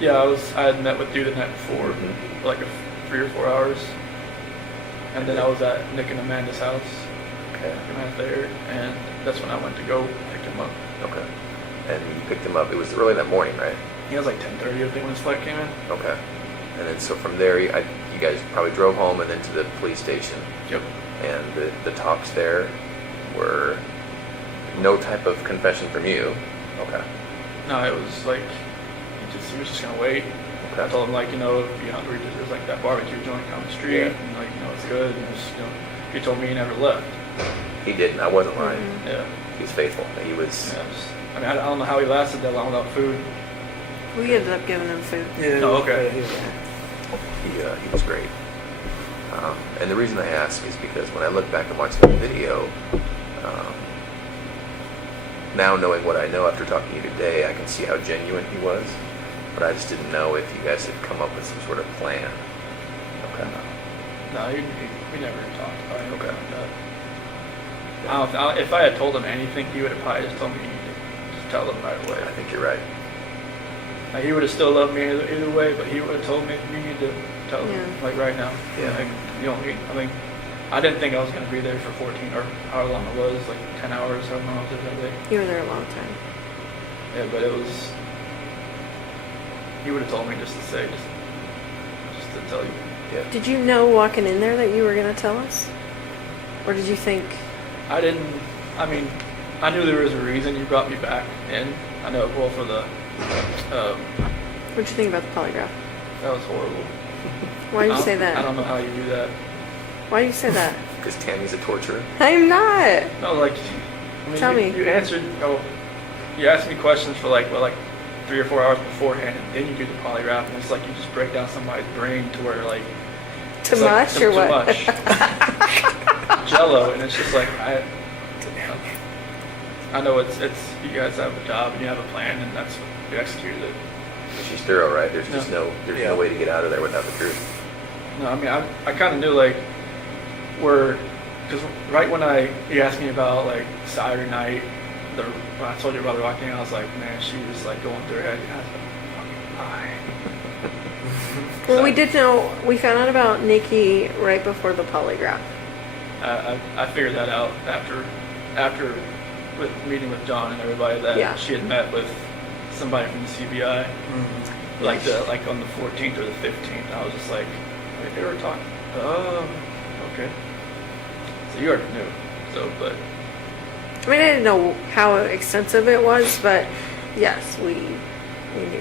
Yeah, I had met with dude the night before, for like 3 or 4 hours. And then I was at Nick and Amanda's house. Okay. Amanda's there, and that's when I went to go pick him up. Okay. And you picked him up. It was early that morning, right? He was like 10:30, I think, when his flight came in. Okay. And then so from there, you guys probably drove home and then to the police station. Yep. And the talks there were no type of confession from you. Okay. No, it was like he was just gonna wait. Okay. I told him like if you're hungry, there's like that barbecue joint down the street, Yeah. and like it's good. And just, he told me he never left. He didn't. I wasn't lying. Yeah. He was faithful. He was. Yeah, I don't know how he lasted that long without food. We ended up giving him food. Yeah. Oh, okay. He was great. And the reason I ask is because when I look back and watch the video, now knowing what I know after talking to you today, I can see how genuine he was. But I just didn't know if you guys had come up with some sort of plan. Okay. No, we never talked about anything Okay. like that. I don't, if I had told him anything, he would have probably just told me to just tell them right away. I think you're right. Like, he would have still loved me either way, but he would have told me you need to tell him, Yeah. like right now. Yeah. Like, you don't need. I mean, I didn't think I was gonna be there for 14 or however long it was, like 10 hours, however long I was there that day. You were there a long time. Yeah, but it was. He would have told me just to say, just to tell you. Yeah. Did you know walking in there that you were going to tell us? Or did you think, I didn't. I mean, I knew there was a reason you brought me back in. I know. Well, for the. what'd you think about the polygraph? That was horrible. Why did you say I that? don't know how you do that. Why do you say that? Because Tammy's a torturer. I am not. No, like, I mean, Tell me. You answered. You asked me questions for like 3 or 4 hours beforehand, and then you do the polygraph, and it's like you just break down somebody's brain to where like. Too it's like much or too what? much. Jello, and it's just like I know it's you guys have a job and you have a plan, and that's you executed it. She's thorough, right? There's just No. there's Yeah. no way to get out of there without the truth. No, I mean I kind of knew like because right when you asked me about like Saturday night, when I told your brother walking in, I was like, man, she was like going through her head. And I was like, fucking lie. Well, we did know, we found out about Nikki right before the polygraph. I figured that out after with meeting with John and everybody that Yeah. she had met with somebody from the CBI, Mhm. like on the 14th or the 15th. I was just like, wait, they were talking. Oh, okay. So you already knew. So, but I mean, I didn't know how extensive it was, but yes, we knew.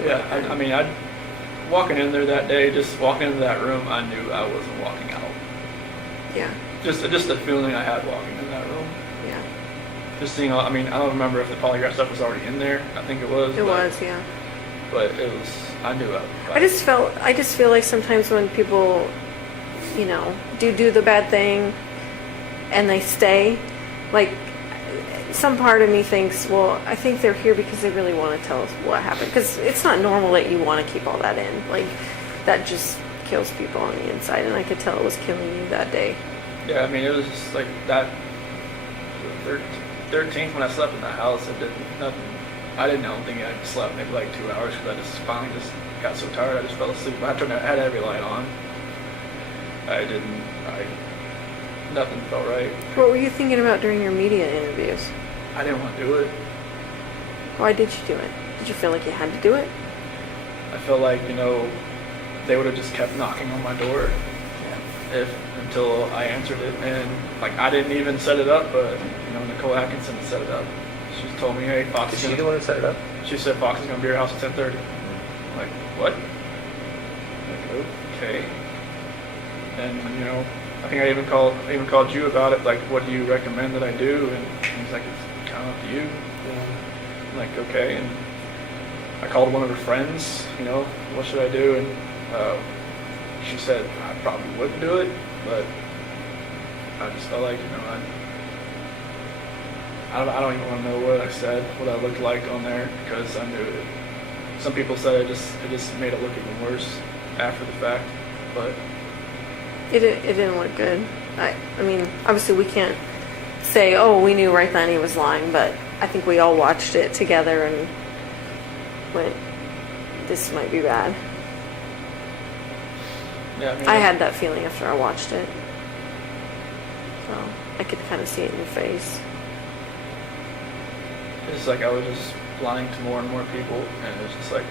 yeah, I mean, walking in there that day, just walking into that room, I knew I wasn't walking out. Yeah, Just the feeling I had walking in that room. yeah. Just seeing, I mean, I don't remember if the polygraph stuff was already in there. I think it was. It was, yeah. But it was, I knew I just feel like sometimes when people, do the bad thing and they stay, like, some part of me thinks, well, I think they're here because they really want to tell us what happened. Because it's not normal that you want to keep all that in. Like, that just kills people on the inside, and I could tell it was killing you that day. Yeah, I mean, it was just like that. The 13th when I slept in the house, it did nothing. I don't think I slept maybe like 2 hours because I just finally just got so tired I just fell asleep. I had every light on. Nothing felt right. What were you thinking about during your media interviews? I didn't want to do it. Why did you do it? Did you feel like you had to do it? I felt like, they would have just kept knocking on my door until I answered it. And like, I didn't even set it up, but Nicole Atkinson set it up. She told me, hey, Fox Is is she the gonna, one who set it up? she said Fox is going to be at your house at 10:30. I'm like, what? Like, okay. And I think I even called you about it. Like, what do you recommend that I do? And he's like, it's kind of up to you. Yeah. I'm like, okay. And I called one of her friends. What should I do? And she said I probably wouldn't do it, but I just felt like I don't even want to know what I said, what I looked like on there, because I knew it. Some people said it just made it look even worse after the fact, but It didn't look good. I mean, obviously we can't say, oh, we knew right then he was lying, but I think we all watched it together and went, this might be bad. yeah, I mean, I had that feeling after I watched it. So I could kind of see it in your face. it's like I was just lying to more and more people, and it was just like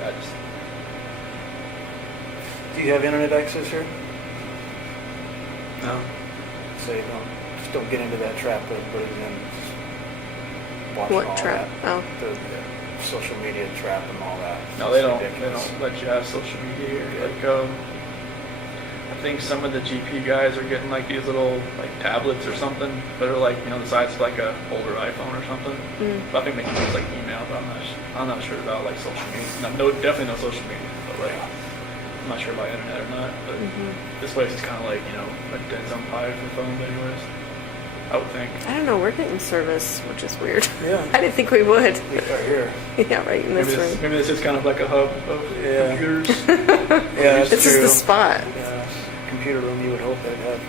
Do you have internet access here? no. So you don't get into that trap that everybody's in. Just watching What all trap? that. Oh. The social media trap and all that. No, they It's don't. ridiculous. They don't let you have social media here. Like, I think some of the GP guys are getting like these little like tablets or something that are like the size of like a older iPhone or something. Mm. But I think they can use like email, but I'm not sure about like social media. No, definitely no social media, but like I'm not sure about internet or not. But this place is kind of like a dead zone pie for phones, anyways. I would think. I don't know, we're getting service, which is weird. Yeah. I didn't think we would. At least right here. Yeah, right in this room. Maybe this is kind of like a hub of Yeah. computers. Yeah, that's This true. is the spot. Yeah, computer room. You would hope they'd have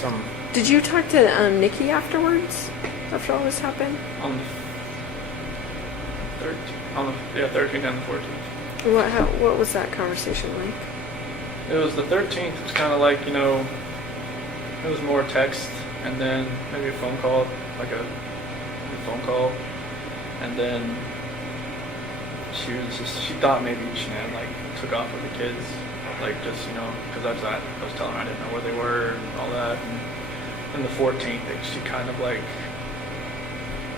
some. Did you talk to Nikki afterwards? After all this happened? On the 13th and the 14th. What was that conversation like? It was the 13th. It's kind of like, you know, it was more text and then maybe a phone call, like a phone call. And then she thought maybe Shanann like took off with the kids. Like just, you know, because I was telling her I didn't know where they were and all that. And then the 14th, she kind of like,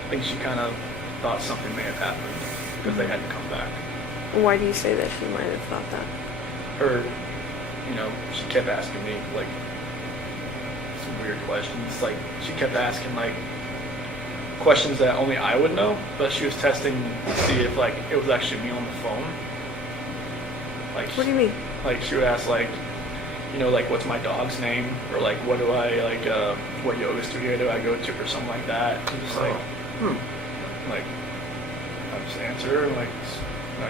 I think she kind of thought something may have happened because they hadn't come back. Why do you say that she might have thought that? Her, you know, she kept asking me like some weird questions. Like she kept asking like questions that only I would know, but she was testing to see if like it was actually me on the phone. Like What do you mean? Like she would ask like, you know, like what's my dog's name, or like what do I like, what yoga studio do I go to, or something like that. And just like, like I just answer her like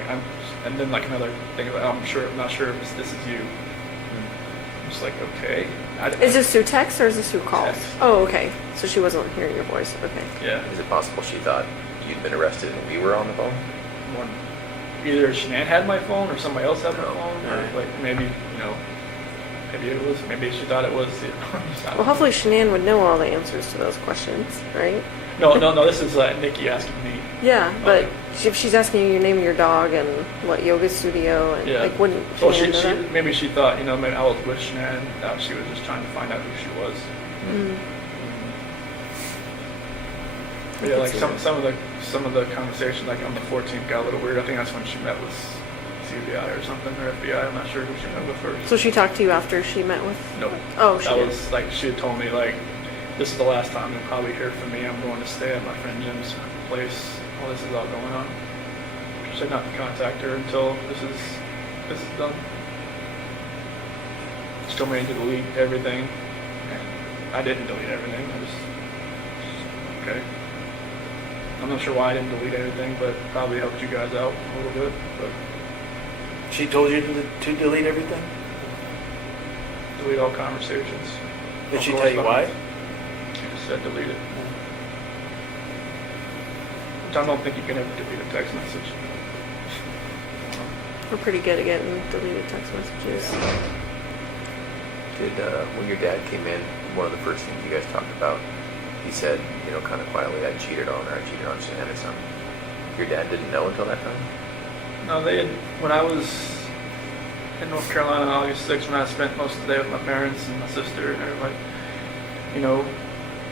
I'm, and then like another thing, like, I'm not sure if this is you. I'm just like, okay. Is this through text or is this through calls? Text. Oh, okay. So she wasn't hearing your voice. Okay. Yeah. Is it possible she thought you'd been arrested and we were on the phone? One, either Shanann had my phone or somebody else had my phone, or Right. like maybe, you know, maybe she thought it was. Well, hopefully Shanann would know all the answers to those questions, right? No. This is Nikki asking me. Yeah, but Okay. if she's asking you your name of your dog and what yoga studio, and Yeah. like, wouldn't Well, Shanann know that? maybe she thought, you know, maybe I was with Shanann. That she was just trying to find out who she was. Mm. But yeah, like some of the conversation, like on the 14th, got a little weird. I think that's when she met with CBI or something, or FBI. I'm not sure who she met with first. So she talked to you after she met with? Nope. Oh, she That did. was like she had told me like, this is the last time you'll probably hear from me. I'm going to stay at my friend Jim's place while this is all going on. She said not to contact her until this is done. She told me to delete everything, and I didn't delete everything. I just okay. I'm not sure why I didn't delete anything, but probably helped you guys out a little bit. But She told you to delete everything? delete all conversations. Did all she tell you why? correspondence. She just said delete it. Which I don't think you can ever delete a text message. We're pretty good at getting deleted text messages. Did when your dad came in, one of the first things you guys talked about, he said, you know, kind of quietly, I cheated on her, I cheated on Shanann or something. Your dad didn't know until that time? No, they had, when I was in North Carolina on August 6th, when I spent most of the day with my parents and my sister and everybody, you know,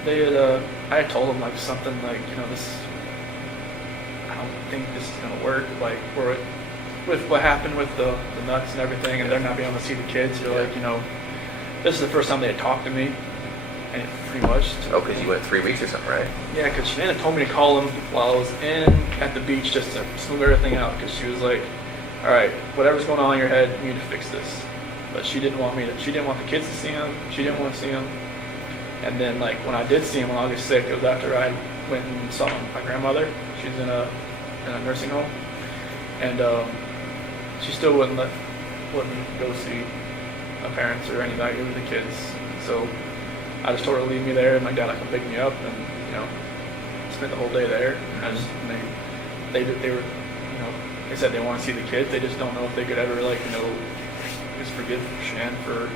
they had, I had told them like something like, you know, this, I don't think this is going to work, like, with what happened with the nuts and everything, and they're not being able to see the kids, they're like, you know, this is the first time they had talked to me, and pretty much. Oh, because you went 3 weeks or something, right? Yeah, because Shanann had told me to call him while I was at the beach just to smooth everything out, because she was like, all right, whatever's going on in your head, you need to fix this. But she didn't want she didn't want the kids to see him, she didn't want to see him. And then like when I did see him on August 6th, it was after I went and saw my grandmother. She's in a nursing home. And she still wouldn't go see my parents or anybody or the kids. So I just told her to leave me there, and my dad come pick me up, and you know, spent the whole day there. And I just they were, you know, they said they want to see the kids. They just don't know if they could ever like, you know, just forgive Shanann for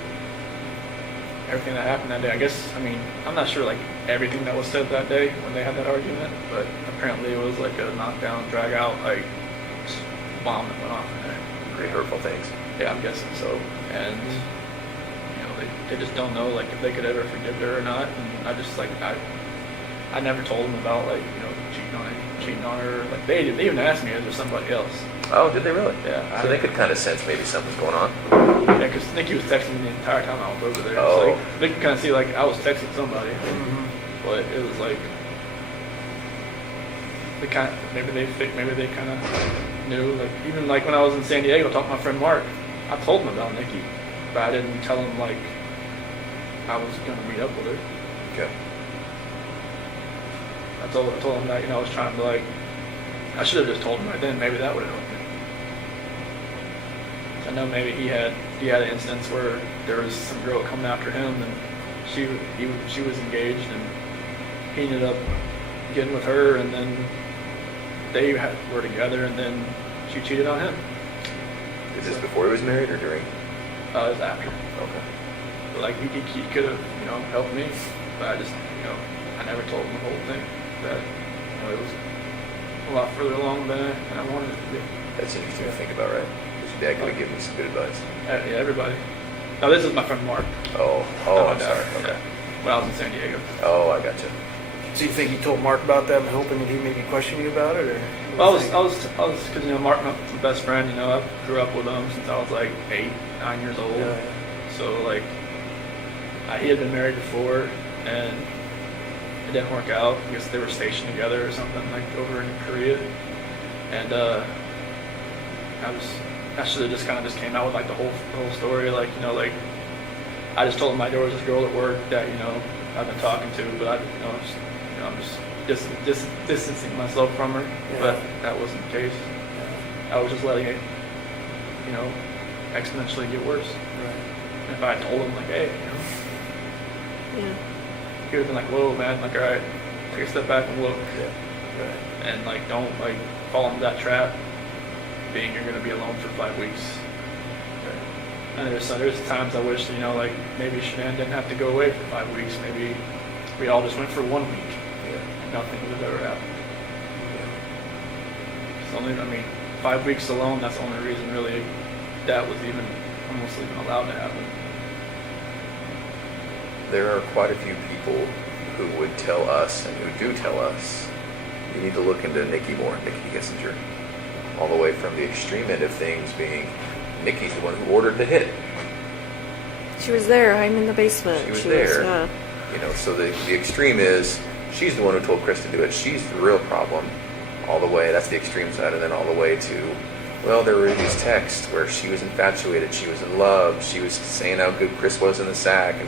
everything that happened that day. I guess, I mean, I'm not sure like everything that was said that day when they had that argument, but apparently it was like a knockdown, drag out, like bomb that went off in there. Pretty hurtful things. Yeah, I'm guessing so. And you know, they just don't know like if they could ever forgive her or not. And I just like I never told them about like, you know, cheating on her. Like they even asked me, is there somebody else? Oh, did they really? Yeah. So they could kind of sense maybe something's going on. Yeah, because Nikki was texting me the entire time I was over there. Oh. So like, they could kind of see like I was texting somebody, but it was like maybe they kind of knew. Like even like when I was in San Diego talking to my friend Mark, I told him about Nikki, but I didn't tell him like I was gonna meet up with her. Okay. I told him that, you know, I was trying to like, I should have just told him right then. Maybe that would have helped me. I know maybe he had an instance where there was some girl coming after him, and she was engaged, and he ended up getting with her, and then they were together, and then she cheated on him. Is this before he was married or during? It was after. Okay. But like he could have, helped me, but I just, I never told him the whole thing. That, it was a lot further along than I wanted it to be. That's interesting to think about, right? Because your dad could have given you some good advice. Yeah, everybody. Now this is my friend Mark. Oh, Not my I'm dad. sorry. Okay. Yeah. When I was in San Diego. Oh, I gotcha. So you think you told Mark about that and hoping that he maybe questioned you about it, or? Well, I was, because Mark, my best friend, I grew up with him since I was like 8, 9 years old. Yeah. So like, he had been married before, and it didn't work out. I guess they were stationed together or something, like over in Korea. And I should have just kind of just came out with like the whole story, like I just told him there was this girl at work that I've been talking to, but I'm just distancing myself from her. Yeah. But that wasn't the case. I was just letting it exponentially get worse. Right. And if I had told him like, hey, Yeah. he would have been like, whoa, man, like, all right, take a step back and look, Yeah. Right. and like don't like fall into that trap, being you're gonna be alone for 5 weeks. And there's times I wish, like maybe Shanann didn't have to go away for 5 weeks. Maybe we all just went for 1 week. Yeah. And nothing would have ever happened. It's 5 weeks alone, that's the only reason really that was almost even allowed to happen. There are quite a few people who would tell us, and who do tell us, you need to look into Nikki more, Nikki Kissinger. All the way from the extreme end of things being Nikki's the one who ordered the hit. She was there. I'm in the basement. She was there. Yeah. So the extreme is she's the one who told Chris to do it. She's the real problem. All the way, that's the extreme side, and then all the way to, well, there were these texts where she was infatuated, she was in love, she was saying how good Chris was in the sack, and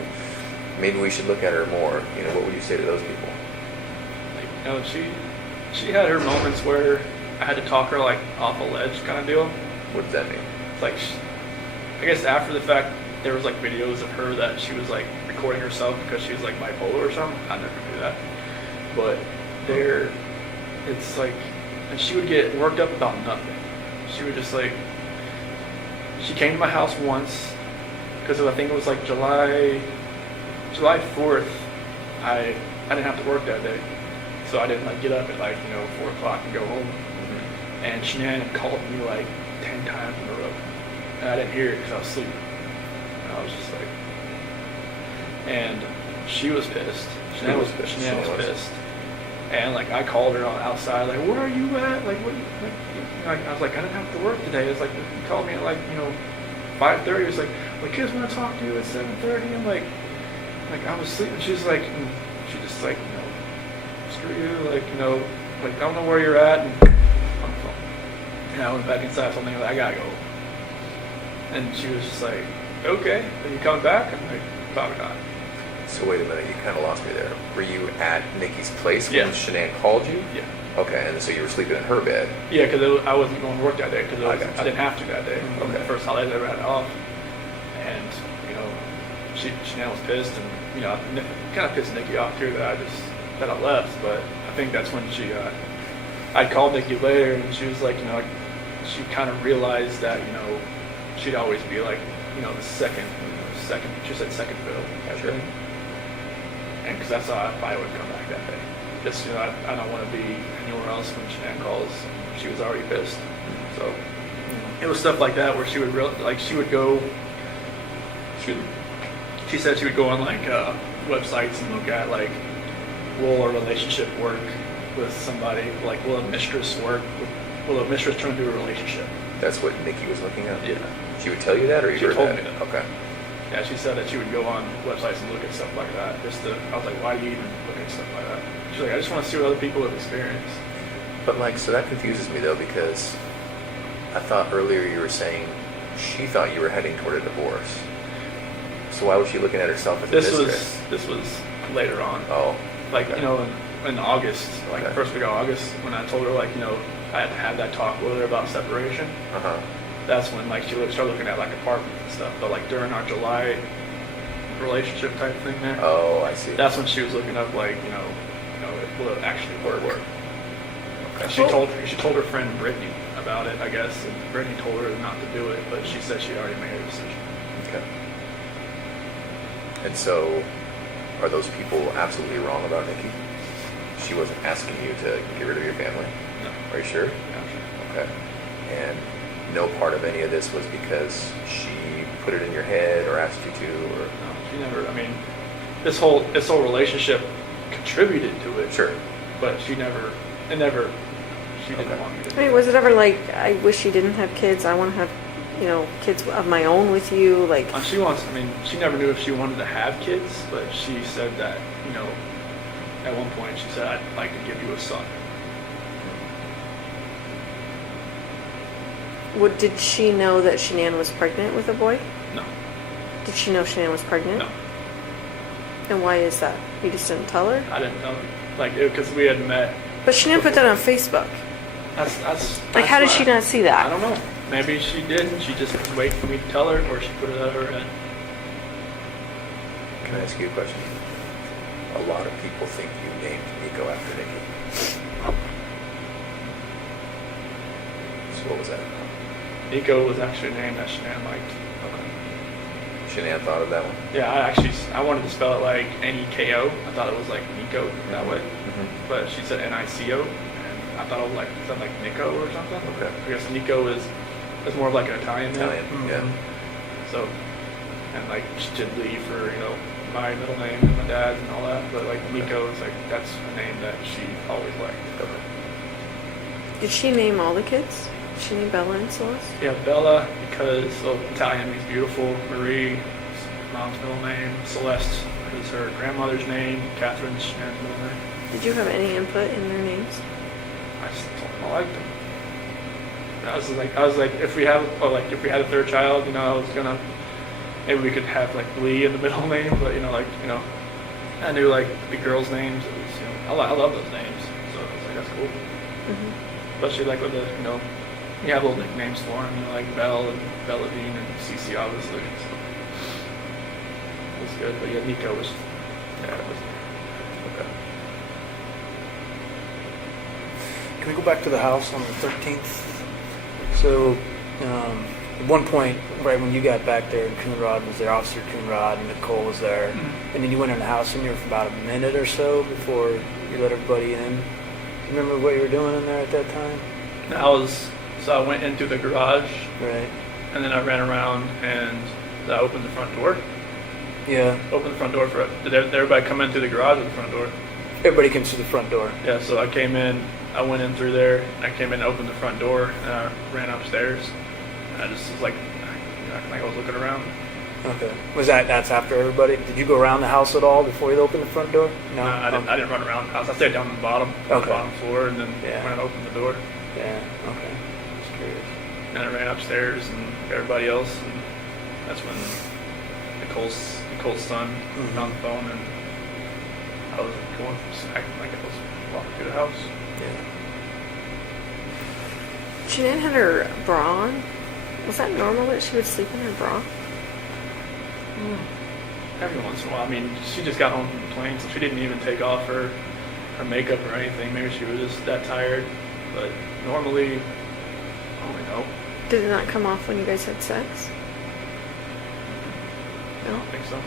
maybe we should look at her more. What would you say to those people? She had her moments where I had to talk her like off a ledge kind of deal. What does that mean? Like, I guess after the fact, there was like videos of her that she was like recording herself because she was like bipolar or something. I never do that. But it's like, and she would get worked up about nothing. She would just like, she came to my house once because I think it was like July 4th. I didn't have to work that day, so I didn't like get up at like 4 o'clock and go home. Mm-hmm. And Shanann called me like 10 times in a row, and I didn't hear it because I was sleeping. And I was just like, and she was pissed. Shanann was pissed. And like I called her outside, like, where are you at? Like, what? Like, I was like, I didn't have to work today. It's like you called me at like 5:30. It's like, my kids want to talk to you at 7:30. I'm like I was sleeping. She's like, she just like, screw you, like I don't know where you're at. And on the phone. And I went back inside. Told me I gotta go. And she was just like, okay, are you coming back? I'm like, probably not. So wait a minute, you kind of lost me there. Were you at Nikki's place Yeah. when Shanann called you? Yeah. Okay, and so you were sleeping in her bed. Yeah, because I wasn't going to work that day because I I gotcha. didn't have to that day. It was Okay. the first holiday I ever had off. And, Shanann was pissed, and, it kind of pissed Nikki off too that I left. But I think that's when I called Nikki later, and she was like, she kind of realized that, she'd always be like, the second, she said second fiddle. Sure. And because that's how I would come back that day. Just, I don't want to be anywhere else when Shanann calls. She was already pissed. So it was stuff like that where she would she would go. She said she would go on like websites and look at like, will a relationship work with somebody? Like, will a mistress work? Will a mistress turn into a relationship? That's what Nikki was looking at? Yeah. She would tell you that, or you She heard told that? me that. Okay. Yeah, she said that she would go on websites and look at stuff like that. I was like, why do you even look at stuff like that? She's like, I just want to see what other people have experienced. But so that confuses me though, because I thought earlier you were saying she thought you were heading toward a divorce. So why was she looking at herself as a mistress? This was later on. Oh. Like, okay. In August, like Okay. first week of August, when I told her like, I had to have that talk with her about separation. Uh-huh. That's when like she started looking at like apartments and stuff. But like during our July relationship type thing there, Oh, I see. that's when she was looking up like, will it actually work? Okay. She told her friend Brittany about it, I guess. And Brittany told her not to do it, but she said she'd already made her decision. Okay. And so, are those people absolutely wrong about Nikki? She wasn't asking you to get rid of your family? No. Are you sure? Yeah, I'm sure. Okay. And no part of any of this was because she put it in your head or asked you to, or? No, she never. I mean, this whole relationship contributed to it. Sure. But she didn't Okay. want me to. I mean, was it ever like, I wish you didn't have kids, I want to have, kids of my own with you, like? She never knew if she wanted to have kids, but she said that, at one point she said, I'd like to give you a son. Did she know that Shanann was pregnant with a boy? No. Did she know Shanann was pregnant? No. And why is that? You just didn't tell her? I didn't know. Because we had met. But Shanann put that on Facebook. That's Like, how did she not see that? I don't know. Maybe she did, and she just was waiting for me to tell her, or she put it out of her head. Can I ask you a question? A lot of people think you named Nico after Nikki. So what was that? Nico was actually a name that Shanann liked. Okay. Shanann thought of that one? Yeah, I wanted to spell it like N-E-K-O. I thought it was like Nico that way. Mm-hmm. But she said N-I-C-O, and I thought it was something like Nico or something. Okay. I guess Nico is more of like an Italian name. Italian, yeah. So, and like she did leave for, my middle name and my dad's and all that, but like Nico is like, that's a name that she always liked. Okay. Did she name all the kids? Did she name Bella and Celeste? Yeah, Bella, because Italian means beautiful. Marie, mom's middle name. Celeste is her grandmother's name. Catherine's Shannon's middle name. Did you have any input in their names? I just told them I liked them. I was like, if we had a third child, I was gonna, maybe we could have like Lee in the middle name, but I knew like the girls' names. It was, I love those names, so I was like, that's cool. Mm-hmm. Especially like with the, you have little nicknames for them, like Belle and Belladine and Cece, obviously. So it was good, but yeah, Nico was, it was. Okay. Can we go back to the house on the 13th? So, at one point, right when you got back there, Coonrod was there, Officer Coonrod, and Nicole was there. Mm-hmm. And then you went in the house and you were for about a minute or so before you let everybody in. You remember what you were doing in there at that time? So I went into the garage, Right. and then I ran around and I opened the front door. Yeah. Opened the front door did everybody come in through the garage or the front door? Everybody comes through the front door. Yeah, so I came in, I went in through there, I came in and opened the front door, and I ran upstairs. And I just was like, I was looking around. Okay. That's after everybody? Did you go around the house at all before you opened the front door? No. I didn't run around the house. I stayed down on the bottom, Okay. bottom floor, and then Yeah. went and opened the door. Yeah. Okay. Just curious. And I ran upstairs and everybody else, and that's when Nicole's son was on the phone, and I was going, acting like I was walking through the house. Yeah. Shanann had her bra on. Was that normal that she would sleep in her bra? Every once in a while. I mean, she just got home from the plane, so she didn't even take off her makeup or anything. Maybe she was just that tired. But normally, I don't know. Did it not come off when you guys had sex? I don't think so.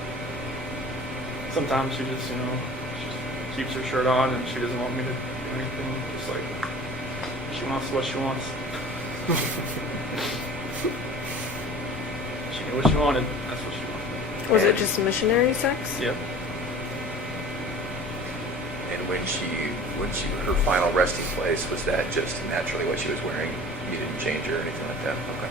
Sometimes she just, she keeps her shirt on and she doesn't want me to do anything. Just like, she wants what she wants. She knew what she wanted. That's what she wanted. Was it just missionary sex? Yep. And when her final resting place, was that just naturally what she was wearing? You didn't change her or anything like that? Okay.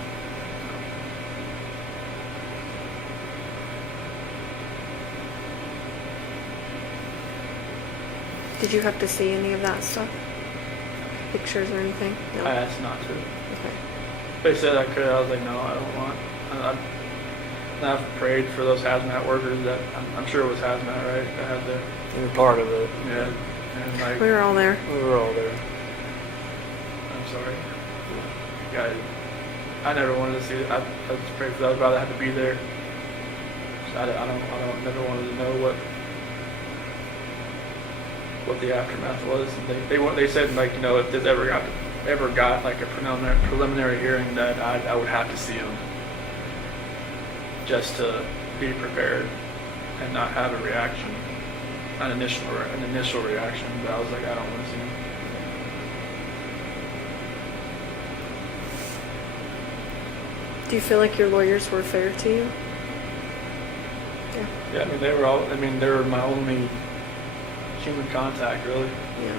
Did you have to see any of that stuff? Pictures or anything? No. I asked not to. Okay. They said I could. I was like, no, I don't want. I've prayed for those hazmat workers that I'm sure it was hazmat, right? That had the You were part of it. yeah, and like We were all there. We were all there. I'm sorry. Yeah, I never wanted to see it. I just prayed for that. I'd rather have to be there. I never wanted to know what the aftermath was. And they said, like, if this ever got to ever got like a preliminary hearing, that I would have to see him just to be prepared and not have a reaction, an initial reaction. But I was like, I don't want to see him. Do you feel like your lawyers were fair to you? Yeah. Yeah, I mean, they were my only human contact, really. Yeah.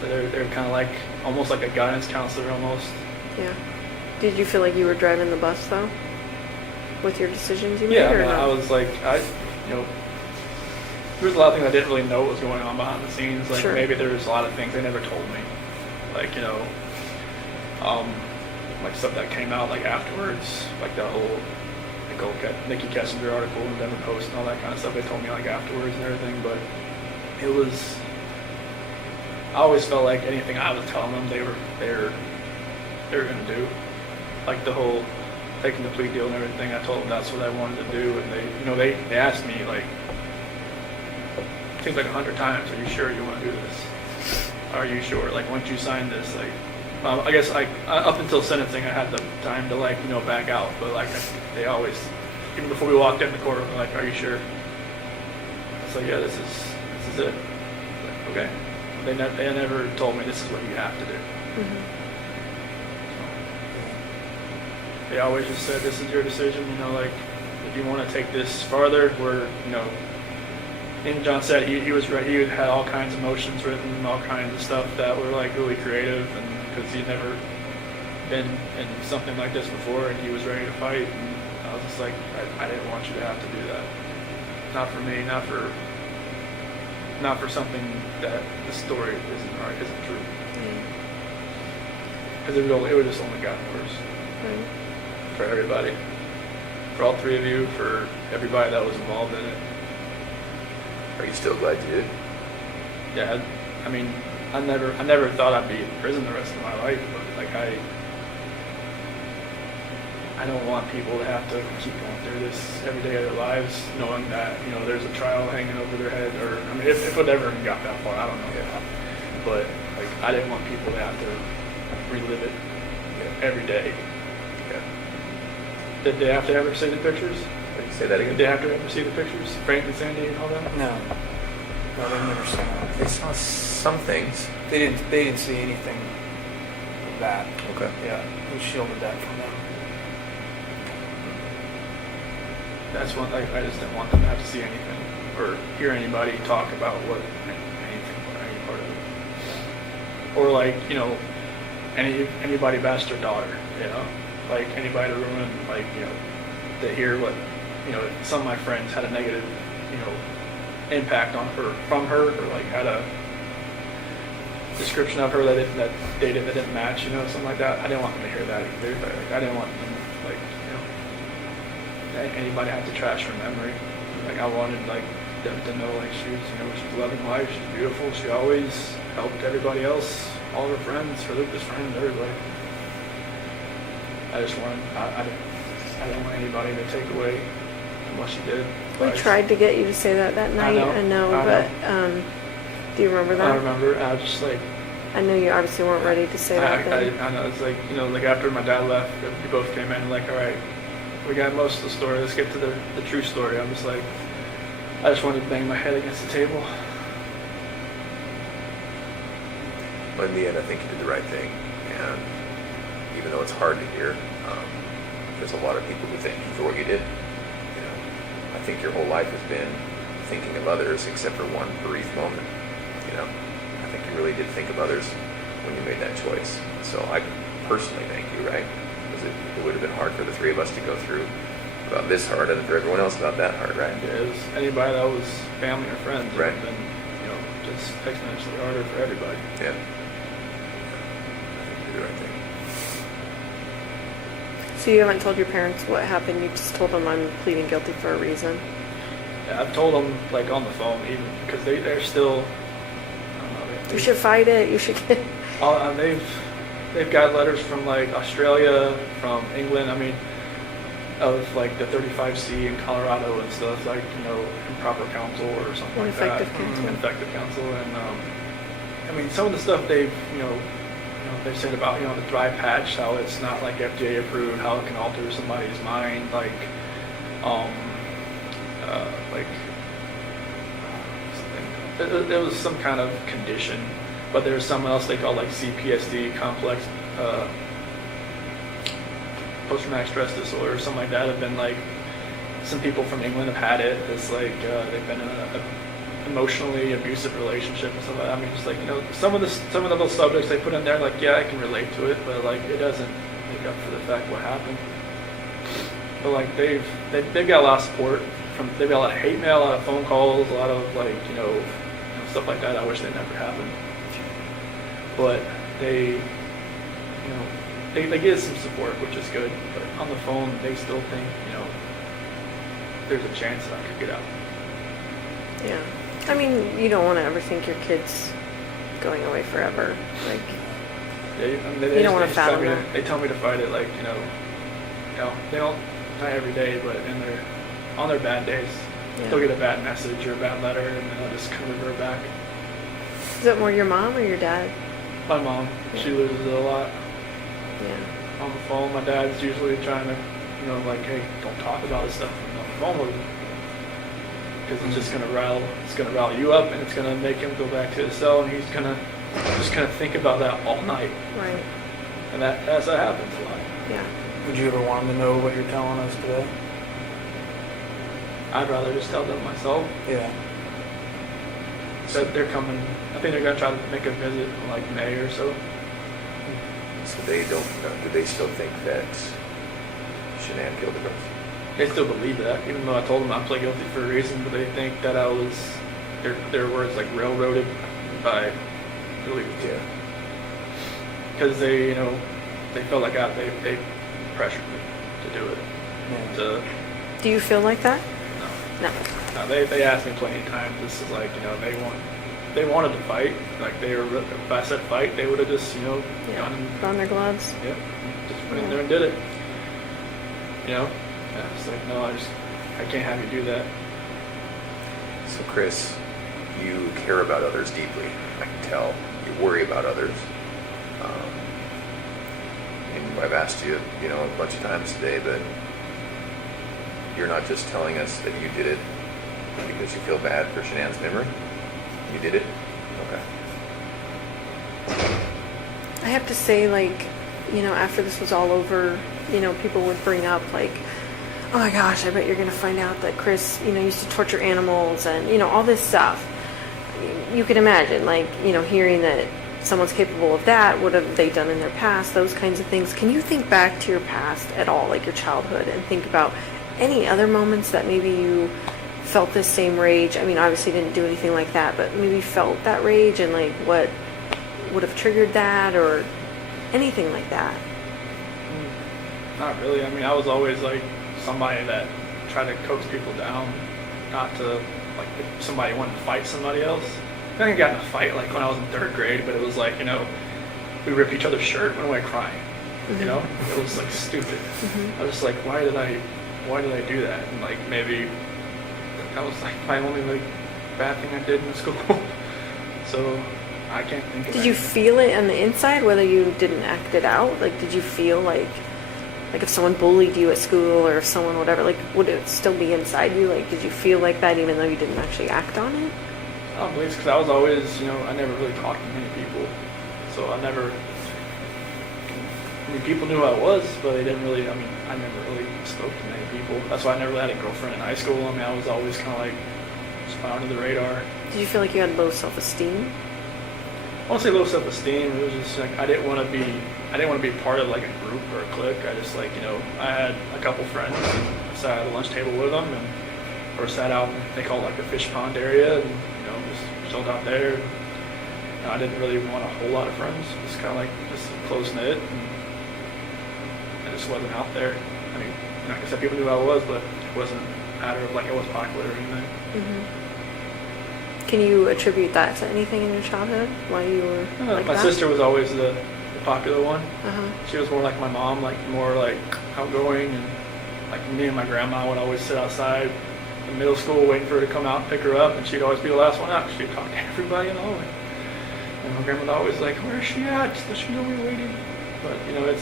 So they're kind of like, almost like a guidance counselor almost. Yeah. Did you feel like you were driving the bus though, with your decisions you made? Yeah, I or mean, no? I was like, there's a lot of things I didn't really know what was going on behind the scenes. Like, Sure. maybe there was a lot of things they never told me. Like, like stuff that came out like afterwards, like the whole Nikki Kessinger article in the Denver Post and all that kind of stuff. They told me like afterwards and everything, but I always felt like anything I was telling them, they were gonna do. Like the whole taking the plea deal and everything, I told them that's what I wanted to do, and they asked me like, it seems like 100 times, are you sure you want to do this? Are you sure? Like, once you sign this, like, I guess like up until sentencing, I had the time to like back out, but like they always, even before we walked in the courtroom, they're like, are you sure? So yeah, this is it. Like, okay. They never told me this is what you have to do. Mhm. They always just said, this is your decision, like, if you want to take this farther, and John said he was right, he had all kinds of motions written, all kinds of stuff that were like really creative, and because he'd never been in something like this before, and he was ready to fight, and I was just like, I didn't want you to have to do that. Not for me, not for something that the story isn't true. Because it would just only gotten worse. Right. For everybody. For all three of you, for everybody that was involved in it. Are you still glad you did? Yeah, I mean, I never thought I'd be in prison the rest of my life, but like I don't want people to have to keep going through this every day of their lives, knowing that there's a trial hanging over their head, or I mean, if it ever got that far, I don't know. Yeah. But like, I didn't want people to have to relive it every day. Yeah. Did they have to ever see the pictures? Wait, say that Did again? they have to ever see the pictures? Frank and Sandy and all that? No, they never saw it. They saw some things. They didn't see anything of that. Okay. Yeah, we shielded that from them. That's one thing. I just didn't want them to have to see anything or hear anybody talk about anything or any part of it. Or like, anybody bashed their daughter, like anybody to ruin, like, to hear what, some of my friends had a negative, impact on her, from her, or like had a description of her that didn't match, something like that. I didn't want them to hear that either. Like, I didn't want them, like, anybody have to trash her memory. Like, I wanted like them to know, like, she's a loving wife, she's beautiful, she always helped everybody else, all her friends, her Lucas friends, everybody. I just wanted, I didn't want anybody to take away from what she did. We tried to get you to say that night. I know. But do you remember that? I remember. I was just like, I know you obviously weren't ready to say that then. I know. It's like, like after my dad left, we both came in and like, all right, we got most of the story. Let's get to the true story. I'm just like, I just wanted to bang my head against the table. But in the end, I think you did the right thing. And even though it's hard to hear, there's a lot of people who thank you for what you did. I think your whole life has been thinking of others, except for one brief moment. I think you really did think of others when you made that choice. So I personally thank you, right? Because it would have been hard for the three of us to go through about this hard, and for everyone else about that hard, right? Yeah, it was anybody that was family or friends. Right. It would have been, just exponentially harder for everybody. Yeah. I think you did the right thing. So you haven't told your parents what happened? You just told them I'm pleading guilty for a reason? Yeah, I've told them, like, on the phone, even, because they're still, I don't know. You should fight it. You should get... They've got letters from, like, Australia, from England, I mean, of, like, the 35C in Colorado and stuff, like, improper counsel or something like that. Ineffective counsel. Ineffective counsel. And, I mean, some of the stuff they've, they said about, the dry patch, how it's not like FDA approved, how it can alter somebody's mind, like, like, something. There was some kind of condition, but there was something else they call like CPSD, complex, post-traumatic stress disorder, or something like that. Have been like, some people from England have had it. It's like, they've been in a emotionally abusive relationship and stuff like that. I mean, just like, some of the little subjects they put in there, like, yeah, I can relate to it, but like, it doesn't make up for the fact what happened. But like, they've got a lot of support they've got a lot of hate mail, a lot of phone calls, a lot of like, stuff like that. I wish they never happened. But they get some support, which is good. But on the phone, they still think, there's a chance that I could get out. Yeah. I mean, you don't want to ever think your kid's going away forever. Like, you don't want to fathom that. They tell me to fight it, like, they don't, not every day, but on their bad days, they'll get a bad message or a bad letter, and then I'll just kind of revert back. Is it more your mom or your dad? My mom, she loses it a lot. Yeah. On the phone, my dad's usually trying to, like, hey, don't talk about this stuff on the phone with him. Because it's just gonna rile you up, and it's gonna make him go back to his cell, and he's gonna think about that all night. Right. And that happens a lot. Yeah. Would you ever want them to know what you're telling us today? I'd rather just tell them myself. Yeah. That they're coming. I think they're gonna try to make a visit in like May or so. So they don't, do they still think that Shanann killed the girls? They still believe that, even though I told them I pled guilty for a reason, but they think that I was, their words, like, railroaded by illegals. Yeah. Because they felt like they pressured me to do it. Yeah. Do you feel like that? No. No. No, they asked me plenty of times. This is like, they wanted to fight. Like, if I said fight, they would have just, gone and, Put on their gloves. yeah, just went in there and did it. Yeah, it's like, no, I can't have you do that. So Chris, you care about others deeply. I can tell. You worry about others. And I've asked you, a bunch of times today, but you're not just telling us that you did it because you feel bad for Shanann's memory. You did it? Okay. I have to say, like, after this was all over, people would bring up, like, oh my gosh, I bet you're going to find out that Chris, used to torture animals and, all this stuff. You can imagine, like, hearing that someone's capable of that, what have they done in their past, those kinds of things. Can you think back to your past at all, like your childhood, and think about any other moments that maybe you felt this same rage? I mean, obviously didn't do anything like that, but maybe felt that rage, and like what would have triggered that, or anything like that? Not really. I mean, I was always like somebody that tried to coax people down, not to, like, if somebody wanted to fight somebody else. I think I got in a fight like when I was in 3rd grade, but it was like, we ripped each other's shirt, went away crying. Mm-hmm. It was like stupid. Mm-hmm. I was like, why did I do that? And like, maybe that was like my only like bad thing I did in school. So I can't think of Did you anything. feel it on the inside, whether you didn't act it out? Like, did you feel like if someone bullied you at school, or if someone whatever, like, would it still be inside you? Like, did you feel like that even though you didn't actually act on it? I don't believe it's because I was always, I never really talked to many people. So I never, people knew who I was, but they didn't really, I never really spoke to many people. That's why I never really had a girlfriend in high school. I was always kind of like, just fly under the radar. Did you feel like you had low self-esteem? I won't say low self-esteem. It was just like, I didn't want to be part of like a group or a clique. I just like, I had a couple friends, and I sat at a lunch table with them, or sat out, they call it like the fish pond area, and just chilled out there. I didn't really want a whole lot of friends, just kind of like just close knit, and I just wasn't out there. I mean, like I said, people knew who I was, but it wasn't a matter of like I was popular or anything. Mm-hmm. Can you attribute that to anything in your childhood? Why you were like my that? sister was always the popular one. Uh-huh. She was more like my mom, like more like outgoing, and like me and my grandma would always sit outside in middle school waiting for her to come out and pick her up, and she'd always be the last one out because she'd talk to everybody in the hallway. And my grandma'd always like, where's she at? Does she know we waited? But, you know,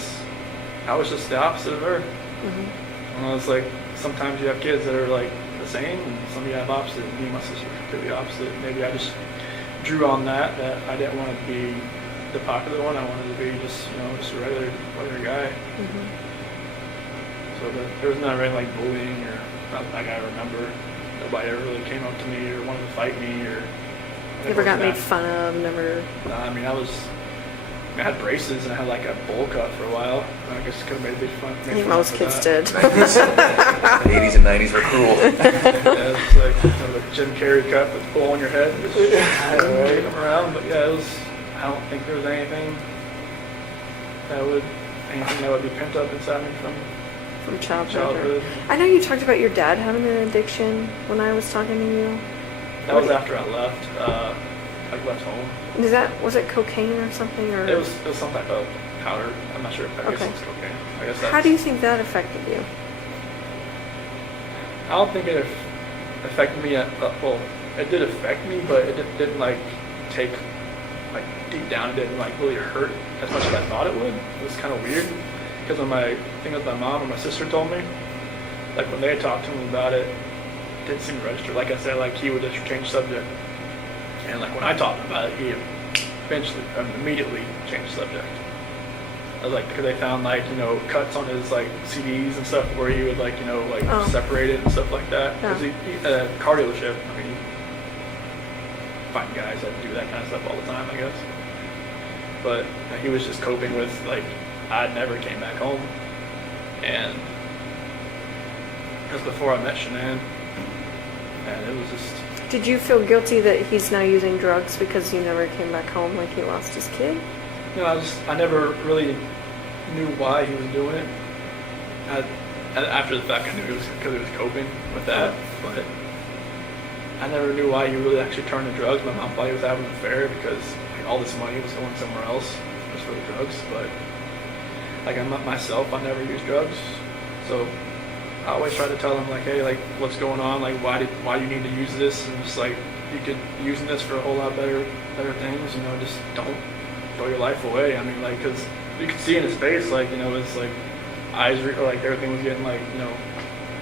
I was just the opposite of her. Mm-hmm. And it's like, sometimes you have kids that are like the same, and some of you have opposite. Me and my sister were completely opposite. Maybe I just drew on that I didn't want to be the popular one. I wanted to be just, you know, just a regular guy. Mm-hmm. So there was not really like bullying or not like I remember. Nobody ever really came up to me or wanted to fight me or. Never got made fun of, never. No, I mean, I had braces and I had like a bowl cut for a while. I guess it could have made big fun. I think most kids did. The 80s and 90s were cruel. Yeah, it's like the Jim Carrey cut with the bowl on your head. Just take them around. But yeah, I don't think there was anything that would be pent up inside me From childhood. childhood. I know you talked about your dad having an addiction when I was talking to you. That was after I left. I left home. Was it cocaine or something? Or It was some type of powder. I'm not sure. I guess Okay. it was cocaine. I guess how do you think that affected you? I don't think it affected me well, it did affect me, but it didn't like take like deep down. It didn't like really hurt as much as I thought it would. It was kind of weird because when my mom and my sister told me, like when they talked to him about it, it didn't seem to register. Like I said, like he would just change subject, and like when I talked about it, he immediately changed subject. I was like, because they found like, you know, cuts on his like CDs and stuff where he would like, you know, like separate it and stuff like that. Because he at a car dealership, I mean, you find guys that do that kind of stuff all the time, I guess. But he was just coping with like, I never came back home. And because before I met Shanann, and it was just. Did you feel guilty that he's now using drugs because you never came back home, like he lost his kid? No, I never really knew why he was doing it. After the fact, I knew it was because he was coping with that, but I never knew why he really actually turned to drugs. My mom thought he was having an affair because like, all this money was going somewhere else just for the drugs. But like I'm not myself, I never used drugs, so I always try to tell him like, hey, like what's going on? Like why do you need to use this? And just like you could be using this for a whole lot better things. You know, just don't throw your life away. I mean, like, because you could see in his face, like, you know, it's like eyes, like everything was getting like, you know,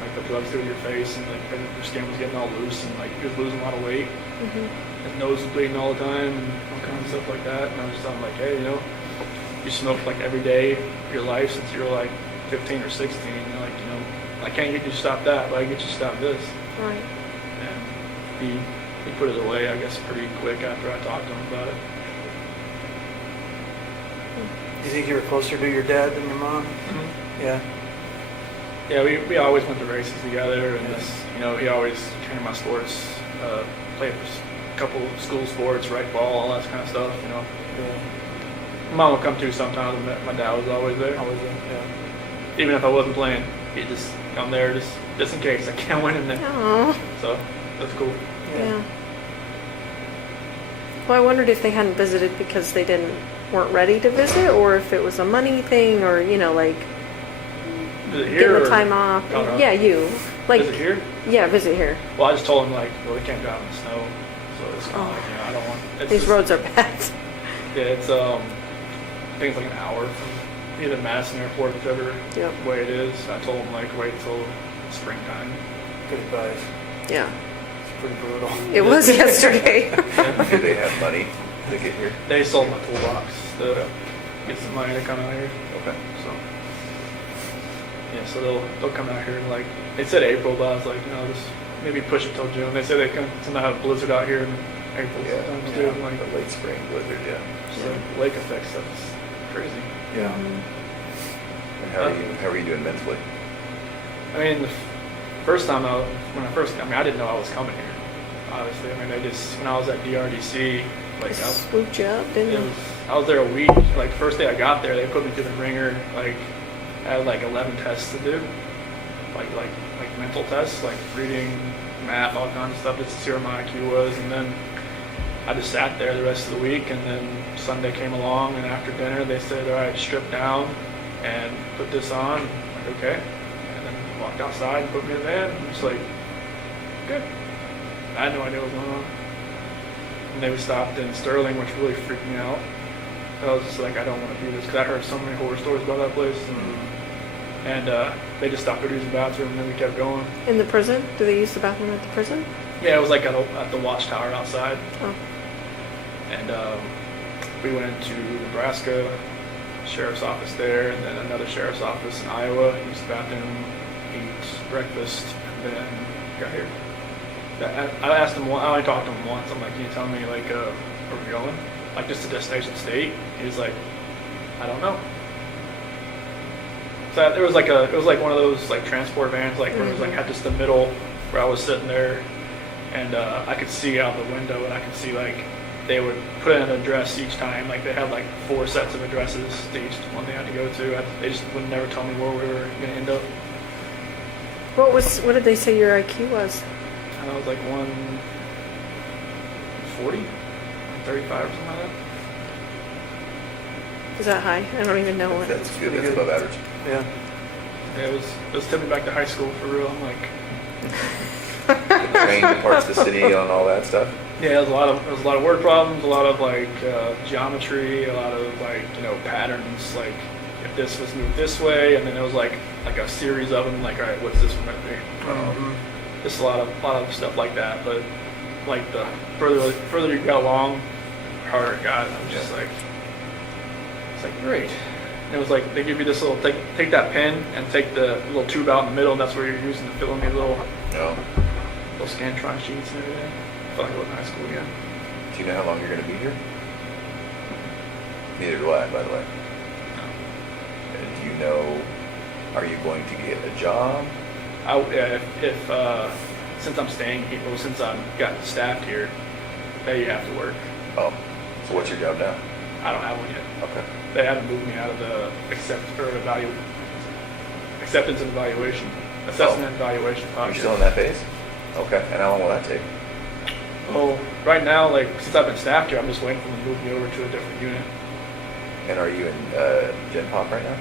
like the blood through your face, and like your skin was getting all loose, and like he was losing a lot of weight. Mm-hmm. His nose was bleeding all the time, and all kinds of stuff like that. And I was just telling him like, hey, you know, you smoked like every day of your life since you were like 15 or 16. You're like, you know, I can't get you to stop that, but I can get you to stop this. Right. And he put it away, I guess, pretty quick after I talked to him about it. Do you think you were closer to your dad than your mom? Mm-hmm. Yeah. Yeah, we always went to races together, and you know, he always came to my sports, played a couple school sports, right ball, all that kind of stuff, you know. My mom would come too sometimes, and my dad was always there. Always there, yeah. Even if I wasn't playing, he'd just come there just in case I can't win in there. Aww. So that's cool. Yeah. Well, I wondered if they hadn't visited because they weren't ready to visit, or if it was a money thing, or you know, like Visit here getting the or- time off. Oh, no. Yeah, you like Visit here? Yeah, visit here. Well, I just told him like, well, they can't drive in the snow, so it's kind of like, you know, I don't want. It's These just- roads are bad. Yeah, it's I think it's like an hour from either Madison Airport, whichever Yep. way it is. I told him like wait till springtime. Good advice. Yeah, It's pretty brutal. it was yesterday. Do they have money to get here? They sold my toolbox to get some money to come out here. Okay. So yeah, so they'll come out here in like they said April, but I was like, you know, just maybe push it till June. They said they can sometimes have a blizzard out here in April sometimes too. Like the late spring blizzard, yeah. so lake effect stuff is crazy. Yeah. Mhm. And how are you doing mentally? I mean, the first time when I first came, I didn't know I was coming here. Obviously, I mean, when I was at DRDC, like They swooped you up, didn't they? I was there a week. Like first day I got there, they put me through the ringer. Like I had like 11 tests to do, like mental tests, like reading, math, all kinds of stuff just to see where my IQ was. And then I just sat there the rest of the week. And then Sunday came along, and after dinner they said, "All right, strip down and put this on." I'm like, okay. And then walked outside and put me in the van. I'm just like, good. I had no idea what was going on. and they stopped in Sterling, which really freaked me out. I was just like, I don't want to do this, because I heard so many horror stories about that place. And they just stopped to use the bathroom, and then we kept going. In the prison? Do they use the bathroom at the prison? Yeah, it was like at the watchtower outside. Oh. And we went into Nebraska, sheriff's office there, and then another sheriff's office in Iowa. Used the bathroom, ate breakfast, and then got here. I asked him, I only talked to him once. I'm like, can you tell me, like, where we're going? Like, just to destination state? He was like, I don't know. So it was like one of those, like, transport vans, like, where it was, like, had just the middle where I was sitting there, and I could see out the window, and I could see, like, they would put in an address each time. Like, they had, like, 4 sets of addresses to each one they had to go to. They just would never tell me where we were going to end up. What did they say your IQ was? I was like 140, 135 or something like that. Is that high? I don't even know what. That's good. That's above average. Yeah. Yeah, it was tipping back to high school for real. I'm like, Train parts of the city on all that stuff. yeah, there was a lot of word problems, a lot of like geometry, a lot of like patterns. Like if this was moved this way, and then it was like a series of them. Like, all right, what's this one going to be? Just a lot of stuff like that. But like the further you got along, the harder it got. I was just like, it's like great. And it was like they give you this little take that pen and take the little tube out in the middle, and that's where you're using to fill in these little Scantron sheets and everything. I felt like I was in high school again. Do you know how long you're going to be here? Neither do I, by the way. And do you know, are you going to get a job? If since I'm staying here, well, since I've got staffed here, you have to work. Oh, so what's your job now? I don't have one yet. Okay. They haven't moved me out of the acceptance and evaluation assessment and evaluation You're project. still in that phase? Okay. And how long will that take? Well, right now, like since I've been staffed here, I'm just waiting for them to move me over to a different unit. And are you in Gen Pop right now?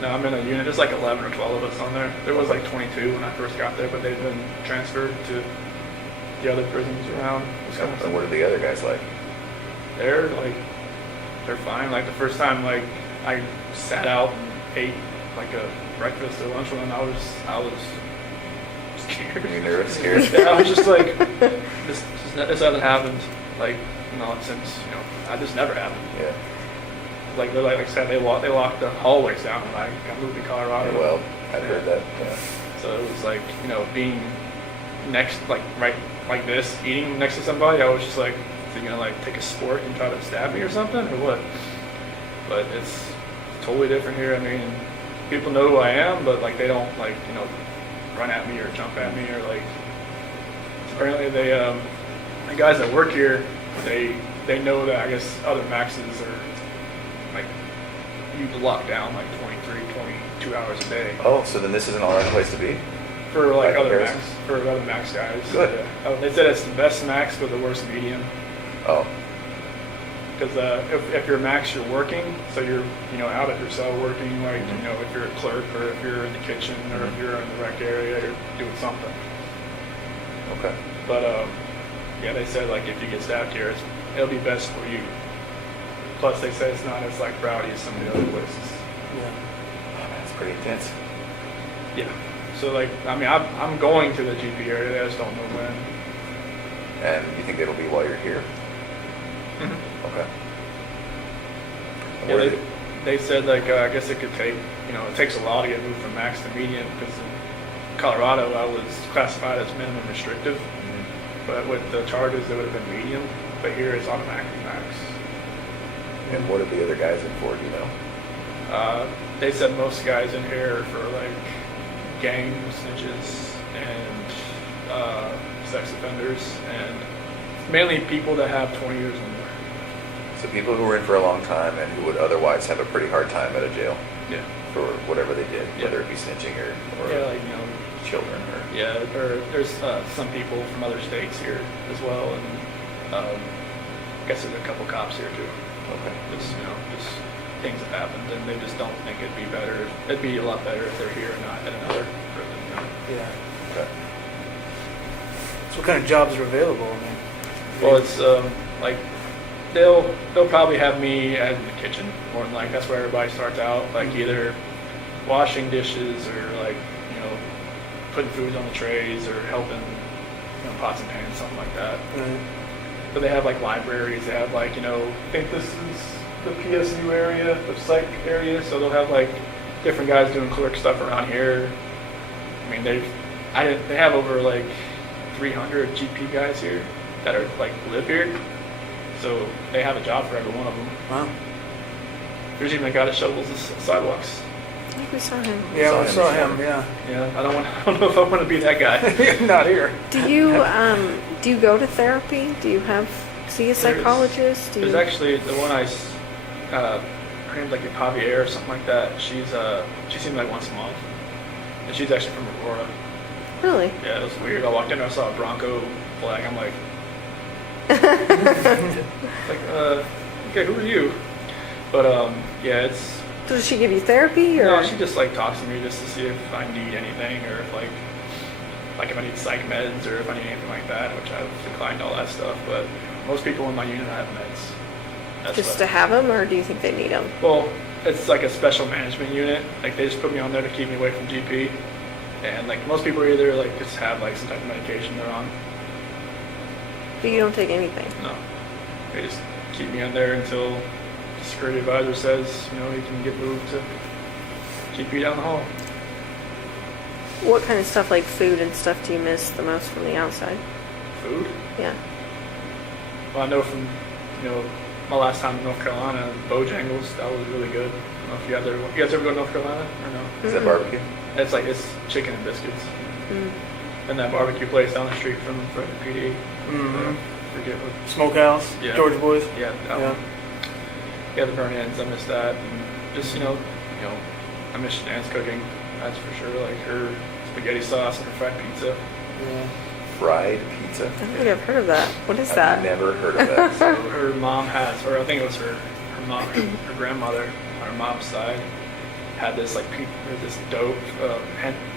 No, I'm in a unit. There's like 11 or 12 of us on there. There was like 22 when I first got there, but they've been transferred to the other prisons around Wisconsin. And what are the other guys like? They're fine. Like the first time, like I sat out and ate like a breakfast or lunch with them, I was scared. You nervous, scared? Yeah, I was just like, this hasn't happened. Like since this never happened. Yeah. Like I said, they locked the hallways down when I got moved to Colorado. Yeah, well, I've heard that. Yeah. So it was like being next, like right like this, eating next to somebody. I was just like, is he gonna like take a sport and try to stab me or something or what? But it's totally different here. I mean, people know who I am, but like they don't like run at me or jump at me or like. Apparently they the guys that work here, they know that I guess other maxes are like you lock down like 23, 22 hours a day. Oh, so then this isn't all right place to be? For like By other comparison? max guys. Good. Yeah. They said it's the best max but the worst medium. Oh. Because if you're max, you're working, so you're out at your cell working, like if you're a clerk or if you're in the kitchen or if you're in the rec area, you're doing something. Okay. But yeah, they said like if you get staffed here, it'll be best for you. Plus, they said it's not as like rowdy as some of the other places. Yeah. Oh, man, it's pretty intense. Yeah. So like, I mean, I'm going to the GP area. I just don't know when. And you think it'll be while you're here? Mm-hmm. Okay. And Yeah, where they said like I guess it could take it takes a while to get moved from max to medium because in Colorado I was classified as minimum restrictive, but with the charges it would have been medium, but here it's automatically max. And what are the other guys in for, do you know? They said most guys in here are for like gang snitches and sex offenders and mainly people that have 20 years or more. So people who were in for a long time and who would otherwise have a pretty hard time at a jail Yeah. for whatever they did, Yeah. whether it be snitching or Yeah, like children or... yeah, or there's some people from other states here as well, and I guess there's a couple cops here too. Okay. Just things have happened, and they just don't think it'd be better. It'd be a lot better if they're here and not at another prison. Yeah. Okay. So what kind of jobs are available? I mean, Well, it's like they'll probably have me in the kitchen more than like that's where everybody starts out, like either washing dishes or like putting food on the trays or helping pots and pans, something like that. Right. But they have like libraries. They have like I think this is the PSU area, the psych area. So they'll have like different guys doing clerk stuff around here. I mean they have over like 300 GP guys here that are like live here. So they have a job for every one of them. Wow. There's even a guy that shovels the sidewalks. I think we saw him. Yeah, we saw him. Yeah. Yeah, I don't know if I want to be that guy. Not here. Do you go to therapy? Do you see a psychologist? There's actually the one her name's like Javier or something like that. She seems like once a month, and she's actually from Aurora. Really? Yeah, it was weird. I walked in, I saw a Bronco flag. I'm like, okay, who are you? But yeah, it's. So does she give you therapy, or? No, she just like talks to me just to see if I need anything, or if like if I need psych meds, or if I need anything like that, which I've declined all that stuff. But most people in my unit have meds. That's just to have them, or do you think they need them? Well, it's like a special management unit. Like they just put me on there to keep me away from GP. And like most people are either like just have like some type of medication they're on. But you don't take anything? No. They just keep me on there until the security advisor says, he can get moved to GP down the hall. What kind of stuff, like food and stuff, do you miss the most from the outside? Food? Yeah. Well, I know from, my last time in North Carolina, Bojangles, that was really good. I don't know if you guys ever go to North Carolina or no? Is that barbecue? It's chicken and biscuits. Mm. And that barbecue place down the street from the PD. Mm-hmm. Forget what. Smokehouse. Yeah. George Boys. Yeah. Yeah. Yeah, the burn ends. I miss that. And just I miss Shanann's cooking. That's for sure. Like her spaghetti sauce and her fried pizza. Yeah. Fried pizza? I don't think I've heard of that. What is I've that? never heard of that. So her mom has, or I think it was her mom, her grandmother on her mom's side had this this dough,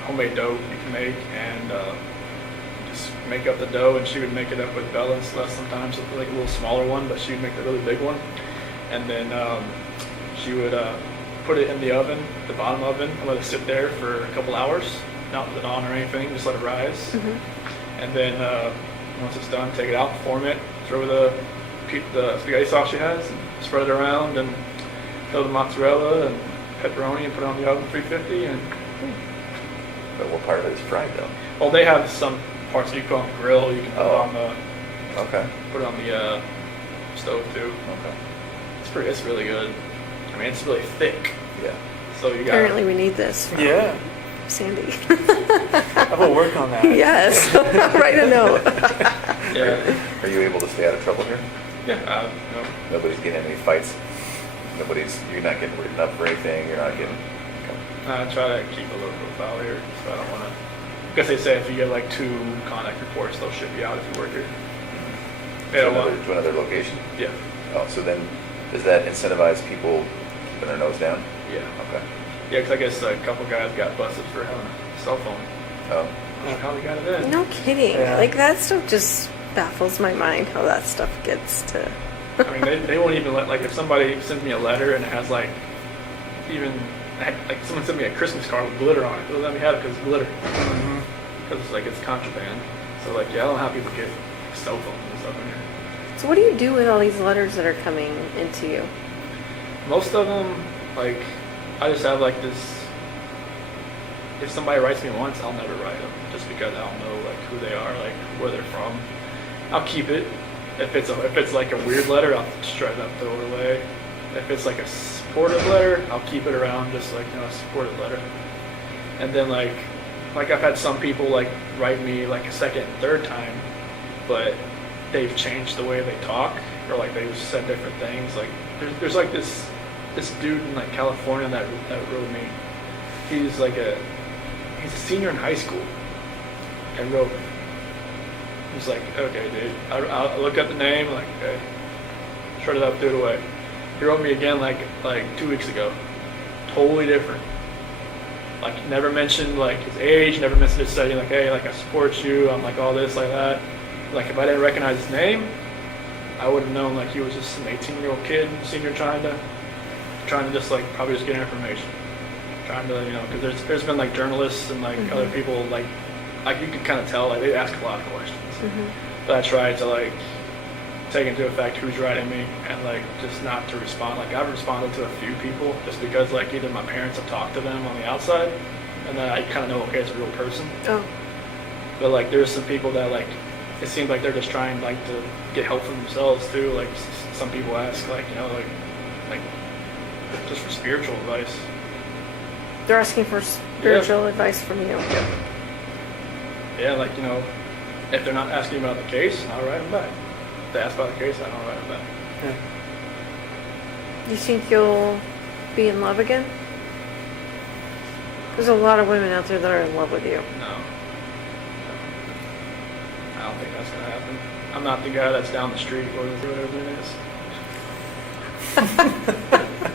homemade dough you can make, and just make up the dough, and she would make it up with Bella and Celeste sometimes, so like a little smaller one, but she would make the really big one, and then she would put it in the oven, the bottom oven, and let it sit there for a couple hours, not with it on or anything, just let it rise, Mm-hmm. and then once it's done, take it out, form it, throw the spaghetti sauce she has, and spread it around, and throw the mozzarella and pepperoni and put it on the oven 350, and But what part of it is fried though? well, they have some parts that you put on the grill, you can put it on the Okay. stove too. Okay. It's really good. I mean, it's really thick, Yeah. so you got. Apparently we need this from Yeah. Sandy. I will work on that. Yes. Write a note. Yeah, Are you able to stay out of trouble here? yeah. Nobody's getting any fights? You're not getting written up for anything? You're not getting... I try to keep a low profile here, so I don't want to. Because they say if you get like 2 contact reports, they'll ship you out if you work here. They don't want. To another location? Yeah, Oh, so then does that incentivize people keeping their nose down? yeah, Okay. yeah. Because I guess a couple guys got busted for having a cell phone. Oh, How they got it in? No kidding. Yeah. Like that stuff just baffles my mind how that stuff gets to. I mean, they won't even let, like, if somebody sends me a letter and it has, like, like, someone sent me a Christmas card with glitter on it. They'll let me have it because it's glitter. Because it's, like, it's contraband. So, like, yeah, I don't know how people get cell phones and stuff in here. So what do you do with all these letters that are coming into you? Most of them, like, I just have, like, this, if somebody writes me once, I'll never write them. Just because I don't know, like, who they are, like, where they're from. I'll keep it. If it's like a weird letter, I'll shred it up, throw it away. If it's like a supportive letter, I'll keep it around, just like a supportive letter. And then like I've had some people like write me like a second and third time, but they've changed the way they talk, or like they've said different things. Like there's like this dude in like California that wrote me. He's a senior in high school, and wrote me. He's like, okay, dude. I look at the name, like, okay, shred it up, threw it away. He wrote me again, like 2 weeks ago. Totally different. Like, never mentioned like his age, never mentioned his study. Like, hey, like I support you. I'm like all this, like that. Like, if I didn't recognize his name, I would have known like he was just an 18-year-old kid, senior, trying to just like probably just get information, trying to, you know, because there's been like journalists and like other people like you can kind of tell like they ask a lot of questions, but I try to like take into effect who's writing me and like just not to respond. Like I've responded to a few people just because like either my parents have talked to them on the outside and then I kind of know, okay, it's a real person. Oh. But like there's some people that like it seems like they're just trying like to get help for themselves too. Like some people ask like, you know, like just for spiritual advice. They're asking for spiritual advice from you. Yeah, like, you know, if they're not asking about the case, I'll write them back. If they ask about the case, I don't write them back. Yeah. You think you'll be in love again? There's a lot of women out there that are in love with you. No. I don't think that's going to happen. I'm not the guy that's down the street or whatever it is.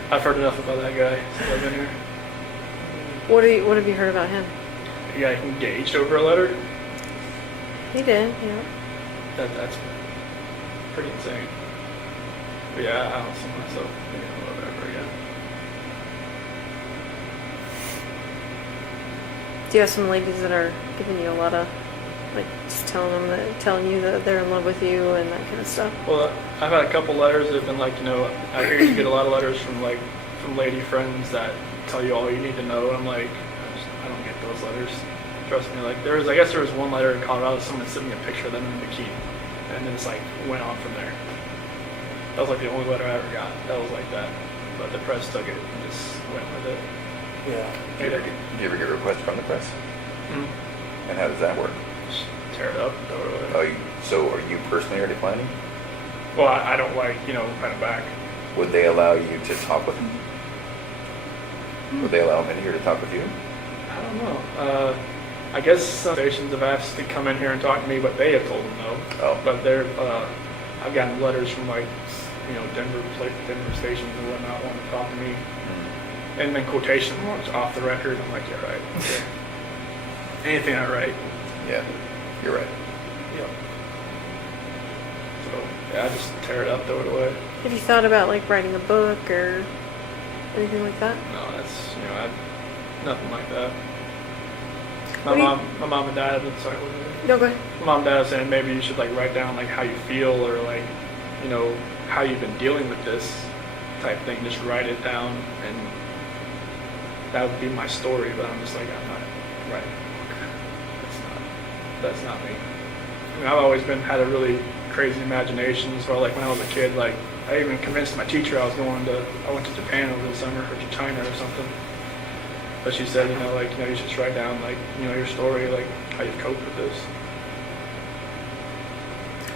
I've heard enough about that guy since I've been here. What have you heard about him? He got engaged over a letter. He did, yeah. That's pretty insane. But yeah, I don't see myself being in love ever again. Do you have some ladies that are giving you a lot of, like, just telling you that they're in love with you and that kind of stuff? Well, I've had a couple letters that have been like, you know, I hear you get a lot of letters from lady friends that tell you all you need to know. And I'm like, I don't get those letters. Trust me. Like I guess there was one letter in Colorado, someone sent me a picture of them in a bikini, and then it's like went on from there. That was like the only letter I ever got. That was like that, but the press took it and just went with it. Yeah. Do you ever get requests from the press? Mm-hmm. And how does that work? Just tear it up, throw it away. Oh, so are you personally already planning? Well, I don't like, you know, kind of back. Would they allow you to talk with them? Would they allow men here to talk with you? I don't know. I guess some stations have asked to come in here and talk to me, but they have told them no. Oh. But I've gotten letters from like, you know, Denver stations and whatnot wanting to talk to me. And then quotation marks off the record. I'm like, yeah, right. Okay. Anything I write. Yeah, you're right. Yep. So yeah, I just tear it up, throw it away. Have you thought about, like, writing a book or anything like that? No, that's, you know, nothing like that. What do you- My mom and dad have been, sorry, what was it? No, go ahead. My mom and dad are saying maybe you should like write down like how you feel or like, you know, how you've been dealing with this type thing. Just write it down and that would be my story. But I'm just like, I'm not writing a book. That's not me. I mean, I've always had a really crazy imagination as well. Like when I was a kid, like I even convinced my teacher I went to Japan over the summer or to China or something. But she said, you know, like, you know, you should just write down, like, you know, your story, like, how you've coped with this.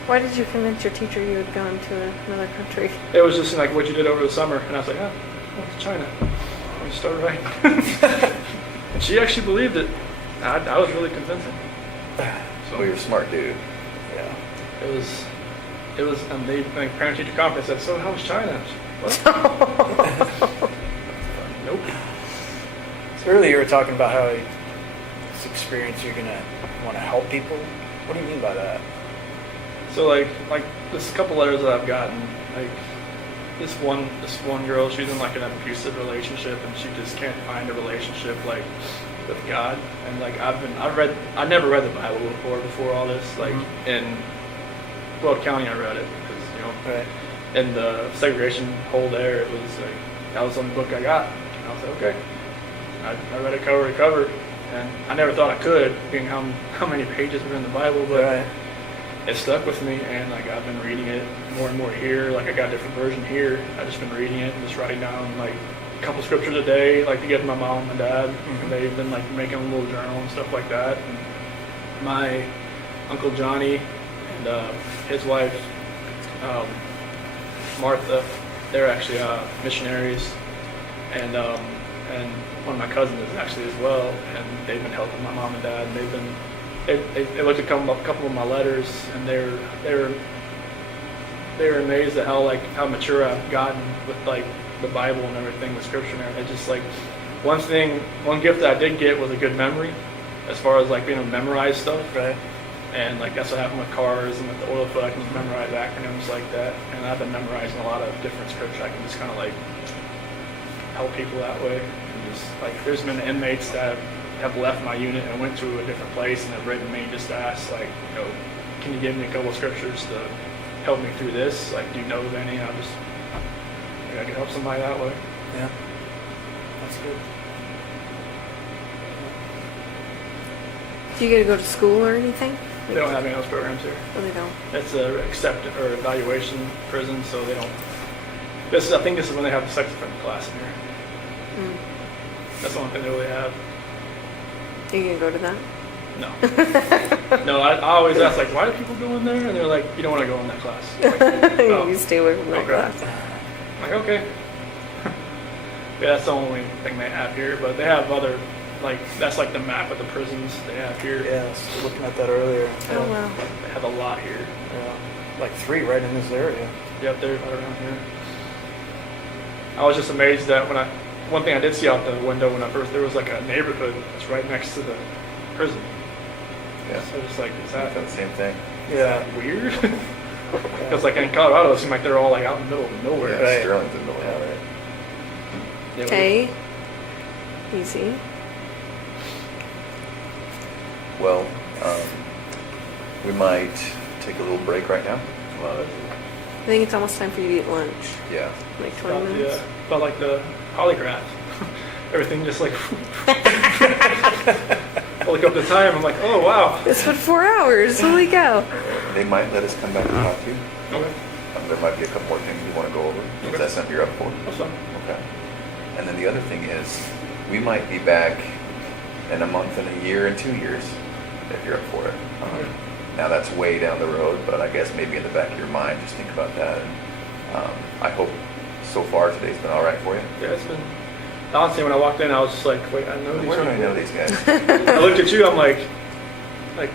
Why did you convince your teacher you had gone to another country? It was just, like, what you did over the summer. And I was like, oh, I went to China. I just started writing. And she actually believed it. I was really convincing. So you're a smart dude. Yeah. It was, and they, like, parent-teacher conference said, so how was China? What? Nope. So earlier you were talking about how this experience you're gonna want to help people. What do you mean by that? So like there's a couple letters that I've gotten. Like this one girl, she's in like an abusive relationship and she just can't find a relationship like with God. And like I never read the Bible before all this. Like in Weld County, I read it because, you know, Right. in the segregation hole there, it was like that was the only book I got. And I was like, okay. I read it cover to cover, and I never thought I could, being how many pages were in the Bible, but Right. it stuck with me, and like I've been reading it more and more here. Like I got a different version here. I've just been reading it and just writing down like a couple scriptures a day, like to give to my mom and dad. And they've been like making a little journal and stuff like that. And my Uncle Johnny and his wife Martha, they're actually missionaries, and one of my cousins is actually as well, and they've been helping my mom and dad. And they looked at a couple of my letters, and they were amazed at how mature I've gotten with like the Bible and everything, the Scripture and everything. It's just like one gift that I did get was a good memory, as far as like being able to memorize stuff. Right. And like that's what happened with cars and with the oil field. I can just memorize acronyms like that. And I've been memorizing a lot of different scripture. I can just kind of like help people that way. And just like there's been inmates that have left my unit and went to a different place and have written me just to ask like, can you give me a couple of scriptures to help me through this? Like, do you know of any? I can help somebody that way. Yeah. That's good. Do you get to go to school or anything? They don't have any of those programs here. Oh, they don't. It's a evaluation prison, so they don't. I think this is when they have the sex offender class in here. Mm. That's the only thing they really have. You gonna go to that? No. No, I always ask, like, why do people go in there? And they're like, you don't want to go in that class. Like, oh, You stay away from that okay. class. I'm like, okay. Yeah, that's the only thing they have here. But they have other, like, that's like the map of the prisons they have here. Yeah, I was looking at that earlier. Oh, wow. They have a lot here. Yeah. Like 3 right in this area. Yep, they're right around here. I was just amazed that one thing I did see out the window when there was like a neighborhood that's right next to the prison. Yeah. So it's like, is I that thought the same thing. yeah weird? Because like in Colorado, it seems like they're all like out in the middle of nowhere. Yeah, Right. Sterling's in the middle Yeah, of it. right. Yeah, Okay. Easy. Well, we might take a little break right now. Well, I think it's almost time for you to eat lunch. Yeah. Like 20 about minutes. about like the polygraph. Everything just like. I look up the time. I'm like, oh wow. It's been 4 hours. Holy cow. They might let us come back and talk to you. Okay, There might be a couple more things we want to go over. Is that something you're up for? that's fine. Okay. And then the other thing is, we might be back in a month and a year and 2 years, if you're up for it. Okay. Now that's way down the road, but I guess maybe in the back of your mind, just think about that. And, I hope so far today's been all right for you. Yeah, it's been. Honestly, when I walked in, I was just like, wait, I know these Where do I people. know these guys? I looked at you. I'm like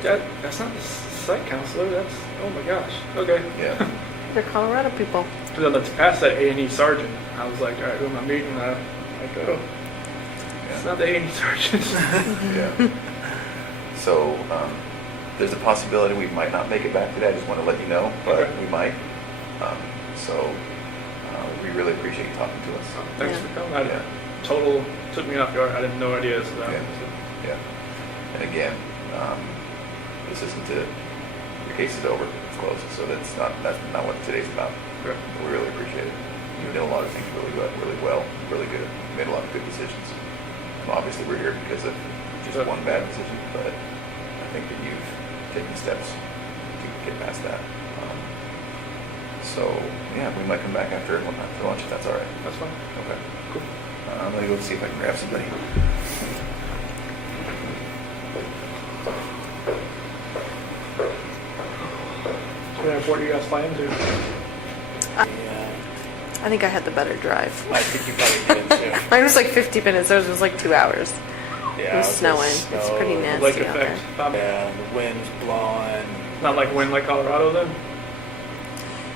that's not the site counselor. That's oh my gosh. Okay. Yeah. They're Colorado people. Then let's pass that A&E sergeant. I was like, all right, who am I meeting? I go, it's not the A&E sergeant. Yeah. So, there's a possibility we might not make it back today. I just want to let you know, but Okay. we might. We really appreciate you talking to us. Thanks Yeah. for coming. Yeah. Total took me off guard. I didn't know ideas of that. Yeah. Yeah. And again, this isn't your case is over. It's closed. So that's not what today's about. Okay. We really appreciate it. You did a lot of things really well, really good. You made a lot of good decisions. And obviously we're here because of just one bad decision, but I think that you've taken steps to get past that. So yeah, we might come back after lunch if that's all right. That's fine. Okay. Cool. I'm gonna go see if I can grab somebody. So airport you guys fly into? Yeah. I think I had the better drive. I think you probably did too. Mine was like 50 minutes. Theirs was like 2 hours. Yeah, It was snowing. It's pretty snow. nasty Lake out there. effect. Yeah, the wind's blowing. Not like wind like Colorado then?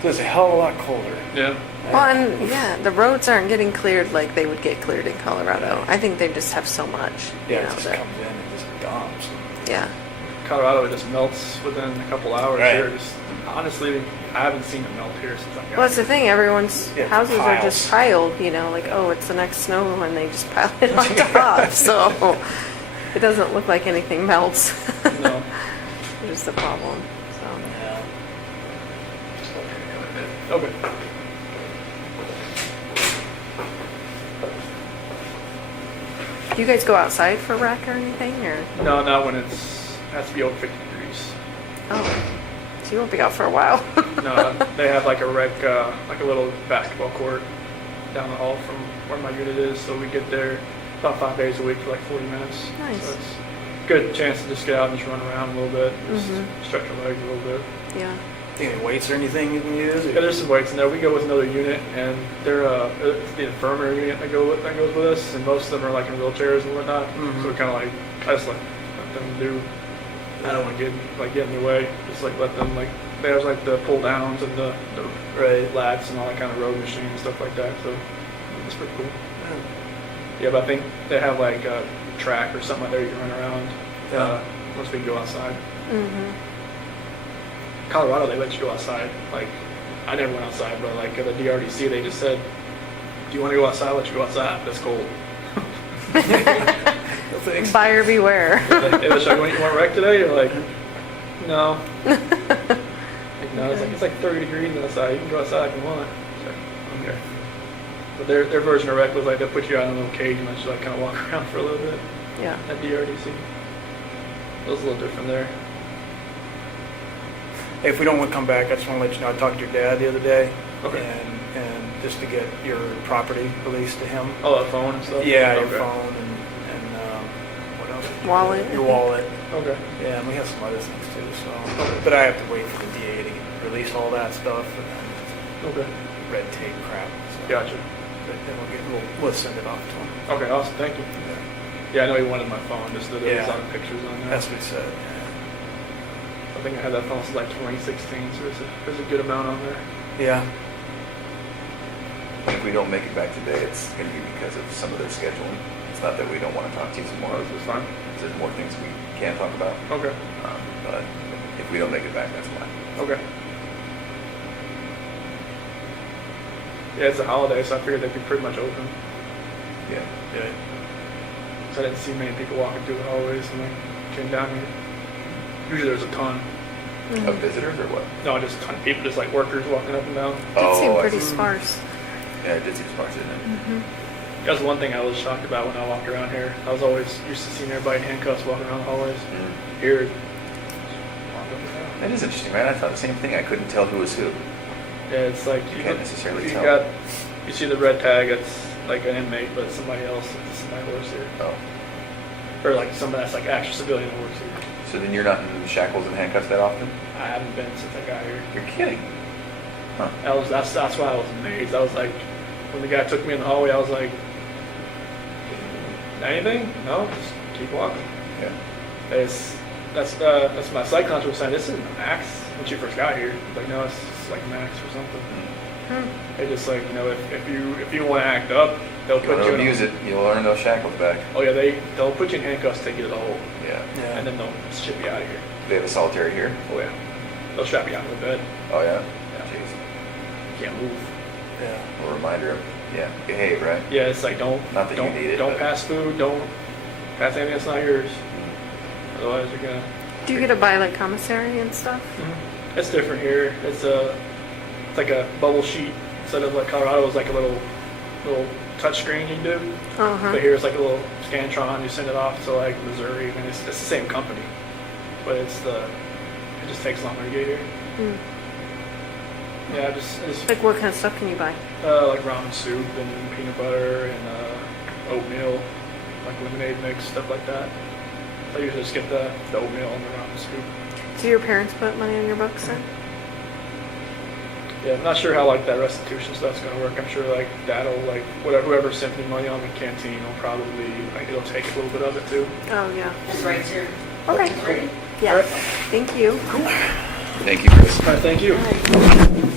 It was a hell of a lot colder. Yeah. Well, and yeah, the roads aren't getting cleared like they would get cleared in Colorado. I think they just have so much. Yeah, you it know, just that- comes in and just dumps. Yeah. Colorado it just melts within a couple hours Right. here. Just, honestly, I haven't seen it melt here since I've got Well, that's the here. thing. Everyone's Yeah, houses are piles. just piled, you know, like, oh, it's the next snow, and they just pile it on top. So it doesn't look like anything melts. No. Which is the problem. So. Yeah. Okay. Do you guys go outside for rec or anything, or? No, not when has to be over 50 degrees. Oh, so you won't be out for a while. No, they have like a rec, like a little basketball court down the hall from where my unit is. So we get there about 5 days a week for like 40 minutes. Nice. So it's a good chance to just get out and just run around a little bit, just Mhm. stretch your legs a little bit. Yeah. Any weights or anything you can use? Yeah, there's some weights in there. We go with another unit, and they're it's the infirmary unit that goes with us, and most of them are like in wheelchairs and whatnot. Mhm. So we're kind of like I just like let them do. I don't want to get in the way. Just like let them like there's like the pull downs and the lats and all that kind of road machine and stuff like that. So it's pretty cool. Yeah, but I think they have like a track or something like there you can run around. Yeah. Once we can go outside. Mm-hmm. Colorado, they let you go outside. Like, I never went outside, but like at the DRDC, they just said, "Do you want to go outside? Let you go outside. But it's cold." Thanks. Buyer beware. Hey, let's you want to wreck today? You're like, no. Like, no, it's like 30 degrees outside. You can go outside if you want. It's like, okay. But their version of wreck was like they'll put you out in a little cage and let you like kind of walk around for a little bit Yeah. at DRDC. It was a little different there. Hey, if we don't want to come back, I just want to let you know, I talked to your dad the other day. Okay. And just to get your property released to him. Oh, the phone and stuff? Yeah, Okay. your phone and what else? Wallet. Your wallet. Okay. Yeah, and we have some other things too, so. But I have to wait for the DA to release all that stuff and then Okay. red tape crap. So. Gotcha. But then we'll send it off to him. Okay, awesome. Thank you. Yeah, I know he wanted my phone, just that there was Yeah. a lot of pictures on there. That's what he said. I think I had that phone since like 2016, so there's a good amount on there. Yeah. If we don't make it back today, it's going to be because of some of their scheduling. It's not that we don't want to talk to you some more. Oh, this is fine. There's more things we can talk about. Okay. But if we don't make it back, that's why. Okay. Yeah, it's a holiday, so I figured they'd be pretty much open. Yeah. Yeah. So I didn't see many people walking through the hallways when I came down here. Usually there's a ton. Of visitors or what? No, just a ton of people, just like workers walking up and down. Did seem I pretty see. sparse. Yeah, it did seem sparse, didn't it? That was one thing I was shocked about when I walked around here. I was always used to seeing everybody in handcuffs walking around the hallways. Here, just walk up and down. That is interesting, right? I thought the same thing. I couldn't tell who was who. Yeah, it's like You can't necessarily you tell. you see the red tag, it's like an inmate, but it's somebody else. It's somebody who works here. Oh. Or like somebody that's like actual civilian that works here. So then you're not in shackles and handcuffs that often? I haven't been since I got here. You're kidding. Huh. That's why I was amazed. I was like, when the guy took me in the hallway, I was like, anything? No, just keep walking. Yeah. That's my psych counselor was saying. This isn't a max when she first got here. Like no, it's like max or something. They just like if you want to act up, they'll You put want you to in. abuse it, you'll learn those shackles back. Oh yeah, they'll put you in handcuffs, take you to the hole, Yeah. Yeah. and then they'll ship you out of here. They have a solitary here? Oh yeah, they'll strap you out to the bed. Oh, yeah? Yeah. Jeez. You can't move. Yeah. A reminder of, yeah, behave, right? Yeah, it's like don't Not that you don't need it, don't but- pass food, don't pass anything that's not yours. Otherwise, you're gonna. Do you get to buy like commissary and stuff? It's different here. It's like a bubble sheet instead of like Colorado is like a little touch screen you can do. Uh-huh. But here it's like a little Scantron. You send it off to like Missouri, and it's the same company, but it just takes longer to get here. Mm. Yeah, it's Like what kind of stuff can you buy? like ramen soup and peanut butter and oatmeal, like lemonade mix, stuff like that. I usually just get the oatmeal and the ramen soup. Do your parents put money on your books then? Yeah, I'm not sure how like that restitution stuff's gonna work. I'm sure like that'll like whoever sent me money on the canteen will probably like it'll take a little bit of it too. Oh yeah. It's right here. Okay. Ready? Yeah. Alright. Thank you. Thank you, Chris. All right, thank you. All right.